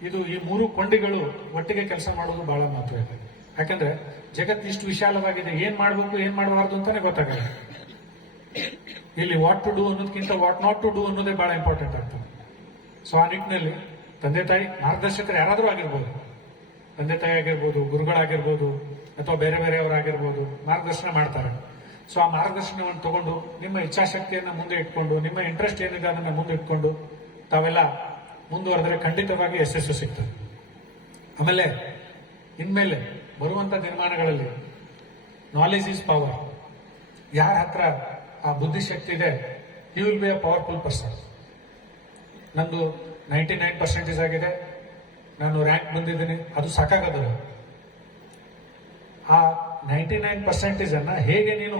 ಇದು ಈ ಮೂರು ಕೊಂಡಿಗಳು ಒಟ್ಟಿಗೆ ಕೆಲಸ ಮಾಡೋದು ಬಹಳ ಮಹತ್ವ ಇದೆ. ಯಾಕಂದ್ರೆ ಜಗತ್ತು ಇಷ್ಟು ವಿಶಾಲವಾಗಿದೆ, ಏನ್ ಮಾಡ್ಬೇಕು ಏನ್ ಮಾಡಬಾರ್ದು ಅಂತಾನೆ ಗೊತ್ತಾಗಲ್ಲ. ಇಲ್ಲಿ ವಾಟ್ ಟು ಡೂ ಅನ್ನೋದಕ್ಕಿಂತ ವಾಟ್ ನಾಟ್ ಟು ಡೂ ಅನ್ನೋದೇ ಬಹಳ ಇಂಪಾರ್ಟೆಂಟ್ ಆಗ್ತದೆ. ಸೊ ಆ ನಿಟ್ಟಿನಲ್ಲಿ ತಂದೆ ತಾಯಿ ಮಾರ್ಗದರ್ಶಕರು ಯಾರಾದರೂ ಆಗಿರ್ಬೋದು, ತಂದೆ ತಾಯಿ ಆಗಿರ್ಬೋದು, ಗುರುಗಳಾಗಿರ್ಬೋದು, ಅಥವಾ ಬೇರೆ ಬೇರೆಯವರಾಗಿರ್ಬೋದು, ಮಾರ್ಗದರ್ಶನ ಮಾಡ್ತಾರೆ. ಸೊ ಆ ಮಾರ್ಗದರ್ಶನವನ್ನು ತಗೊಂಡು ನಿಮ್ಮ ಇಚ್ಛಾಶಕ್ತಿಯನ್ನು ಮುಂದೆ ಇಟ್ಕೊಂಡು, ನಿಮ್ಮ ಇಂಟ್ರೆಸ್ಟ್ ಏನಿದೆ ಅದನ್ನ ಮುಂದೆ ಇಟ್ಕೊಂಡು ತಾವೆಲ್ಲ ಮುಂದುವರೆದ್ರೆ ಖಂಡಿತವಾಗಿ ಯಶಸ್ಸು ಸಿಗ್ತದೆ. ಆಮೇಲೆ ಇನ್ಮೇಲೆ ಬರುವಂತ ದಿನಮಾನಗಳಲ್ಲಿ ನಾಲೆಜ್ ಈಸ್ ಪವರ್. ಯಾರ ಹತ್ರ ಆ ಬುದ್ಧಿಶಕ್ತಿ ಇದೆ, he will be a powerful person. ನಂದು 99% ಆಗಿದೆ, ನಾನು ರ್ಯಾಂಕ್ ಬಂದಿದ್ದೀನಿ, ಅದು ಸಾಕಾಗದಲ್ಲ. ಆ 99% ಅನ್ನ ಹೇಗೆ ನೀನು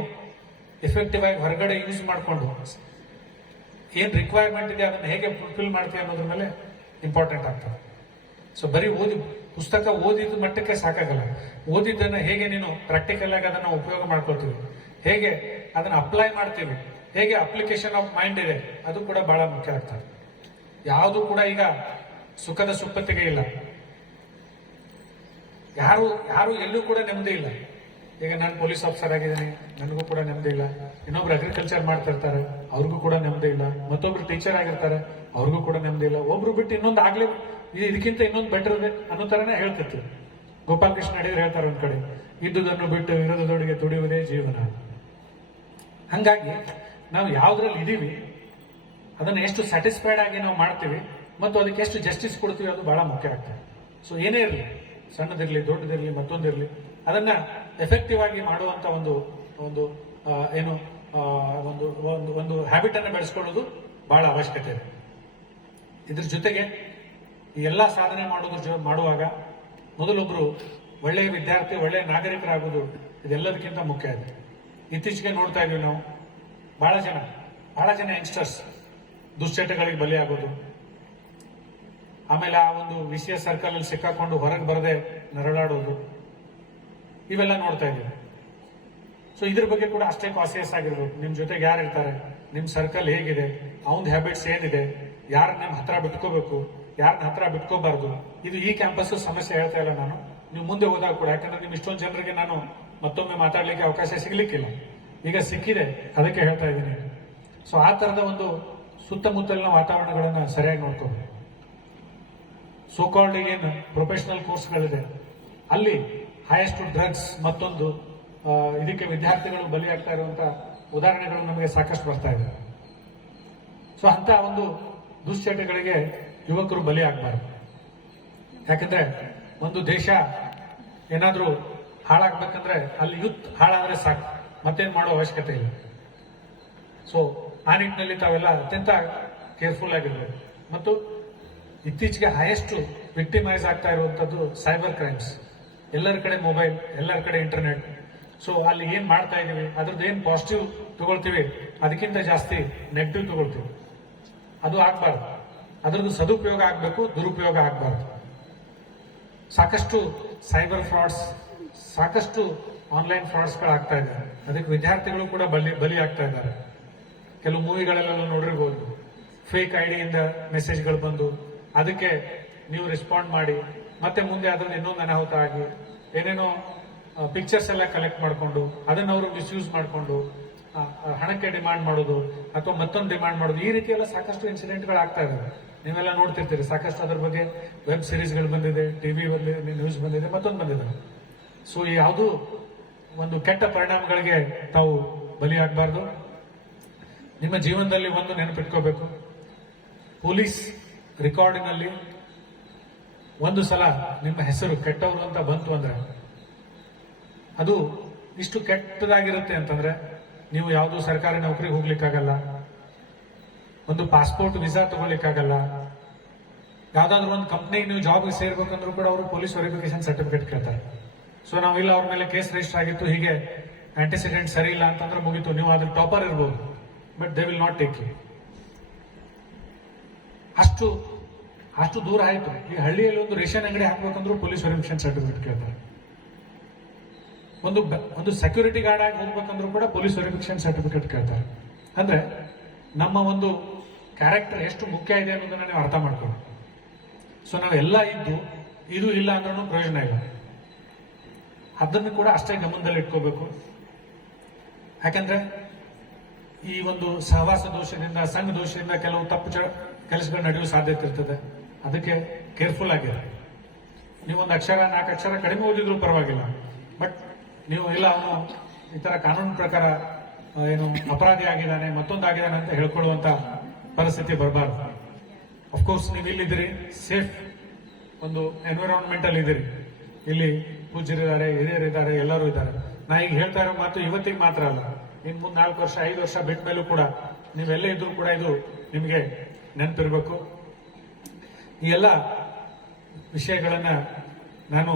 ಎಫೆಕ್ಟಿವ್ ಆಗಿ ಹೊರಗಡೆ ಯೂಸ್ ಮಾಡಿಕೊಂಡು ಏನ್ ರಿಕ್ವೈರ್ಮೆಂಟ್ ಇದೆ ಅದನ್ನ ಹೇಗೆ ಫುಲ್ಫಿಲ್ ಮಾಡ್ತೀವಿ ಅನ್ನೋದ್ರ ಮೇಲೆ ಇಂಪಾರ್ಟೆಂಟ್ ಆಗ್ತದೆ. ಸೊ ಬರೀ ಪುಸ್ತಕ ಓದಿದ ಮಟ್ಟಕ್ಕೆ ಸಾಕಾಗಲ್ಲ. ಓದಿದ್ದನ್ನ ಹೇಗೆ ನೀನು ಪ್ರಾಕ್ಟಿಕಲ್ ಆಗಿ ಅದನ್ನ ಉಪಯೋಗ ಮಾಡ್ಕೊಳ್ತೀವಿ, ಹೇಗೆ ಅದನ್ನ ಅಪ್ಲೈ ಮಾಡ್ತೀವಿ, ಹೇಗೆ ಅಪ್ಲಿಕೇಶನ್ ಆಫ್ ಮೈಂಡ್ ಇದೆ, ಅದು ಕೂಡ ಬಹಳ ಮುಖ್ಯ ಆಗ್ತದೆ. ಯಾವುದು ಕೂಡ ಈಗ ಸುಖದ ಸುಪ್ಪತ್ತಿಗೆ ಇಲ್ಲ. ಯಾರು ಎಲ್ಲೂ ಕೂಡ ನೆಮ್ಮದಿ ಇಲ್ಲ. ಈಗ ನಾನು ಪೊಲೀಸ್ ಆಫೀಸರ್ ಆಗಿದ್ದೀನಿ, ನನಗೂ ಕೂಡ ನೆಮ್ಮದಿ ಇಲ್ಲ. ಇನ್ನೊಬ್ರು ಅಗ್ರಿಕಲ್ಚರ್ ಮಾಡ್ತಾ ಇರ್ತಾರೆ, ಅವ್ರಿಗೂ ಕೂಡ ನೆಮ್ಮದಿ ಇಲ್ಲ. ಮತ್ತೊಬ್ರು ಟೀಚರ್ ಆಗಿರ್ತಾರೆ, ಅವ್ರಿಗೂ ಕೂಡ ನೆಮ್ಮದಿ ಇಲ್ಲ. ಒಬ್ರು ಬಿಟ್ಟು ಇನ್ನೊಂದು ಆಗ್ಲೇ ಇದಕ್ಕಿಂತ ಇನ್ನೊಂದು ಬೆಟರ್ ಇದೆ ಅನ್ನೋ ತರನೇ ಹೇಳ್ತಿರ್ತೀವಿ. ಗೋಪಾಲ್ ಕೃಷ್ಣ ಅಡಿಗರು ಹೇಳ್ತಾರೆ ಒಂದ್ ಕಡೆ, ಇದ್ದುದನ್ನು ಬಿಟ್ಟು ಇರೋದೊಳಗೆ ತುಡಿಯುವುದೇ ಜೀವನ. ಹಂಗಾಗಿ ನಾವು ಯಾವ್ದ್ರಲ್ಲಿ ಇದೀವಿ ಅದನ್ನ ಎಷ್ಟು ಸ್ಯಾಟಿಸ್ಫೈಡ್ ಆಗಿ ನಾವು ಮಾಡ್ತೀವಿ ಮತ್ತು ಅದಕ್ಕೆ ಎಷ್ಟು ಜಸ್ಟಿಸ್ ಕೊಡ್ತೀವಿ, ಅದು ಬಹಳ ಮುಖ್ಯ ಆಗ್ತದೆ. ಸೊ ಏನೇ ಇರಲಿ, ಸಣ್ಣದಿರಲಿ ದೊಡ್ಡದಿರಲಿ ಮತ್ತೊಂದಿರಲಿ, ಅದನ್ನ ಎಫೆಕ್ಟಿವ್ ಆಗಿ ಮಾಡುವಂತ ಒಂದು ಒಂದು ಏನು ಒಂದು ಒಂದು ಹ್ಯಾಬಿಟ್ ಅನ್ನು ಬೆಳೆಸ್ಕೊಳ್ಳೋದು ಬಹಳ ಅವಶ್ಯಕತೆ ಇದೆ. ಇದ್ರ ಜೊತೆಗೆ ಈ ಎಲ್ಲಾ ಸಾಧನೆ ಮಾಡುವಾಗ ಮೊದಲೊಬ್ರು ಒಳ್ಳೆಯ ವಿದ್ಯಾರ್ಥಿ, ಒಳ್ಳೆಯ ನಾಗರಿಕರಾಗೋದು ಇದೆಲ್ಲದಕ್ಕಿಂತ ಮುಖ್ಯ ಇದೆ. ಇತ್ತೀಚೆಗೆ ನೋಡ್ತಾ ಇದೀವಿ ನಾವು, ಬಹಳ ಜನ ಯಂಗ್ಸ್ಟರ್ಸ್ ದುಶ್ಚಟಗಳಿಗೆ ಬಲಿಯಾಗೋದು, ಆಮೇಲೆ ಆ ಒಂದು ವಿಷಯ ಸರ್ಕಲ್ ಅಲ್ಲಿ ಸಿಕ್ಕಾಕೊಂಡು ಹೊರಗೆ ಬರದೆ ನರಳಾಡೋದು, ಇವೆಲ್ಲ ನೋಡ್ತಾ ಇದ್ದೀವಿ. ಸೊ ಇದ್ರ ಬಗ್ಗೆ ಕೂಡ ಅಷ್ಟೇ ಕಾನ್ಸಿಯಸ್ ಆಗಿರ್ಬೇಕು. ನಿಮ್ ಜೊತೆಗೆ ಯಾರು ಇರ್ತಾರೆ, ನಿಮ್ ಸರ್ಕಲ್ ಹೇಗಿದೆ, ಅವನ್ ಹ್ಯಾಬಿಟ್ಸ್ ಏನಿದೆ, ಯಾರು ನಿಮ್ ಹತ್ರ ಬಿಟ್ಕೋಬೇಕು, ಯಾರನ್ನ ಹತ್ರ ಬಿಟ್ಕೋಬಾರ್ದು, ಇದು ಈ ಕ್ಯಾಂಪಸ್ ಸಮಸ್ಯೆ ಹೇಳ್ತಾ ಇಲ್ಲ ನಾನು. ನೀವು ಮುಂದೆ ಹೋದಾಗ ಕೂಡ, ಯಾಕಂದ್ರೆ ನಿಮ್ ಇಷ್ಟೊಂದು ಜನರಿಗೆ ನಾನು ಮತ್ತೊಮ್ಮೆ ಮಾತಾಡ್ಲಿಕ್ಕೆ ಅವಕಾಶ ಸಿಗ್ಲಿಕ್ಕಿಲ್ಲ, ಈಗ ಸಿಕ್ಕಿದೆ, ಅದಕ್ಕೆ ಹೇಳ್ತಾ ಇದ್ದೀನಿ. ಸೊ ಆ ತರದ ಒಂದು ಸುತ್ತಮುತ್ತಲಿನ ವಾತಾವರಣಗಳನ್ನ ಸರಿಯಾಗಿ ನೋಡ್ಕೋಬೇಕು. ಸೋಕಾಲ್ಡ್ ಏನು ಪ್ರೊಫೆಷನಲ್ ಕೋರ್ಸ್ಗಳಿದೆ, ಅಲ್ಲಿ ಹೈಯೆಸ್ಟ್ ಡ್ರಗ್ಸ್ ಮತ್ತೊಂದು ಇದಕ್ಕೆ ವಿದ್ಯಾರ್ಥಿಗಳು ಬಲಿಯಾಗ್ತಾ ಇರುವಂತ ಉದಾಹರಣೆಗಳು ನಮಗೆ ಸಾಕಷ್ಟು ಬರ್ತಾ ಇದೆ. ಸೊ ಅಂತ ಒಂದು ದುಶ್ಚಟಗಳಿಗೆ ಯುವಕರು ಬಲಿ ಆಗಬಾರ್ದು. ಯಾಕಂದ್ರೆ ಒಂದು ದೇಶ ಏನಾದ್ರೂ ಹಾಳಾಗ್ಬೇಕಂದ್ರೆ ಅಲ್ಲಿ ಯೂತ್ ಹಾಳಾದ್ರೆ ಸಾಕು, ಮತ್ತೇನ್ ಮಾಡೋ ಅವಶ್ಯಕತೆ ಇಲ್ಲ. ಸೊ ಆ ನಿಟ್ಟಿನಲ್ಲಿ ತಾವೆಲ್ಲ ಅತ್ಯಂತ ಕೇರ್ಫುಲ್ ಆಗಿರ್ಬೇಕು. ಮತ್ತು ಇತ್ತೀಚೆಗೆ ಹೈಯೆಸ್ಟ್ ವಿಕ್ಟಿಮೈಸ್ ಆಗ್ತಾ ಇರುವಂತದ್ದು ಸೈಬರ್ ಕ್ರೈಮ್ಸ್. ಎಲ್ಲರ ಕಡೆ ಮೊಬೈಲ್, ಎಲ್ಲರ ಕಡೆ ಇಂಟರ್ನೆಟ್. ಸೊ ಅಲ್ಲಿ ಏನ್ ಮಾಡ್ತಾ ಇದೀವಿ, ಅದ್ರದ್ದು ಏನ್ ಪಾಸಿಟಿವ್ ತಗೊಳ್ತೀವಿ, ಅದಕ್ಕಿಂತ ಜಾಸ್ತಿ ನೆಗೆಟಿವ್ ತಗೊಳ್ತೀವಿ. ಅದು ಆಗ್ಬಾರ್ದು. ಅದ್ರದ್ದು ಸದುಪಯೋಗ ಆಗ್ಬೇಕು, ದುರುಪಯೋಗ ಆಗ್ಬಾರ್ದು. ಸಾಕಷ್ಟು ಸೈಬರ್ ಫ್ರಾಡ್ಸ್, ಸಾಕಷ್ಟು ಆನ್ಲೈನ್ ಫ್ರಾಡ್ಸ್ಗಳು ಆಗ್ತಾ ಇದ್ದಾರೆ. ಅದಕ್ಕೆ ವಿದ್ಯಾರ್ಥಿಗಳು ಕೂಡ ಬಲಿ ಆಗ್ತಾ ಇದ್ದಾರೆ. ಕೆಲವು ಮೂವಿಗಳೆಲ್ಲ ನೋಡಿರ್ಬೋದು, ಫೇಕ್ ಐಡಿಯಿಂದ ಮೆಸೇಜ್ಗಳು ಬಂದು ಅದಕ್ಕೆ ನೀವು ರೆಸ್ಪಾಂಡ್ ಮಾಡಿ ಮತ್ತೆ ಮುಂದೆ ಅದನ್ನು ಇನ್ನೊಂದು ಅನಾಹುತ ಆಗಿ ಏನೇನೋ ಪಿಕ್ಚರ್ಸ್ ಎಲ್ಲ ಕಲೆಕ್ಟ್ ಮಾಡಿಕೊಂಡು ಅದನ್ನ ಅವರು ಮಿಸ್ಯೂಸ್ ಮಾಡಿಕೊಂಡು ಹಣಕ್ಕೆ ಡಿಮಾಂಡ್ ಮಾಡೋದು ಅಥವಾ ಮತ್ತೊಂದು ಡಿಮಾಂಡ್ ಮಾಡೋದು, ಈ ರೀತಿ ಎಲ್ಲ ಸಾಕಷ್ಟು ಇನ್ಸಿಡೆಂಟ್ಗಳು ಆಗ್ತಾ ಇದಾವೆ. ನೀವೆಲ್ಲ ನೋಡ್ತಿರ್ತೀರಿ, ಸಾಕಷ್ಟು ಅದ್ರ ಬಗ್ಗೆ ವೆಬ್ ಸಿರೀಸ್ಗಳು ಬಂದಿದೆ, ಟಿವಿ ಬಂದಿದೆ, ನ್ಯೂಸ್ ಬಂದಿದೆ, ಮತ್ತೊಂದು ಬಂದಿದೆ. ಸೊ ಯಾವುದು ಒಂದು ಕೆಟ್ಟ ಪರಿಣಾಮಗಳಿಗೆ ತಾವು ಬಲಿಯಾಗಬಾರ್ದು. ನಿಮ್ಮ ಜೀವನದಲ್ಲಿ ಒಂದು ನೆನಪಿಟ್ಕೋಬೇಕು, ಪೊಲೀಸ್ ರೆಕಾರ್ಡಿನಲ್ಲಿ ಒಂದು ಸಲ ನಿಮ್ಮ ಹೆಸರು ಕೆಟ್ಟವರು ಅಂತ ಬಂತು ಅಂದ್ರೆ ಅದು ಇಷ್ಟು ಕೆಟ್ಟದಾಗಿರುತ್ತೆ ಅಂತಂದ್ರೆ ನೀವು ಯಾವುದು ಸರ್ಕಾರಿ ನೌಕರಿಗೆ ಹೋಗ್ಲಿಕ್ಕಾಗಲ್ಲ, ಒಂದು ಪಾಸ್ಪೋರ್ಟ್ ವೀಸಾ ತಗೊಳ್ಲಿಕ್ಕಾಗಲ್ಲ, ಯಾವ್ದಾದ್ರು ಒಂದು ಕಂಪ್ನಿಗೆ ನೀವು ಜಾಬ್ಗೆ ಸೇರ್ಬೇಕಂದ್ರೂ ಕೂಡ ಅವರು ಪೊಲೀಸ್ ವೆರಿಫಿಕೇಶನ್ ಸರ್ಟಿಫಿಕೇಟ್ ಕೇಳ್ತಾರೆ. ಸೊ ನಾವಿಲ್ಲ ಅವ್ರ ಮೇಲೆ ಕೇಸ್ ರಿಜಿಸ್ಟರ್ ಆಗಿತ್ತು, ಹೀಗೆ ಆಂಟಿಸಿಡೆಂಟ್ ಸರಿ ಇಲ್ಲ ಅಂತಂದ್ರೆ ಮುಗೀತು, ನೀವು ಅದ್ರ ಟಾಪರ್ ಇರ್ಬೋದು, but they will not take you. ಅಷ್ಟು ದೂರ ಆಯ್ತು. ಈ ಹಳ್ಳಿಯಲ್ಲಿ ಒಂದು ರೇಷನ್ ಅಂಗಡಿ ಹಾಕ್ಬೇಕಂದ್ರೂ ಪೊಲೀಸ್ ವೆರಿಫಿಕೇಶನ್ ಸರ್ಟಿಫಿಕೇಟ್ ಕೇಳ್ತಾರೆ. ಒಂದು ಸೆಕ್ಯೂರಿಟಿ ಗಾರ್ಡ್ ಆಗಿ ಹೋಗ್ಬೇಕಂದ್ರೂ ಕೂಡ ಪೊಲೀಸ್ ವೆರಿಫಿಕೇಶನ್ ಸರ್ಟಿಫಿಕೇಟ್ ಕೇಳ್ತಾರೆ. ಅಂದ್ರೆ ನಮ್ಮ ಒಂದು ಕ್ಯಾರೆಕ್ಟರ್ ಎಷ್ಟು ಮುಖ್ಯ ಇದೆ ಅನ್ನೋದನ್ನ ನೀವು ಅರ್ಥ ಮಾಡ್ಕೊಳ್ಳಿ. ಸೊ ನಾವೆಲ್ಲ ಇದ್ದು ಇದು ಇಲ್ಲ ಅಂದ್ರೂ ಪ್ರಯೋಜನ ಇಲ್ಲ. ಅದನ್ನು ಕೂಡ ಅಷ್ಟೇ ಗಮನದಲ್ಲಿ ಇಟ್ಕೋಬೇಕು. ಯಾಕಂದ್ರೆ ಈ ಒಂದು ಸಹವಾಸ ದೋಷದಿಂದ, ಸಂಘ ದೋಷದಿಂದ ಕೆಲವು ತಪ್ಪು ಕೆಲಸಗಳು ನಡೆಯುವ ಸಾಧ್ಯತೆ ಇರ್ತದೆ. ಅದಕ್ಕೆ ಕೇರ್ಫುಲ್ ಆಗಿರಿ. ನೀವೊಂದು ಅಕ್ಷರ 4 ಅಕ್ಷರ ಕಡಿಮೆ ಓದಿದ್ರು ಪರವಾಗಿಲ್ಲ, ಬಟ್ ನೀವು ಇಲ್ಲ ಅವನು ಈ ತರ ಕಾನೂನು ಪ್ರಕಾರ ಏನು ಅಪರಾಧಿ ಆಗಿದ್ದಾನೆ, ಮತ್ತೊಂದು ಆಗಿದ್ದಾನೆ ಅಂತ ಹೇಳ್ಕೊಳ್ಳುವಂತ ಪರಿಸ್ಥಿತಿ ಬರಬಾರ್ದು. ಅಫ್ಕೋರ್ಸ್ ನೀವು ಇಲ್ಲಿದ್ದೀರಿ, ಸೇಫ್ ಒಂದು ಎನ್ವಿರಾನ್ಮೆಂಟ್ ಅಲ್ಲಿ ಇದ್ದೀರಿ. ಇಲ್ಲಿ ಪೂಜ್ಯರಿದ್ದಾರೆ, ಹಿರಿಯರಿದ್ದಾರೆ, ಎಲ್ಲರೂ ಇದ್ದಾರೆ. ನಾ ಈಗ ಹೇಳ್ತಾ ಇರೋ ಮಾತು ಇವತ್ತಿಗೆ ಮಾತ್ರ ಅಲ್ಲ, ಇನ್ ಮುಂದೆ 4 ವರ್ಷ 5 ವರ್ಷ ಬಿಟ್ಟ ಮೇಲೂ ಕೂಡ ನೀವೆಲ್ಲೇ ಇದ್ರೂ ಕೂಡ ಇದು ನಿಮಗೆ ನೆನಪಿರ್ಬೇಕು. ಈ ಎಲ್ಲ ವಿಷಯಗಳನ್ನ ನಾನು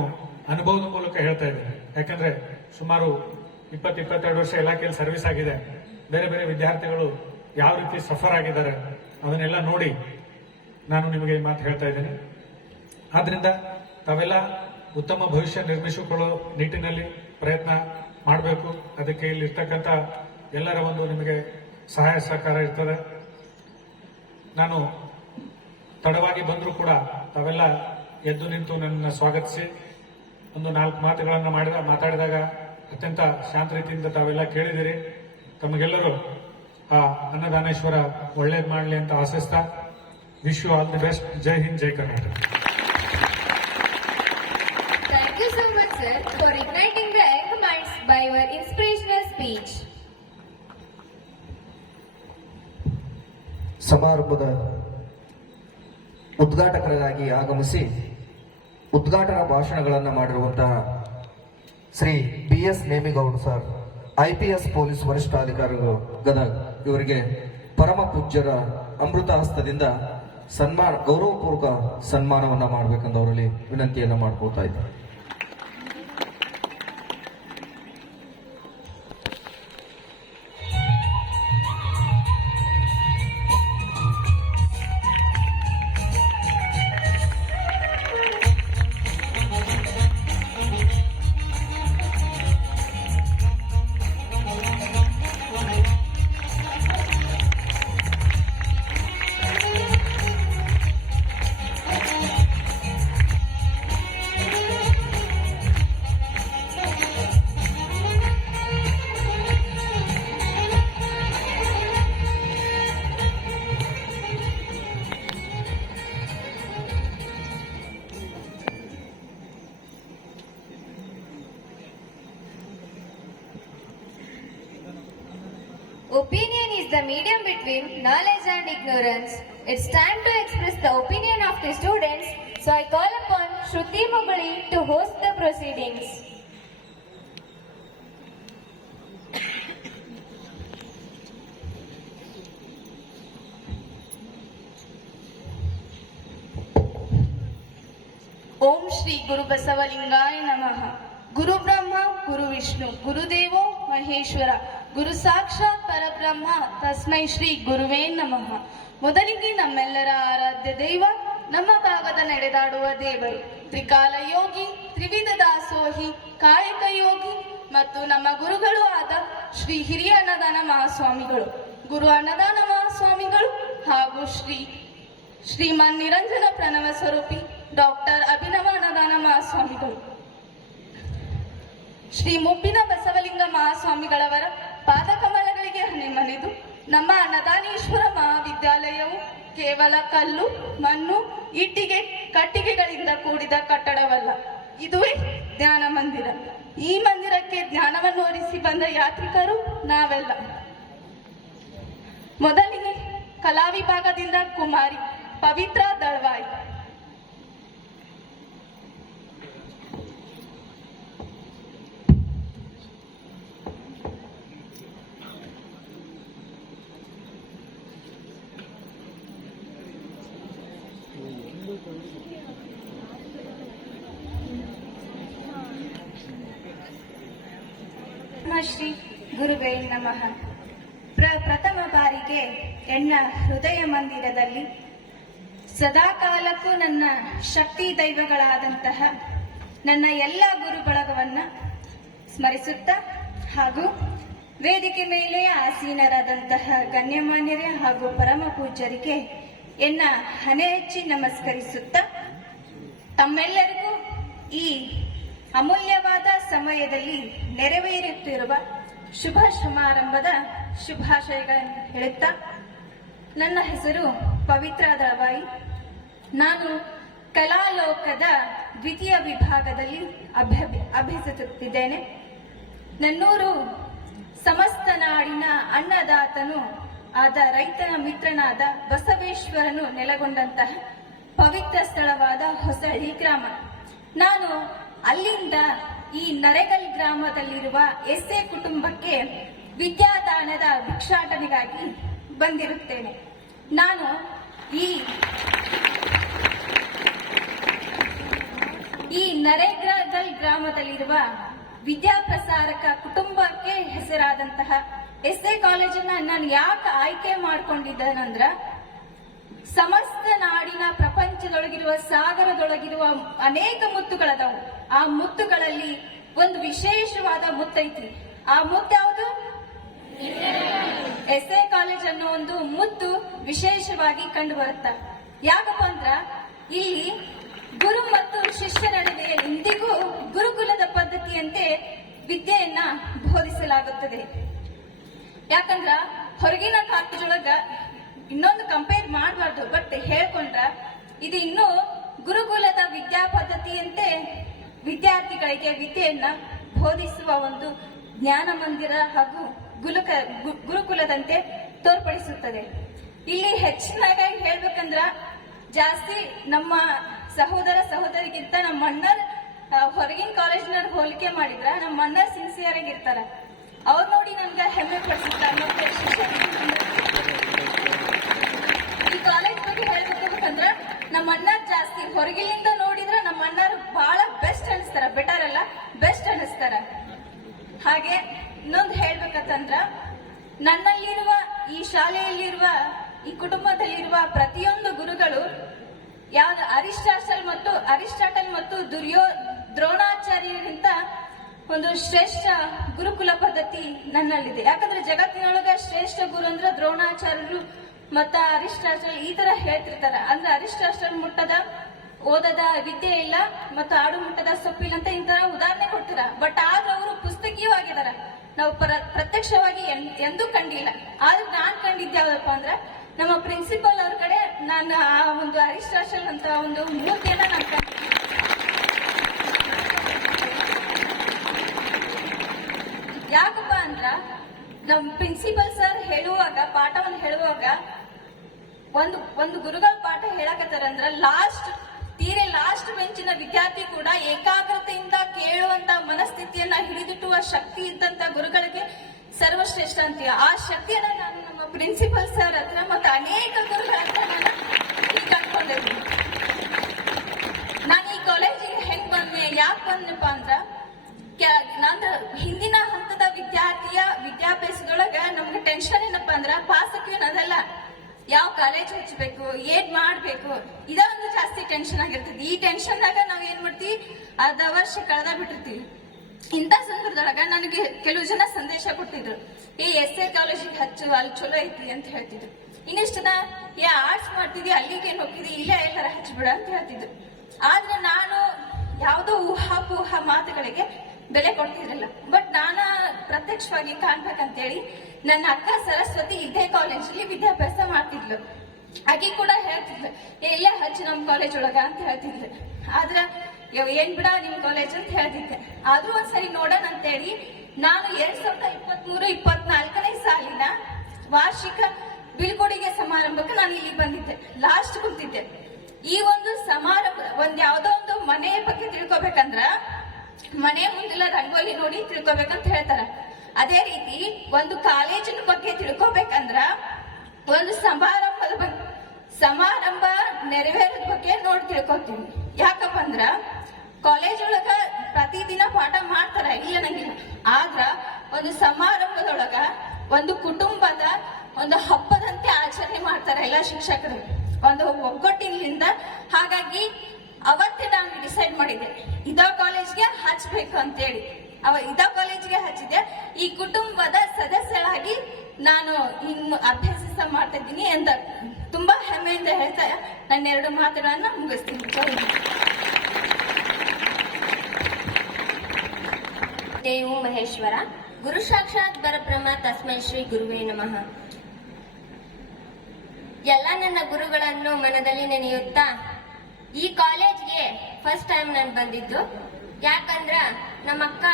ಅನುಭವದ ಮೂಲಕ ಹೇಳ್ತಾ ಇದ್ದೇನೆ. ಯಾಕಂದ್ರೆ ಸುಮಾರು 20-22 ವರ್ಷ ಇಲಾಖೆಯಲ್ಲಿ ಸರ್ವಿಸ್ ಆಗಿದೆ. ಬೇರೆ ಬೇರೆ ವಿದ್ಯಾರ್ಥಿಗಳು ಯಾವ ರೀತಿ ಸಫರ್ ಆಗಿದ್ದಾರೆ ಅದನ್ನೆಲ್ಲ ನೋಡಿ ನಾನು ನಿಮಗೆ ಈ ಮಾತು ಹೇಳ್ತಾ ಇದ್ದೇನೆ. ಆದ್ರಿಂದ ತಾವೆಲ್ಲ ಉತ್ತಮ ಭವಿಷ್ಯ ನಿರ್ಮಿಸಿಕೊಳ್ಳೋ ನಿಟ್ಟಿನಲ್ಲಿ ಪ್ರಯತ್ನ ಮಾಡಬೇಕು. ಅದಕ್ಕೆ ಇಲ್ಲಿ ಇರ್ತಕ್ಕಂಥ ಎಲ್ಲರ ಒಂದು ನಿಮಗೆ ಸಹಾಯ ಸಹಕಾರ ಇರ್ತದೆ. ನಾನು ತಡವಾಗಿ ಬಂದರೂ ಕೂಡ ತಾವೆಲ್ಲ ಎದ್ದು ನಿಂತು ನನ್ನ ಸ್ವಾಗತಿಸಿ ಒಂದು 4 ಮಾತುಗಳನ್ನು ಮಾತಾಡಿದಾಗ ಅತ್ಯಂತ ಶಾಂತ ರೀತಿಯಿಂದ ತಾವೆಲ್ಲ ಕೇಳಿದಿರಿ. ತಮಗೆಲ್ಲರೂ ಆ ಅನ್ನದಾನೇಶ್ವರ ಒಳ್ಳೇದು ಮಾಡಲಿ ಅಂತ ಆಶಿಸ್ತಾ, wish you all the best. ಜೈ ಹಿಂದ್, ಜೈ Karnataka. Thank you so much, sir, for igniting the young minds by your inspirational speech. ಸಮಾರಂಭದ ಉದ್ಘಾಟಕರಾಗಿ ಆಗಮಿಸಿ ಉದ್ಘಾಟನಾ ಭಾಷಣಗಳನ್ನು ಮಾಡಿರುವಂತಹ Shri BS Nemigowda sir, IPS police ವರಿಷ್ಠಾಧಿಕಾರಿಗಳು ಗದಗ, ಇವರಿಗೆ ಪರಮ ಪೂಜ್ಯರ ಅಮೃತ ಹಸ್ತದಿಂದ ಗೌರವಪೂರ್ವಕ ಸನ್ಮಾನವನ್ನ ಮಾಡಬೇಕೆಂದು ಅವರಲ್ಲಿ ವಿನಂತಿಯನ್ನ ಮಾಡ್ಕೊಳ್ತಾ ಇದ್ದಾರೆ. Opinion is the medium between knowledge and ignorance. It's time to express the opinion of the students, so I call upon Shruti Muguli to host the proceedings. ओम श्री गुरु बसवलिंगाय नमः. गुरु ब्रह्मा गुरु विष्णु गुरुदेवो महेश्वर गुरु साक्षाತ್ ಪರಬ್ರಹ್ಮ ತಸ್ಮೈ ಶ್ರೀ ಗುರುವೇ ನಮಃ. ಮೊದಲಿಗೆ ನಮ್ಮೆಲ್ಲರ ಆರಾಧ್ಯ ದೈವ, ನಮ್ಮ ಭಾಗದ ನಡೆದಾಡುವ ದೇವರು, ತ್ರಿಕಾಲ ಯೋಗಿ, ತ್ರಿವಿಧ ದಾಸೋಹಿ, ಕಾಯಕ ಯೋಗಿ ಮತ್ತು ನಮ್ಮ ಗುರುಗಳು ಆದ ಶ್ರೀ ಹಿರಿಯ ಅನ್ನದಾನ ಮಹಾಸ್ವಾಮಿಗಳು. ಗುರು ಅನ್ನದಾನ ಮಹಾಸ್ವಾಮಿಗಳು ಹಾಗೂ ಶ್ರೀಮಾನ್ ನಿರಂಜನ ಪ್ರಣವ ಸ್ವರೂಪಿ ಡಾಕ್ಟರ್ ಅಭಿನವ ಅನ್ನದಾನ ಮಹಾಸ್ವಾಮಿಗಳು, ಶ್ರೀ ಮುಪ್ಪಿನ ಬಸವಲಿಂಗ ಮಹಾಸ್ವಾಮಿಗಳವರ ಪಾದಕಮಲಗಳಿಗೆ ಹಣೆಮನೆದು ನಮ್ಮ ಅನ್ನದಾನೇಶ್ವರ ಮಹಾವಿದ್ಯಾಲಯವು ಕೇವಲ ಕಲ್ಲು, ಮಣ್ಣು, ಇಟ್ಟಿಗೆ, ಕಟ್ಟಿಗೆಗಳಿಂದ ಕೂಡಿದ ಕಟ್ಟಡವಲ್ಲ. ಇದುವೇ ಜ್ಞಾನ ಮಂದಿರ. ಈ ಮಂದಿರಕ್ಕೆ ಜ್ಞಾನವನ್ನು ಒಲಿಸಿ ಬಂದ ಯಾತ್ರಿಕರು ನಾವೆಲ್ಲ. ಮೊದಲಿಗೆ ಕಲಾ ವಿಭಾಗದಿಂದ ಕುಮಾರಿ ಪವಿತ್ರ ದಳ್ವಾಯಿ, ಶ್ರೀ ಗುರುವೇ ನಮಃ. ಪ್ರಥಮ ಬಾರಿಗೆ ಎನ್ನ ಹೃದಯ ಮಂದಿರದಲ್ಲಿ ಸದಾಕಾಲಕ್ಕೂ ನನ್ನ ಶಕ್ತಿ ದೈವಗಳಾದಂತಹ ನನ್ನ ಎಲ್ಲ ಗುರು ಬಳಗವನ್ನ ಸ್ಮರಿಸುತ್ತಾ ಹಾಗೂ ವೇದಿಕೆ ಮೇಲೆ ಆಸೀನರಾದಂತಹ ಗಣ್ಯಮಾನ್ಯರೇ ಹಾಗೂ ಪರಮ ಪೂಜ್ಯರಿಗೆ ಎನ್ನ ಹಣೆ ಹೆಚ್ಚಿ ನಮಸ್ಕರಿಸುತ್ತಾ ತಮ್ಮೆಲ್ಲರಿಗೂ ಈ ಅಮೂಲ್ಯವಾದ ಸಮಯದಲ್ಲಿ ನೆರವೇರುತ್ತಿರುವ ಶುಭ ಸಮಾರಂಭದ ಶುಭಾಶಯಗಳನ್ನು ಹೇಳುತ್ತಾ, ನನ್ನ ಹೆಸರು ಪವಿತ್ರ ದಳವಾಯಿ. ನಾನು ಕಲಾಲೋಕದ ದ್ವಿತೀಯ ವಿಭಾಗದಲ್ಲಿ ಅಭ್ಯಸಿಸುತ್ತಿದ್ದೇನೆ. ನನ್ನೂರು ಸಮಸ್ತ ನಾಡಿನ ಅನ್ನದಾತನು ಆದ ರೈತನ ಮಿತ್ರನಾದ ಬಸವೇಶ್ವರನು ನೆಲೆಗೊಂಡಂತಹ ಪವಿತ್ರ ಸ್ಥಳವಾದ ಹೊಸಹಳ್ಳಿ ಗ್ರಾಮ. ನಾನು ಅಲ್ಲಿಂದ ಈ ನರೇಗಲ್ ಗ್ರಾಮದಲ್ಲಿರುವ ಎಸ್ಎ ಕುಟುಂಬಕ್ಕೆ ವಿದ್ಯಾದಾನದ ಭಿಕ್ಷಾಟನೆಗಾಗಿ ಬಂದಿರುತ್ತೇನೆ. ನಾನು ಈ ನರೇಗಲ್ ಗ್ರಾಮದಲ್ಲಿರುವ ವಿದ್ಯಾಪ್ರಸಾರಕ ಕುಟುಂಬಕ್ಕೆ ಹೆಸರಾದಂತಹ ಎಸ್ಎ ಕಾಲೇಜನ್ನ ನಾನು ಯಾಕೆ ಆಯ್ಕೆ ಮಾಡ್ಕೊಂಡಿದ್ದೇನಂದ್ರ, ಸಮಸ್ತ ನಾಡಿನ ಪ್ರಪಂಚದೊಳಗಿರುವ ಸಾಗರದೊಳಗಿರುವ ಅನೇಕ ಮುತ್ತುಗಳದಾವು. ಆ ಮುತ್ತುಗಳಲ್ಲಿ ಒಂದು ವಿಶೇಷವಾದ ಮುತ್ತೈತಿ. ಆ ಮುತ್ತು ಯಾವುದು? ಎಸ್ಎ ಕಾಲೇಜ್ ಅನ್ನೋ ಒಂದು ಮುತ್ತು ವಿಶೇಷವಾಗಿ ಕಂಡು ಬರುತ್ತ. ಯಾಕಪ್ಪ ಅಂದ್ರ ಇಲ್ಲಿ ಗುರು ಮತ್ತು ಶಿಷ್ಯ ನಡುವೆ ಇಂದಿಗೂ ಗುರುಕುಲದ ಪದ್ಧತಿಯಂತೆ ವಿದ್ಯೆಯನ್ನ ಬೋಧಿಸಲಾಗುತ್ತದೆ. ಯಾಕಂದ್ರ ಹೊರಗಿನ ಕಾಲೇಜೊಳಗ ಇನ್ನೊಂದು ಕಂಪೇರ್ ಮಾಡಬಾರ್ದು, ಬಟ್ ಹೇಳ್ಕೊಂಡ್ರ ಇದು ಇನ್ನೂ ಗುರುಕುಲದ ವಿದ್ಯಾ ಪದ್ಧತಿಯಂತೆ ವಿದ್ಯಾರ್ಥಿಗಳಿಗೆ ವಿದ್ಯೆಯನ್ನ ಬೋಧಿಸುವ ಒಂದು ಜ್ಞಾನ ಮಂದಿರ ಹಾಗೂ ಗುರುಕುಲದಂತೆ ತೋರ್ಪಡಿಸುತ್ತದೆ. ಇಲ್ಲಿ ಹೆಚ್ಚಿನಾಗಿ ಹೇಳ್ಬೇಕಂದ್ರ ಜಾಸ್ತಿ ನಮ್ಮ ಸಹೋದರ ಸಹೋದರಿಗಿಂತ ನಮ್ಮ ಅಣ್ಣರ್ ಹೊರಗಿನ ಕಾಲೇಜ್ನವ್ರು ಹೋಲಿಕೆ ಮಾಡಿದ್ರ ನಮ್ಮ ಅಣ್ಣರ್ ಸಿನ್ಸಿಯರ್ ಆಗಿರ್ತಾರ. ಅವ್ರು ನೋಡಿ ನನ್ಗ ಹೆಮ್ಮೆ ಪಡಿಸುತ್ತಾರೆ. ಮತ್ತೆ ಈ ಕಾಲೇಜ್ ಬಗ್ಗೆ ಹೇಳ್ಬೇಕಂದ್ರ ನಮ್ಮ ಅಣ್ಣರ್ ಜಾಸ್ತಿ ಹೊರಗಿನಿಂದ ನೋಡಿದ್ರ ನಮ್ಮ ಅಣ್ಣರು ಬಹಳ ಬೆಸ್ಟ್ ಅನಿಸ್ತಾರ, ಬೆಟರ್ ಅಲ್ಲ ಬೆಸ್ಟ್ ಅನಿಸ್ತಾರ. ಹಾಗೆ ಇನ್ನೊಂದು ಹೇಳ್ಬೇಕಂದ್ರ ನನ್ನಲ್ಲಿರುವ ಈ ಶಾಲೆಯಲ್ಲಿರುವ ಈ ಕುಟುಂಬದಲ್ಲಿರುವ ಪ್ರತಿಯೊಂದು ಗುರುಗಳು ಯಾವ್ದು ಅರಿಸ್ಟಾಟಲ್ ಮತ್ತು ದ್ರೋಣಾಚಾರ್ಯರಿಗಿಂತ ಒಂದು ಶ್ರೇಷ್ಠ ಗುರುಕುಲ ಪದ್ಧತಿ ನನ್ನಲ್ಲಿದೆ. ಯಾಕಂದ್ರೆ ಜಗತ್ತಿನೊಳಗ ಶ್ರೇಷ್ಠ ಗುರು ಅಂದ್ರೆ ದ್ರೋಣಾಚಾರ್ಯರು ಮತ್ತ ಅರಿಸ್ಟಾಟಲ್ ಈ ತರ ಹೇಳ್ತಿರ್ತಾರ. ಅಂದ್ರೆ ಅರಿಸ್ಟಾಟಲ್ ಮುಟ್ಟದ ಓದದ ವಿದ್ಯೆ ಇಲ್ಲ ಮತ್ತು ಆಡು ಮುಟ್ಟದ ಸೊಪ್ಪಿಲ್ಲ ಅಂತ ಇಂತರ ಉದಾಹರಣೆ ಕೊಡ್ತಾರ. ಬಟ್ ಆದ್ರೆ ಅವರು ಪುಸ್ತಕೀಯೂ ಆಗಿದಾರ. ನಾವು ಪ್ರತ್ಯಕ್ಷವಾಗಿ ಎಂದೂ ಕಂಡಿಲ್ಲ. ಆದ್ರೆ ನಾನ್ ಕಂಡಿದ್ದೆ ಯಾವ್ದಪ್ಪ ಅಂದ್ರ ನಮ್ಮ ಪ್ರಿನ್ಸಿಪಲ್ ಅವ್ರ ಕಡೆ ನಾನು ಆ ಒಂದು ಅರಿಸ್ಟಾಟಲ್ ಅಂತ ಒಂದು ಮೂರ್ತಿಯನ್ನ ನಾನು ಕಂಡಿದ್ದೆ. ಯಾಕಪ್ಪ ಅಂದ್ರ ನಮ್ ಪ್ರಿನ್ಸಿಪಲ್ ಸರ್ ಹೇಳುವಾಗ ಪಾಠವನ್ನು ಹೇಳುವಾಗ ಒಂದು ಗುರುಗಳ ಪಾಠ ಹೇಳಕತ್ತಾರಂದ್ರ ತೀರೆ ಲಾಸ್ಟ್ ಬೆಂಚಿನ ವಿದ್ಯಾರ್ಥಿ ಕೂಡ ಏಕಾಗ್ರತೆಯಿಂದ ಕೇಳುವಂತ ಮನಸ್ಥಿತಿಯನ್ನ ಹಿಡಿದಿಟ್ಟುವ ಶಕ್ತಿ ಇದ್ದಂತ ಗುರುಗಳಿಗೆ ಸರ್ವಶ್ರೇಷ್ಠ ಅಂತೀವಿ. ಆ ಶಕ್ತಿಯನ್ನ ನಾನು ನಮ್ಮ ಪ್ರಿನ್ಸಿಪಲ್ ಸರ್ ಹತ್ರ ಮತ್ತೆ ಅನೇಕ ಗುರುಗಳ ಹತ್ರ ನಾನು ಕಲ್ತ್ಕೊಂಡಿದ್ದೀನಿ. ನಾನು ಈ ಕಾಲೇಜಿಗೆ ಹೆಂಗ್ ಬಂದೆ, ಯಾಕೆ ಬಂದಪ್ಪ ಅಂದ್ರ ನಂದು ಹಿಂದಿನ ಹಂತದ ವಿದ್ಯಾಭ್ಯಾಸದೊಳಗ ನಮ್ಗೆ ಟೆನ್ಷನ್ ಏನಪ್ಪ ಅಂದ್ರ ಪಾಸ್ ಅದೆಲ್ಲ ಯಾವ ಕಾಲೇಜ್ ಹಚ್ಚಬೇಕು, ಏನ್ ಮಾಡ್ಬೇಕು, ಇದೊಂದು ಜಾಸ್ತಿ ಟೆನ್ಷನ್ ಆಗಿರ್ತದೆ. ಈ ಟೆನ್ಷನ್ದಾಗ ನಾವ್ ಏನ್ ಮಾಡ್ತೀವಿ, ಅರ್ಧ ವರ್ಷ ಕಳೆದ ಬಿಟ್ಟಿರ್ತೀವಿ. ಇಂಥ ಸಂದರ್ಭದೊಳಗ ನನಗೆ ಕೆಲವು ಜನ ಸಂದೇಶ ಕೊಟ್ಟಿದ್ರು, ಈ SA ಕಾಲೇಜಿಗೆ ಹಚ್ಚು, ಅಲ್ಲಿ ಚಲೋ ಐತಿ ಅಂತ ಹೇಳ್ತಿದ್ರು. ಇನ್ನಿಷ್ಟು ಜನ ಆರ್ಟ್ಸ್ ಮಾಡ್ತಿದ್ವಿ, ಅಲ್ಲಿಗೆ ಹೋಗಿದ್ವಿ, ಇಲ್ಲೇ ಎಲ್ಲಾರ ಹಚ್ಬಿಡ ಅಂತ ಹೇಳ್ತಿದ್ರು. ಆದ್ರೆ ನಾನು ಯಾವುದೋ ಊಹಾಪೋಹ ಮಾತುಗಳಿಗೆ ಬೆಲೆ ಕೊಡ್ತಿರಲಿಲ್ಲ. ಬಟ್ ನಾನ ಪ್ರತ್ಯಕ್ಷವಾಗಿ ಕಾಣ್ಬೇಕಂತೇಳಿ ನನ್ನ ಅಕ್ಕ ಸರಸ್ವತಿ ಇದೇ ಕಾಲೇಜಲ್ಲಿ ವಿದ್ಯಾಭ್ಯಾಸ ಮಾಡ್ತಿದ್ಲು. ಆಕಿ ಕೂಡ ಹೇಳ್ತಿದ್ಲು, ಇಲ್ಲೇ ಹಚ್ಚಿ ನಮ್ ಕಾಲೇಜ್ ಒಳಗ ಅಂತ ಹೇಳ್ತಿದ್ಲು. ಆದ್ರ ಏನ್ ಬಿಡ ನಿಮ್ ಕಾಲೇಜ್ ಅಂತ ಹೇಳ್ತಿದ್ದೆ. ಆದ್ರೂ ಒಂದ್ಸರಿ ನೋಡೋಣ ಅಂತೇಳಿ ನಾನು 2023-24ನೇ ಸಾಲಿನ ವಾರ್ಷಿಕ ಬೀಳ್ಕೊಡುಗೆ ಸಮಾರಂಭಕ್ಕೆ ನಾನು ಇಲ್ಲಿ ಬಂದಿದ್ದೆ, ಲಾಸ್ಟ್ ಕೂತಿದ್ದೆ. ಈ ಒಂದು ಸಮಾರಂಭ ಯಾವ್ದೋ ಒಂದು ಮನೆಯ ಬಗ್ಗೆ ತಿಳ್ಕೊಬೇಕಂದ್ರ ಮನೆ ಮುಂದೆಲ್ಲ ರಂಗೋಲಿ ನೋಡಿ ತಿಳ್ಕೊಬೇಕಂತ ಹೇಳ್ತಾರ. ಅದೇ ರೀತಿ ಒಂದು ಕಾಲೇಜಿನ ಬಗ್ಗೆ ತಿಳ್ಕೊಬೇಕಂದ್ರ ಒಂದು ಸಮಾರಂಭ ನೆರವೇರದ ಬಗ್ಗೆ ನೋಡಿ ತಿಳ್ಕೊತೀವಿ. ಯಾಕಪ್ಪ ಅಂದ್ರ ಕಾಲೇಜ್ ಒಳಗ ಪ್ರತಿದಿನ ಪಾಠ ಮಾಡ್ತಾರ, ಇಲ್ಲ ನಂಗಿಲ್ಲ. ಆದ್ರ ಒಂದು ಸಮಾರಂಭದೊಳಗ ಒಂದು ಕುಟುಂಬದ ಒಂದು ಹಬ್ಬದಂತೆ ಆಚರಣೆ ಮಾಡ್ತಾರೆ ಎಲ್ಲ ಶಿಕ್ಷಕರು, ಒಂದು ಒಗ್ಗಟ್ಟಿನಿಂದ. ಹಾಗಾಗಿ ಅವತ್ತೇ ನಾನು ಡಿಸೈಡ್ ಮಾಡಿದ್ದೆ ಇದ ಕಾಲೇಜ್ಗೆ ಹಚ್ಬೇಕು ಅಂತೇಳಿ. ಇದ ಕಾಲೇಜ್ಗೆ ಹಚ್ಚಿದೆ. ಈ ಕುಟುಂಬದ ಸದಸ್ಯರಾಗಿ ನಾನು ಇನ್ನು ಅಭ್ಯಾಸ ಮಾಡ್ತಾ ಇದ್ದೀನಿ ಅಂತ ತುಂಬಾ ಹೆಮ್ಮೆಯಿಂದ ಹೇಳ್ತಾ ನನ್ನ 2 ಮಾತುಗಳನ್ನ ಮುಗಿಸ್ತೀನಿ. ದೇವು ಮಹೇಶ್ವರ, ಗುರು ಸಾಕ್ಷಾತ್ ಪರಬ್ರಹ್ಮ ತಸ್ಮೈ ಶ್ರೀ ಗುರುವೇ ನಮಃ. ಎಲ್ಲ ನನ್ನ ಗುರುಗಳನ್ನು ಮನದಲ್ಲಿ ನೆನೆಯುತ್ತಾ ಈ ಕಾಲೇಜ್ಗೆ ಫಸ್ಟ್ ಟೈಮ್ ನಾನು ಬಂದಿದ್ದು. ಯಾಕಂದ್ರ ನಮ್ಮಕ್ಕ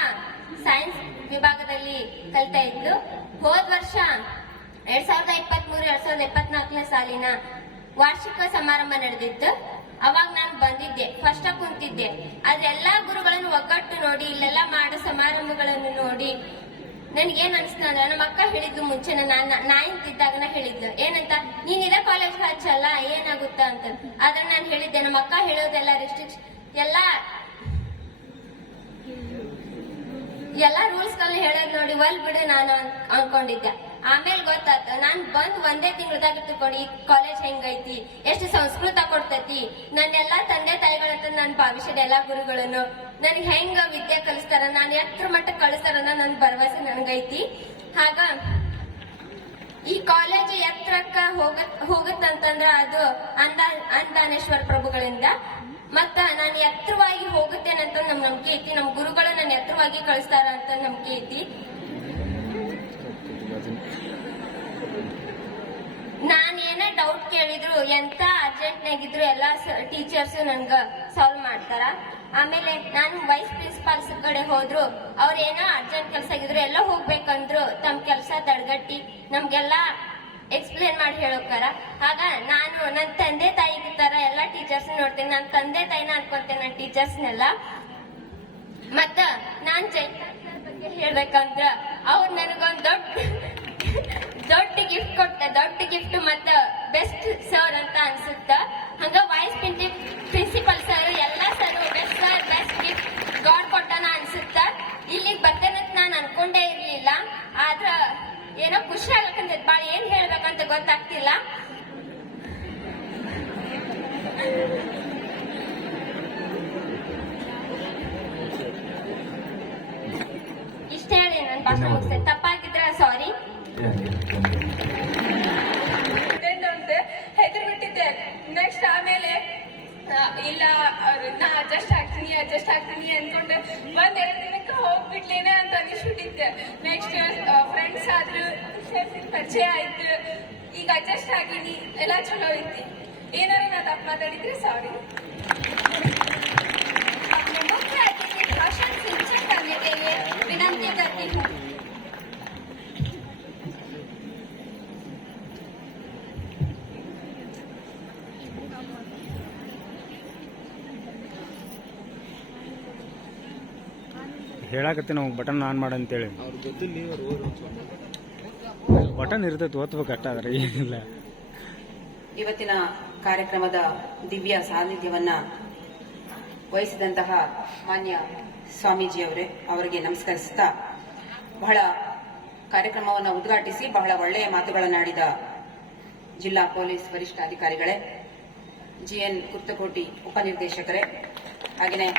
ಸೈನ್ಸ್ ವಿಭಾಗದಲ್ಲಿ ಕಲಿತಾ ಇದ್ದು. ಹೋದ ವರ್ಷ 2023-2024ನೇ ಸಾಲಿನ ವಾರ್ಷಿಕ ಸಮಾರಂಭ ನಡೆದಿತ್ತು. ಅವಾಗ ನಾನು ಬಂದಿದ್ದೆ, ಫಸ್ಟ್ ಕುಂತಿದ್ದೆ. ಆದ್ರೆ ಎಲ್ಲಾ ಗುರುಗಳನ್ನು ಒಗ್ಗಟ್ಟು ನೋಡಿ, ಇಲ್ಲೆಲ್ಲ ಮಾಡೋ ಸಮಾರಂಭಗಳನ್ನು ನೋಡಿ ನನ್ಗೇನ್ ಅನ್ಸ್ತ ಅಂದ್ರೆ, ನಮ್ಮ ಅಕ್ಕ ಹೇಳಿದ್ದು ಮುಂಚೆ ನಾಯಿನ್ ಇದ್ದಾಗನ ಹೇಳಿದ್ಲು, ಏನಂತ, ನೀನ್ ಇದೇ ಕಾಲೇಜ್ ಹಚ್ಚಲ್ಲ ಏನಾಗುತ್ತ ಅಂತ. ಆದ್ರೆ ನಾನು ಹೇಳಿದ್ದೆ, ನಮ್ಮ ಅಕ್ಕ ಹೇಳೋದೆಲ್ಲ ರಿಸ್ಟ್ರಿಕ್ಷನ್ ಎಲ್ಲಾ ರೂಲ್ಸ್ ಗಳನ್ನ ಹೇಳೋದ್ ನೋಡಿ ಒಲ್ ಬಿಡು ನಾನು ಅನ್ಕೊಂಡಿದ್ದೆ. ಆಮೇಲೆ ಗೊತ್ತಾತ, ನಾನ್ ಬಂದ್ ಒಂದೇ ತಿಂಗಳದಾಗ ತಿಳ್ಕೊಂಡು ಈ ಕಾಲೇಜ್ ಹೆಂಗೈತಿ, ಎಷ್ಟು ಸಂಸ್ಕೃತ ಕೊಡ್ತೈತಿ, ನನ್ನೆಲ್ಲಾ ತಂದೆ ತಾಯಿಗಳಂತ ನನ್ನ ಭಾವಿಷ್ಯದ ಎಲ್ಲಾ ಗುರುಗಳನ್ನು ನನ್ಗೆ ಹೆಂಗ ವಿದ್ಯೆ ಕಲಿಸ್ತಾರ, ನಾನು ಎತ್ರ ಮಟ್ಟಕ್ಕೆ ಕಳಿಸ್ತಾರ ನನ್ ಭರವಸೆ ನನ್ಗೈತಿ. ಹಾಗ ಈ ಕಾಲೇಜ್ ಎತ್ತರಕ್ಕ ಹೋಗುತ್ತಂತಂದ್ರ ಅದು ಅಂದಾನೇಶ್ವರ ಪ್ರಭುಗಳಿಂದ. ಮತ್ತ ನಾನು ಎತ್ತರವಾಗಿ ಹೋಗುತ್ತೇನೆ ಅಂತ ನಮ್ ನಂಬಿಕೆ ಐತಿ. ನಮ್ ಗುರುಗಳು ನನ್ನ ಎತ್ತರವಾಗಿ ಕಳಿಸ್ತಾರ ಅಂತ ನಂಬಿಕೆ ಐತಿ. ನಾನ್ ಏನೇ ಡೌಟ್ ಕೇಳಿದ್ರು, ಎಂತ ಅರ್ಜೆಂಟ್ ನಾಗಿದ್ರು ಎಲ್ಲಾ ಟೀಚರ್ಸ್ ನನ್ಗ ಸಾಲ್ವ್ ಮಾಡ್ತಾರ. ಆಮೇಲೆ ನಾನು ವೈಸ್ ಪ್ರಿನ್ಸಿಪಾಲ್ಸ್ ಕಡೆ ಹೋದ್ರು, ಅವ್ರ ಏನೋ ಅರ್ಜೆಂಟ್ ಕೆಲಸ ಆಗಿದ್ರು ಎಲ್ಲ ಹೋಗ್ಬೇಕಂದ್ರು ತಮ್ಮ ಕೆಲಸ ತಡೆಗಟ್ಟಿ ನಮ್ಗೆಲ್ಲಾ ಎಕ್ಸ್ಪ್ಲೇನ್ ಮಾಡಿ ಹೇಳೋಕಾರ. ಆಗ ನಾನು ನನ್ನ ತಂದೆ ತಾಯಿ ತರ ಎಲ್ಲಾ ಟೀಚರ್ಸ್ ನೋಡ್ತೇನೆ, ನನ್ನ ತಂದೆ ತಾಯಿನ ಅನ್ಕೊಂತೇನೆ ನನ್ನ ಟೀಚರ್ಸ್ನೆಲ್ಲ. ಮತ್ತ ನಾನ್ ಬಗ್ಗೆ ಹೇಳ್ಬೇಕಂದ್ರ ಅವ್ರು ನನಗೊಂದ್ ದೊಡ್ಡ ಗಿಫ್ಟ್ ಕೊಟ್ಟ, ದೊಡ್ಡ ಗಿಫ್ಟ್ ಮತ್ತ ಬೆಸ್ಟ್ ಸರ್ ಅಂತ ಅನ್ಸುತ್ತ. ಹಂಗ ವೈಸ್ ಪ್ರಿನ್ಸಿಪಲ್ ಸರ್ ಎಲ್ಲಾ sir best sir best gift God ಕೊಟ್ಟನ ಅನ್ಸುತ್ತ. ಇಲ್ಲಿಗೆ ಬರ್ತೇನಂತ ನಾನು ಅನ್ಕೊಂಡೇ ಇರ್ಲಿಲ್ಲ. ಆದ್ರ ಏನೋ ಖುಷಿ ಆಗಕ್ಕಂತ ಬಾಳ ಏನ್ ಹೇಳ್ಬೇಕಂತ ಗೊತ್ತಾಗ್ತಿಲ್ಲ. ಇಷ್ಟ ಹೇಳಿ ನನ್ನ ಭಾಷಣ ಮುಗಿಸ್ತೇನೆ. ತಪ್ಪಾಗಿದ್ರೆ ಸಾರಿ. ಹೆದರ್ ಬಿಟ್ಟಿದ್ದೆ. ನೆಕ್ಸ್ಟ್ ಆಮೇಲೆ ಇಲ್ಲ ನಾ ಅಡ್ಜಸ್ಟ್ ಆಗ್ತೀನಿ ಅನ್ಕೊಂಡು 1-2 ದಿನಕ್ಕೆ ಹೋಗ್ಬಿಡ್ಲೇನೆ ಅಂತ ಅನಿಸ್ಬಿಟ್ಟಿದ್ದೆ. ನೆಕ್ಸ್ಟ್ ಫ್ರೆಂಡ್ಸ್ ಆದ್ರು, ಪರಿಚಯ ಆಯ್ತು, ಈಗ ಅಡ್ಜಸ್ಟ್ ಆಗಿನಿ, ಎಲ್ಲ ಚಲೋ ಐತಿ. ಏನಾದ್ರು ನಾ ತಪ್ಪು ಮಾತಾಡಿದ್ರೆ ಸಾರಿ. मुख्य अतिथि भाषण सिंचन करने के लिए विनंती करती हूँ। ಹೇಳಾಕತ್ತಿ ನಾವು ಬಟನ್ ಆನ್ ಮಾಡಂತೇಳಿ. ಬಟನ್ ಇರ್ತೈತಿ, ಓದ್ಬೇಕು ಅಷ್ಟ, ಆದ್ರೆ ಏನಿಲ್ಲ. ಇವತ್ತಿನ ಕಾರ್ಯಕ್ರಮದ ದಿವ್ಯ ಸಾನ್ನಿಧ್ಯವನ್ನ ವಹಿಸಿದಂತಹ ಮಾನ್ಯ ಸ್ವಾಮೀಜಿಯವರೇ, ಅವರಿಗೆ ನಮಸ್ಕರಿಸುತ್ತಾ, ಬಹಳ ಕಾರ್ಯಕ್ರಮವನ್ನು ಉದ್ಘಾಟಿಸಿ ಬಹಳ ಒಳ್ಳೆಯ ಮಾತುಗಳನ್ನಾಡಿದ ಜಿಲ್ಲಾ ಪೊಲೀಸ್ ವರಿಷ್ಠಾಧಿಕಾರಿಗಳೇ, ಜಿಎನ್ ಕುರ್ತಕೋಟಿ ಉಪನಿರ್ದೇಶಕರೇ, ಹಾಗೆಯೇ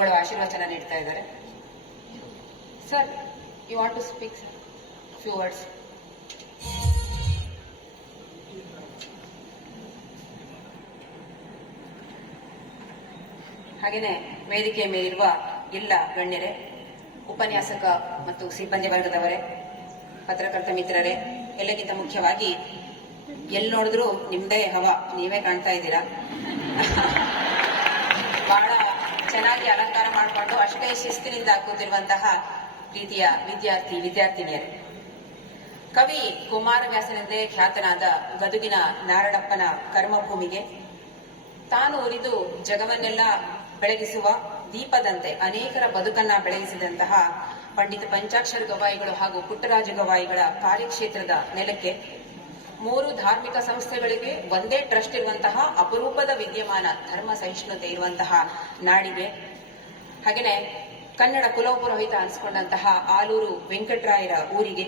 ಗುರುಗಳು ಆಶೀರ್ವಚನ ನೀಡ್ತಾ ಇದ್ದಾರೆ. Sir, you want to speak few words? ಹಾಗೇನೆ ವೇದಿಕೆಯ ಮೇಲಿರುವ ಎಲ್ಲ ಗಣ್ಯರೇ, ಉಪನ್ಯಾಸಕ ಮತ್ತು ಸಿಬ್ಬಂದಿ ವರ್ಗದವರೇ, ಪತ್ರಕರ್ತ ಮಿತ್ರರೇ, ಎಲ್ಲಕ್ಕಿಂತ ಮುಖ್ಯವಾಗಿ ಎಲ್ಲಿ ನೋಡಿದ್ರು ನಿಮ್ದೇ ಹವಾ, ನೀವೇ ಕಾಣ್ತಾ ಇದ್ದೀರಾ. ಬಹಳ ಚೆನ್ನಾಗಿ ಅಲಂಕಾರ ಮಾಡಿಕೊಂಡು ಅಷ್ಟೇ ಶಿಸ್ತಿನಿಂದ ಕೂತಿರುವಂತಹ ಪ್ರೀತಿಯ ವಿದ್ಯಾರ್ಥಿನಿಯರೇ, ಕವಿ ಕುಮಾರವ್ಯಾಸನೆಂದೇ ಖ್ಯಾತನಾದ ಗದುಗಿನ ನಾರಡಪ್ಪನ ಕರ್ಮಭೂಮಿಗೆ ತಾನು ಉರಿದು ಜಗವನ್ನೆಲ್ಲ ಬೆಳಗಿಸುವ ದೀಪದಂತೆ ಅನೇಕರ ಬದುಕನ್ನ ಬೆಳಗಿಸಿದಂತಹ ಪಂಡಿತ ಪಂಚಾಕ್ಷರ ಗವಾಯಿಗಳು ಹಾಗೂ ಪುಟ್ಟರಾಜ ಗವಾಯಿಗಳ ಕಾರ್ಯಕ್ಷೇತ್ರದ ನೆಲಕ್ಕೆ 3 ಧಾರ್ಮಿಕ ಸಂಸ್ಥೆಗಳಿಗೆ ಒಂದೇ ಟ್ರಸ್ಟ್ ಇರುವಂತಹ ಅಪರೂಪದ ವಿದ್ಯಮಾನ ಧರ್ಮ ಸಹಿಷ್ಣುತೆ ಇರುವಂತಹ ನಾಡಿಗೆ, ಹಾಗೆಯೇ ಕನ್ನಡ ಕುಲಪುರೋಹಿತ ಅನಿಸ್ಕೊಂಡಂತಹ ಆಲೂರು ವೆಂಕಟರಾಯರ ಊರಿಗೆ,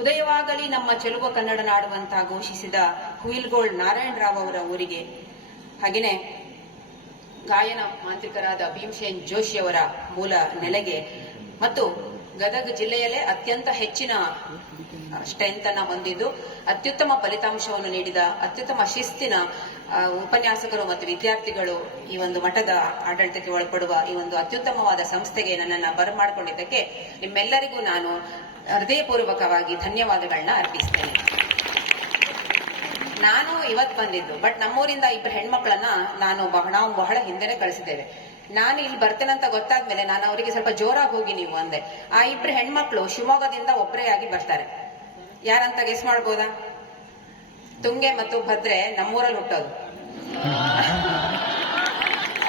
ಉದಯವಾಗಲಿ ನಮ್ಮ ಚೆಲುವ ಕನ್ನಡ ನಾಡುವಂತ ಘೋಷಿಸಿದ ಹುಯಿಲ್ಗೋಳ್ ನಾರಾಯಣರಾವ್ ಅವರ ಊರಿಗೆ, ಹಾಗೆಯೇ ಗಾಯನ ಮಾಂತ್ರಿಕರಾದ ಭೀಮಸೇನ್ ಜೋಶಿ ಅವರ ಮೂಲ ನೆಲೆಗೆ ಮತ್ತು ಗದಗ ಜಿಲ್ಲೆಯಲ್ಲೇ ಅತ್ಯಂತ ಹೆಚ್ಚಿನ ಸ್ಟ್ರೆಂತ್ ಅನ್ನ ಹೊಂದಿದ್ದು ಅತ್ಯುತ್ತಮ ಫಲಿತಾಂಶವನ್ನು ನೀಡಿದ ಅತ್ಯುತ್ತಮ ಶಿಸ್ತಿನ ಉಪನ್ಯಾಸಕರು ಮತ್ತು ವಿದ್ಯಾರ್ಥಿಗಳು ಈ ಒಂದು ಮಠದ ಆಡಳಿತಕ್ಕೆ ಒಳಪಡುವ ಈ ಒಂದು ಅತ್ಯುತ್ತಮವಾದ ಸಂಸ್ಥೆಗೆ ನನ್ನನ್ನು ಬರಮಾಡಿಕೊಂಡಿದ್ದಕ್ಕೆ ನಿಮ್ಮೆಲ್ಲರಿಗೂ ನಾನು ಹೃದಯಪೂರ್ವಕವಾಗಿ ಧನ್ಯವಾದಗಳನ್ನ ಅರ್ಪಿಸ್ತೇನೆ. ನಾನು ಇವತ್ತು ಬಂದಿದ್ದು, ಬಟ್ ನಮ್ಮೂರಿಂದ 2 ಹೆಣ್ಮಕ್ಳನ್ನ ನಾವು ಬಹಳ ಹಿಂದೆನೆ ಕಳಿಸಿದ್ದೇವೆ. ನಾನು ಇಲ್ಲಿ ಬರ್ತೇನಂತ ಗೊತ್ತಾದ್ಮೇಲೆ ನಾನು ಅವರಿಗೆ ಸ್ವಲ್ಪ ಜೋರಾಗಿ ಹೋಗಿ ನೀವು ಅಂದೆ. ಆ 2 ಹೆಣ್ಮಕ್ಳು ಶಿವಮೊಗ್ಗದಿಂದ ಒಬ್ಬರೇ ಆಗಿ ಬರ್ತಾರೆ. ಯಾರಂತ ಗೆಸ್ ಮಾಡ್ಬೋದಾ? ತುಂಗೆ ಮತ್ತು ಭದ್ರೆ ನಮ್ಮೂರಲ್ಲಿ ಹುಟ್ಟೋದು.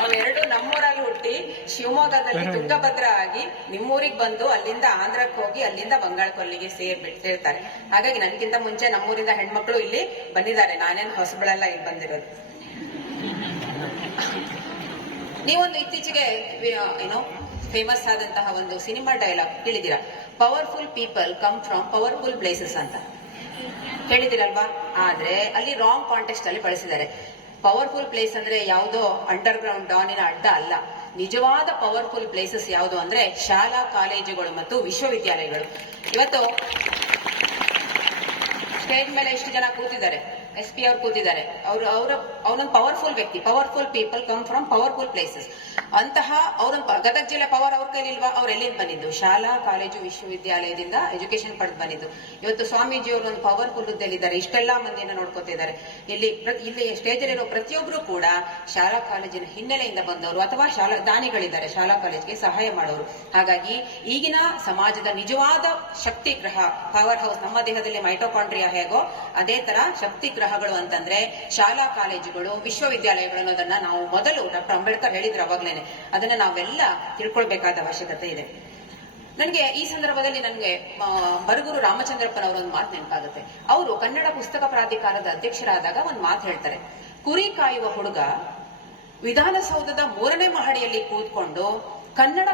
ಅವೆರಡು ನಮ್ಮೂರಲ್ಲಿ ಹುಟ್ಟಿ ಶಿವಮೊಗ್ಗದಲ್ಲಿ ತುಂಗಭದ್ರ ಆಗಿ ನಿಮ್ಮೂರಿಗೆ ಬಂದು ಅಲ್ಲಿಂದ ಆಂಧ್ರಕ್ಕೆ ಹೋಗಿ ಅಲ್ಲಿಂದ ಬಂಗಾಳ ಕೊಲ್ಲಿಗೆ ಸೇರ್ತಾರೆ. ಹಾಗಾಗಿ ನನ್ಗಿಂತ ಮುಂಚೆ ನಮ್ಮೂರಿಂದ ಹೆಣ್ಮಕ್ಳು ಇಲ್ಲಿ ಬಂದಿದ್ದಾರೆ. ನಾನೇನು ಹೊಸಬಳೆಲ್ಲ ಇಲ್ಲಿ ಬಂದಿರೋದು. ನೀವೊಂದು ಇತ್ತೀಚೆಗೆ ಫೇಮಸ್ ಆದಂತಹ ಒಂದು ಸಿನಿಮಾ ಡೈಲಾಗ್ ಕೇಳಿದಿರಾ? Powerful people come from powerful places ಅಂತ ಕೇಳಿದಿರಲ್ವಾ? ಆದ್ರೆ ಅಲ್ಲಿ ರಾಂಗ್ ಕಾಂಟೆಕ್ಸ್ಟ್ ಅಲ್ಲಿ ಬಳಸಿದ್ದಾರೆ. ಪವರ್ಫುಲ್ ಪ್ಲೇಸ್ ಅಂದ್ರೆ ಯಾವುದೋ ಅಂಡರ್ ಗ್ರೌಂಡ್ ಡಾನಿನ ಅಡ್ಡ ಅಲ್ಲ. ನಿಜವಾದ ಪವರ್ಫುಲ್ ಪ್ಲೇಸಸ್ ಯಾವುದು ಅಂದ್ರೆ ಶಾಲಾ ಕಾಲೇಜುಗಳು ಮತ್ತು ವಿಶ್ವವಿದ್ಯಾಲಯಗಳು. ಇವತ್ತು ಸ್ಟೇಜ್ ಮೇಲೆ ಎಷ್ಟು ಜನ ಕೂತಿದ್ದಾರೆ? SP ಅವ್ರು ಕೂತಿದ್ದಾರೆ. ಅವನೊಂದು ಪವರ್ಫುಲ್ ವ್ಯಕ್ತಿ. Powerful people come from powerful places. ಅಂತಹ ಅವರೊಂದು ಗದಗ ಜಿಲ್ಲೆ ಪವರ್ ಅವ್ರ ಕೈಲಿಲ್ವಾ? ಅವ್ರು ಎಲ್ಲಿಂದ ಬಂದಿದ್ದು? ಶಾಲಾ ಕಾಲೇಜು ವಿಶ್ವವಿದ್ಯಾಲಯದಿಂದ ಎಜುಕೇಶನ್ ಪಡೆದು ಬಂದಿದ್ದು. ಇವತ್ತು ಸ್ವಾಮೀಜಿ ಅವರು ಒಂದು ಪವರ್ಫುಲ್ ಹುದ್ದೆಯಲ್ಲಿದ್ದಾರೆ. ಇಷ್ಟೆಲ್ಲಾ ಮಂದಿಯನ್ನು ನೋಡ್ಕೋತಿದ್ದಾರೆ. ಇಲ್ಲಿ ಸ್ಟೇಜ್ ಅಲ್ಲಿರೋ ಪ್ರತಿಯೊಬ್ರು ಕೂಡ ಶಾಲಾ ಕಾಲೇಜಿನ ಹಿನ್ನೆಲೆಯಿಂದ ಬಂದವರು ಅಥವಾ ದಾನಿಗಳಿದ್ದಾರೆ, ಶಾಲಾ ಕಾಲೇಜ್ಗೆ ಸಹಾಯ ಮಾಡೋರು. ಹಾಗಾಗಿ ಈಗಿನ ಸಮಾಜದ ನಿಜವಾದ ಶಕ್ತಿ ಗ್ರಹ ಪವರ್ ಹೌಸ್ ನಮ್ಮ ದೇಹದಲ್ಲಿ ಮೈಟೋಕಾಂಡ್ರಿಯಾ ಹೇಗೋ ಅದೇ ತರ ಶಕ್ತಿ ಗ್ರಹಗಳು ಅಂತಂದ್ರೆ ಶಾಲಾ ಕಾಲೇಜುಗಳು, ವಿಶ್ವವಿದ್ಯಾಲಯಗಳು ಅನ್ನೋದನ್ನ ನಾವು ಮೊದಲು ಡಾಕ್ಟರ್ ಅಂಬೇಡ್ಕರ್ ಹೇಳಿದ್ರು ಅವಾಗ್ಲೇನೆ. ಅದನ್ನ ನಾವೆಲ್ಲ ತಿಳ್ಕೊಳ್ಬೇಕಾದ ಅವಶ್ಯಕತೆ ಇದೆ. ನನಗೆ ಈ ಸಂದರ್ಭದಲ್ಲಿ ಬರಗೂರು ರಾಮಚಂದ್ರಪ್ಪನವರ ಒಂದು ಮಾತು ನೆನಪಾಗುತ್ತೆ. ಅವರು ಕನ್ನಡ ಪುಸ್ತಕ ಪ್ರಾಧಿಕಾರದ ಅಧ್ಯಕ್ಷರಾದಾಗ ಒಂದು ಮಾತು ಹೇಳ್ತಾರೆ. ಕುರಿ ಕಾಯುವ ಹುಡುಗ ವಿಧಾನಸೌಧದ 3ನೇ ಮಹಡಿಯಲ್ಲಿ ಕೂತ್ಕೊಂಡು ಕನ್ನಡ